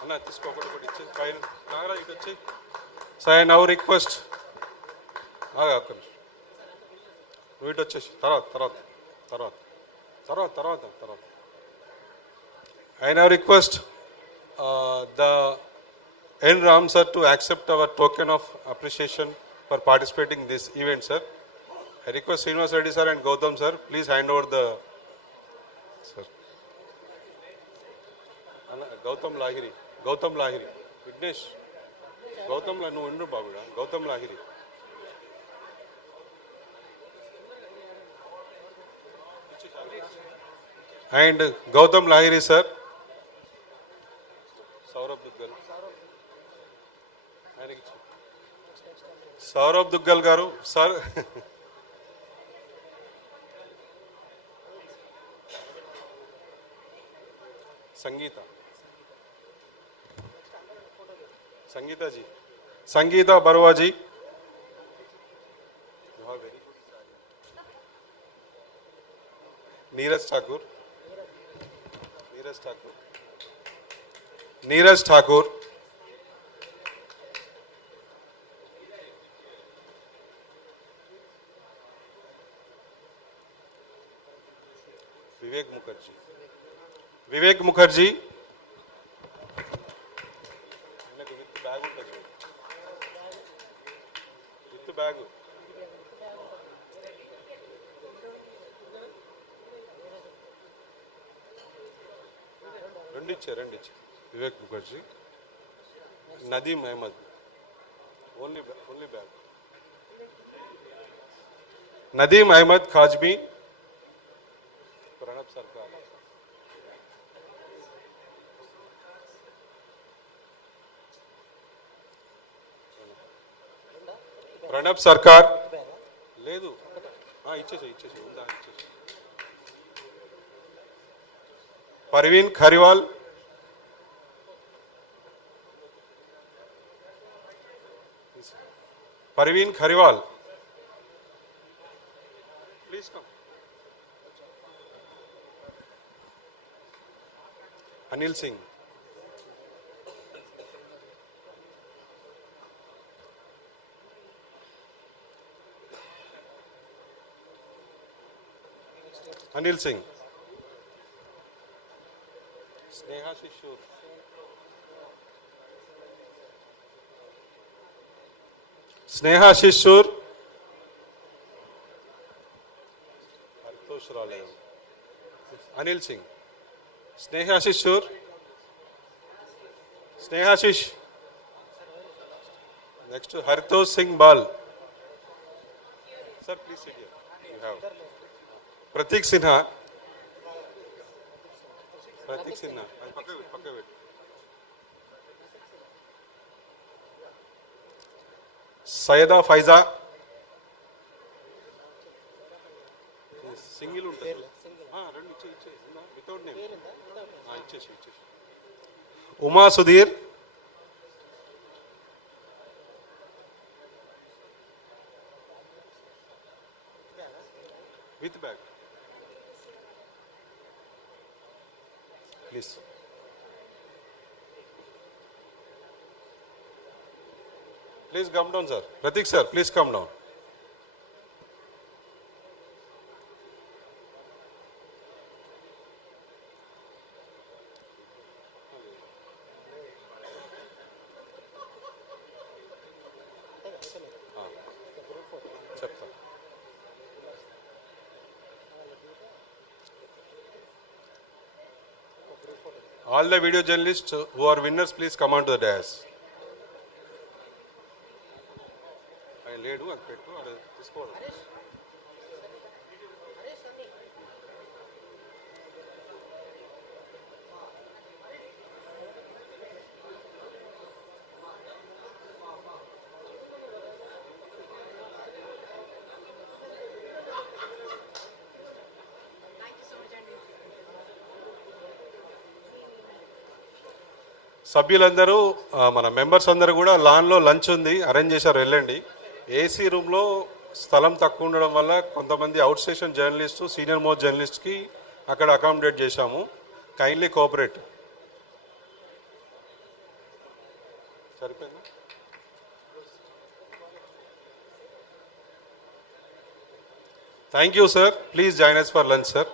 అన్న తీసుకోకటి ఒకటి ఇచ్చేసి పైన నాగరాజు ఇటు వచ్చి. సో ఐ నౌ రిక్వెస్ట్ ఒక్క నిమిషం నువ్వు ఇటు వచ్చేసి తర్వాత తర్వాత తర్వాత తర్వాత తర్వాత తర్వాత I now request the N. Ram sir to accept our token of appreciation for participating in this event, sir. I request Srinivas Reddy sir and Gautam sir, please hand over the sir. Gautam Lahiri, Gautam Lahiri, Vignesh, Gautam La no undu babida, Gautam Lahiri. And Gautam Lahiri sir. Saurabh Duggal garu sir. Sangeeta. Sangeetaji. Sangeeta Baruaji. Neeraj Thakur. Neeraj Thakur. Neeraj Thakur. Vivek Mukherjee. Vivek Mukherjee. With bag ఉంటుంది. With bag. రెండు ఇచ్చే. Vivek Mukherjee. Nadeem Ahmed. Only bag. Nadeem Ahmed Kazmi. Pranab Sarkar. Pranab Sarkar లేదు ఇచ్చేసి Parveen Khariwal. Parveen Khariwal, please come. Anil Singh. Anil Singh. Sneha Shishur. Sneha Shishur. Haritosh Ralev. Anil Singh. Sneha Shishur. Sneha Shish. Next to Haritosh Singh Bal. Sir, please sit here. You have. Pratik Sinha. Pratik Sinha. Pakka wait. Sayeda Faiza. Single ఉంటుంది. రెండు ఇచ్చే without name ఇచ్చేసి Uma Sudheer. With bag. Please. Please come down, sir. Pratik sir, please come down. All the video journalists who are winners, please come on to the dais. I ledu and pettu adu తీసుకోవాలి. సభ్యులందరూ మన members అందరూ కూడా లాన్లో lunch ఉంది, arrange చేశారు, వెళ్ళండి. AC రూమ్లో స్థలం తక్కువ ఉండడం వల్ల కొంతమంది out station journalist, senior most జర్నలిస్ట్కి అక్కడ అకామిడేట్ చేశాము. Kindly cooperate. సరిపోయిందా? Thank you sir. Please join us for lunch, sir.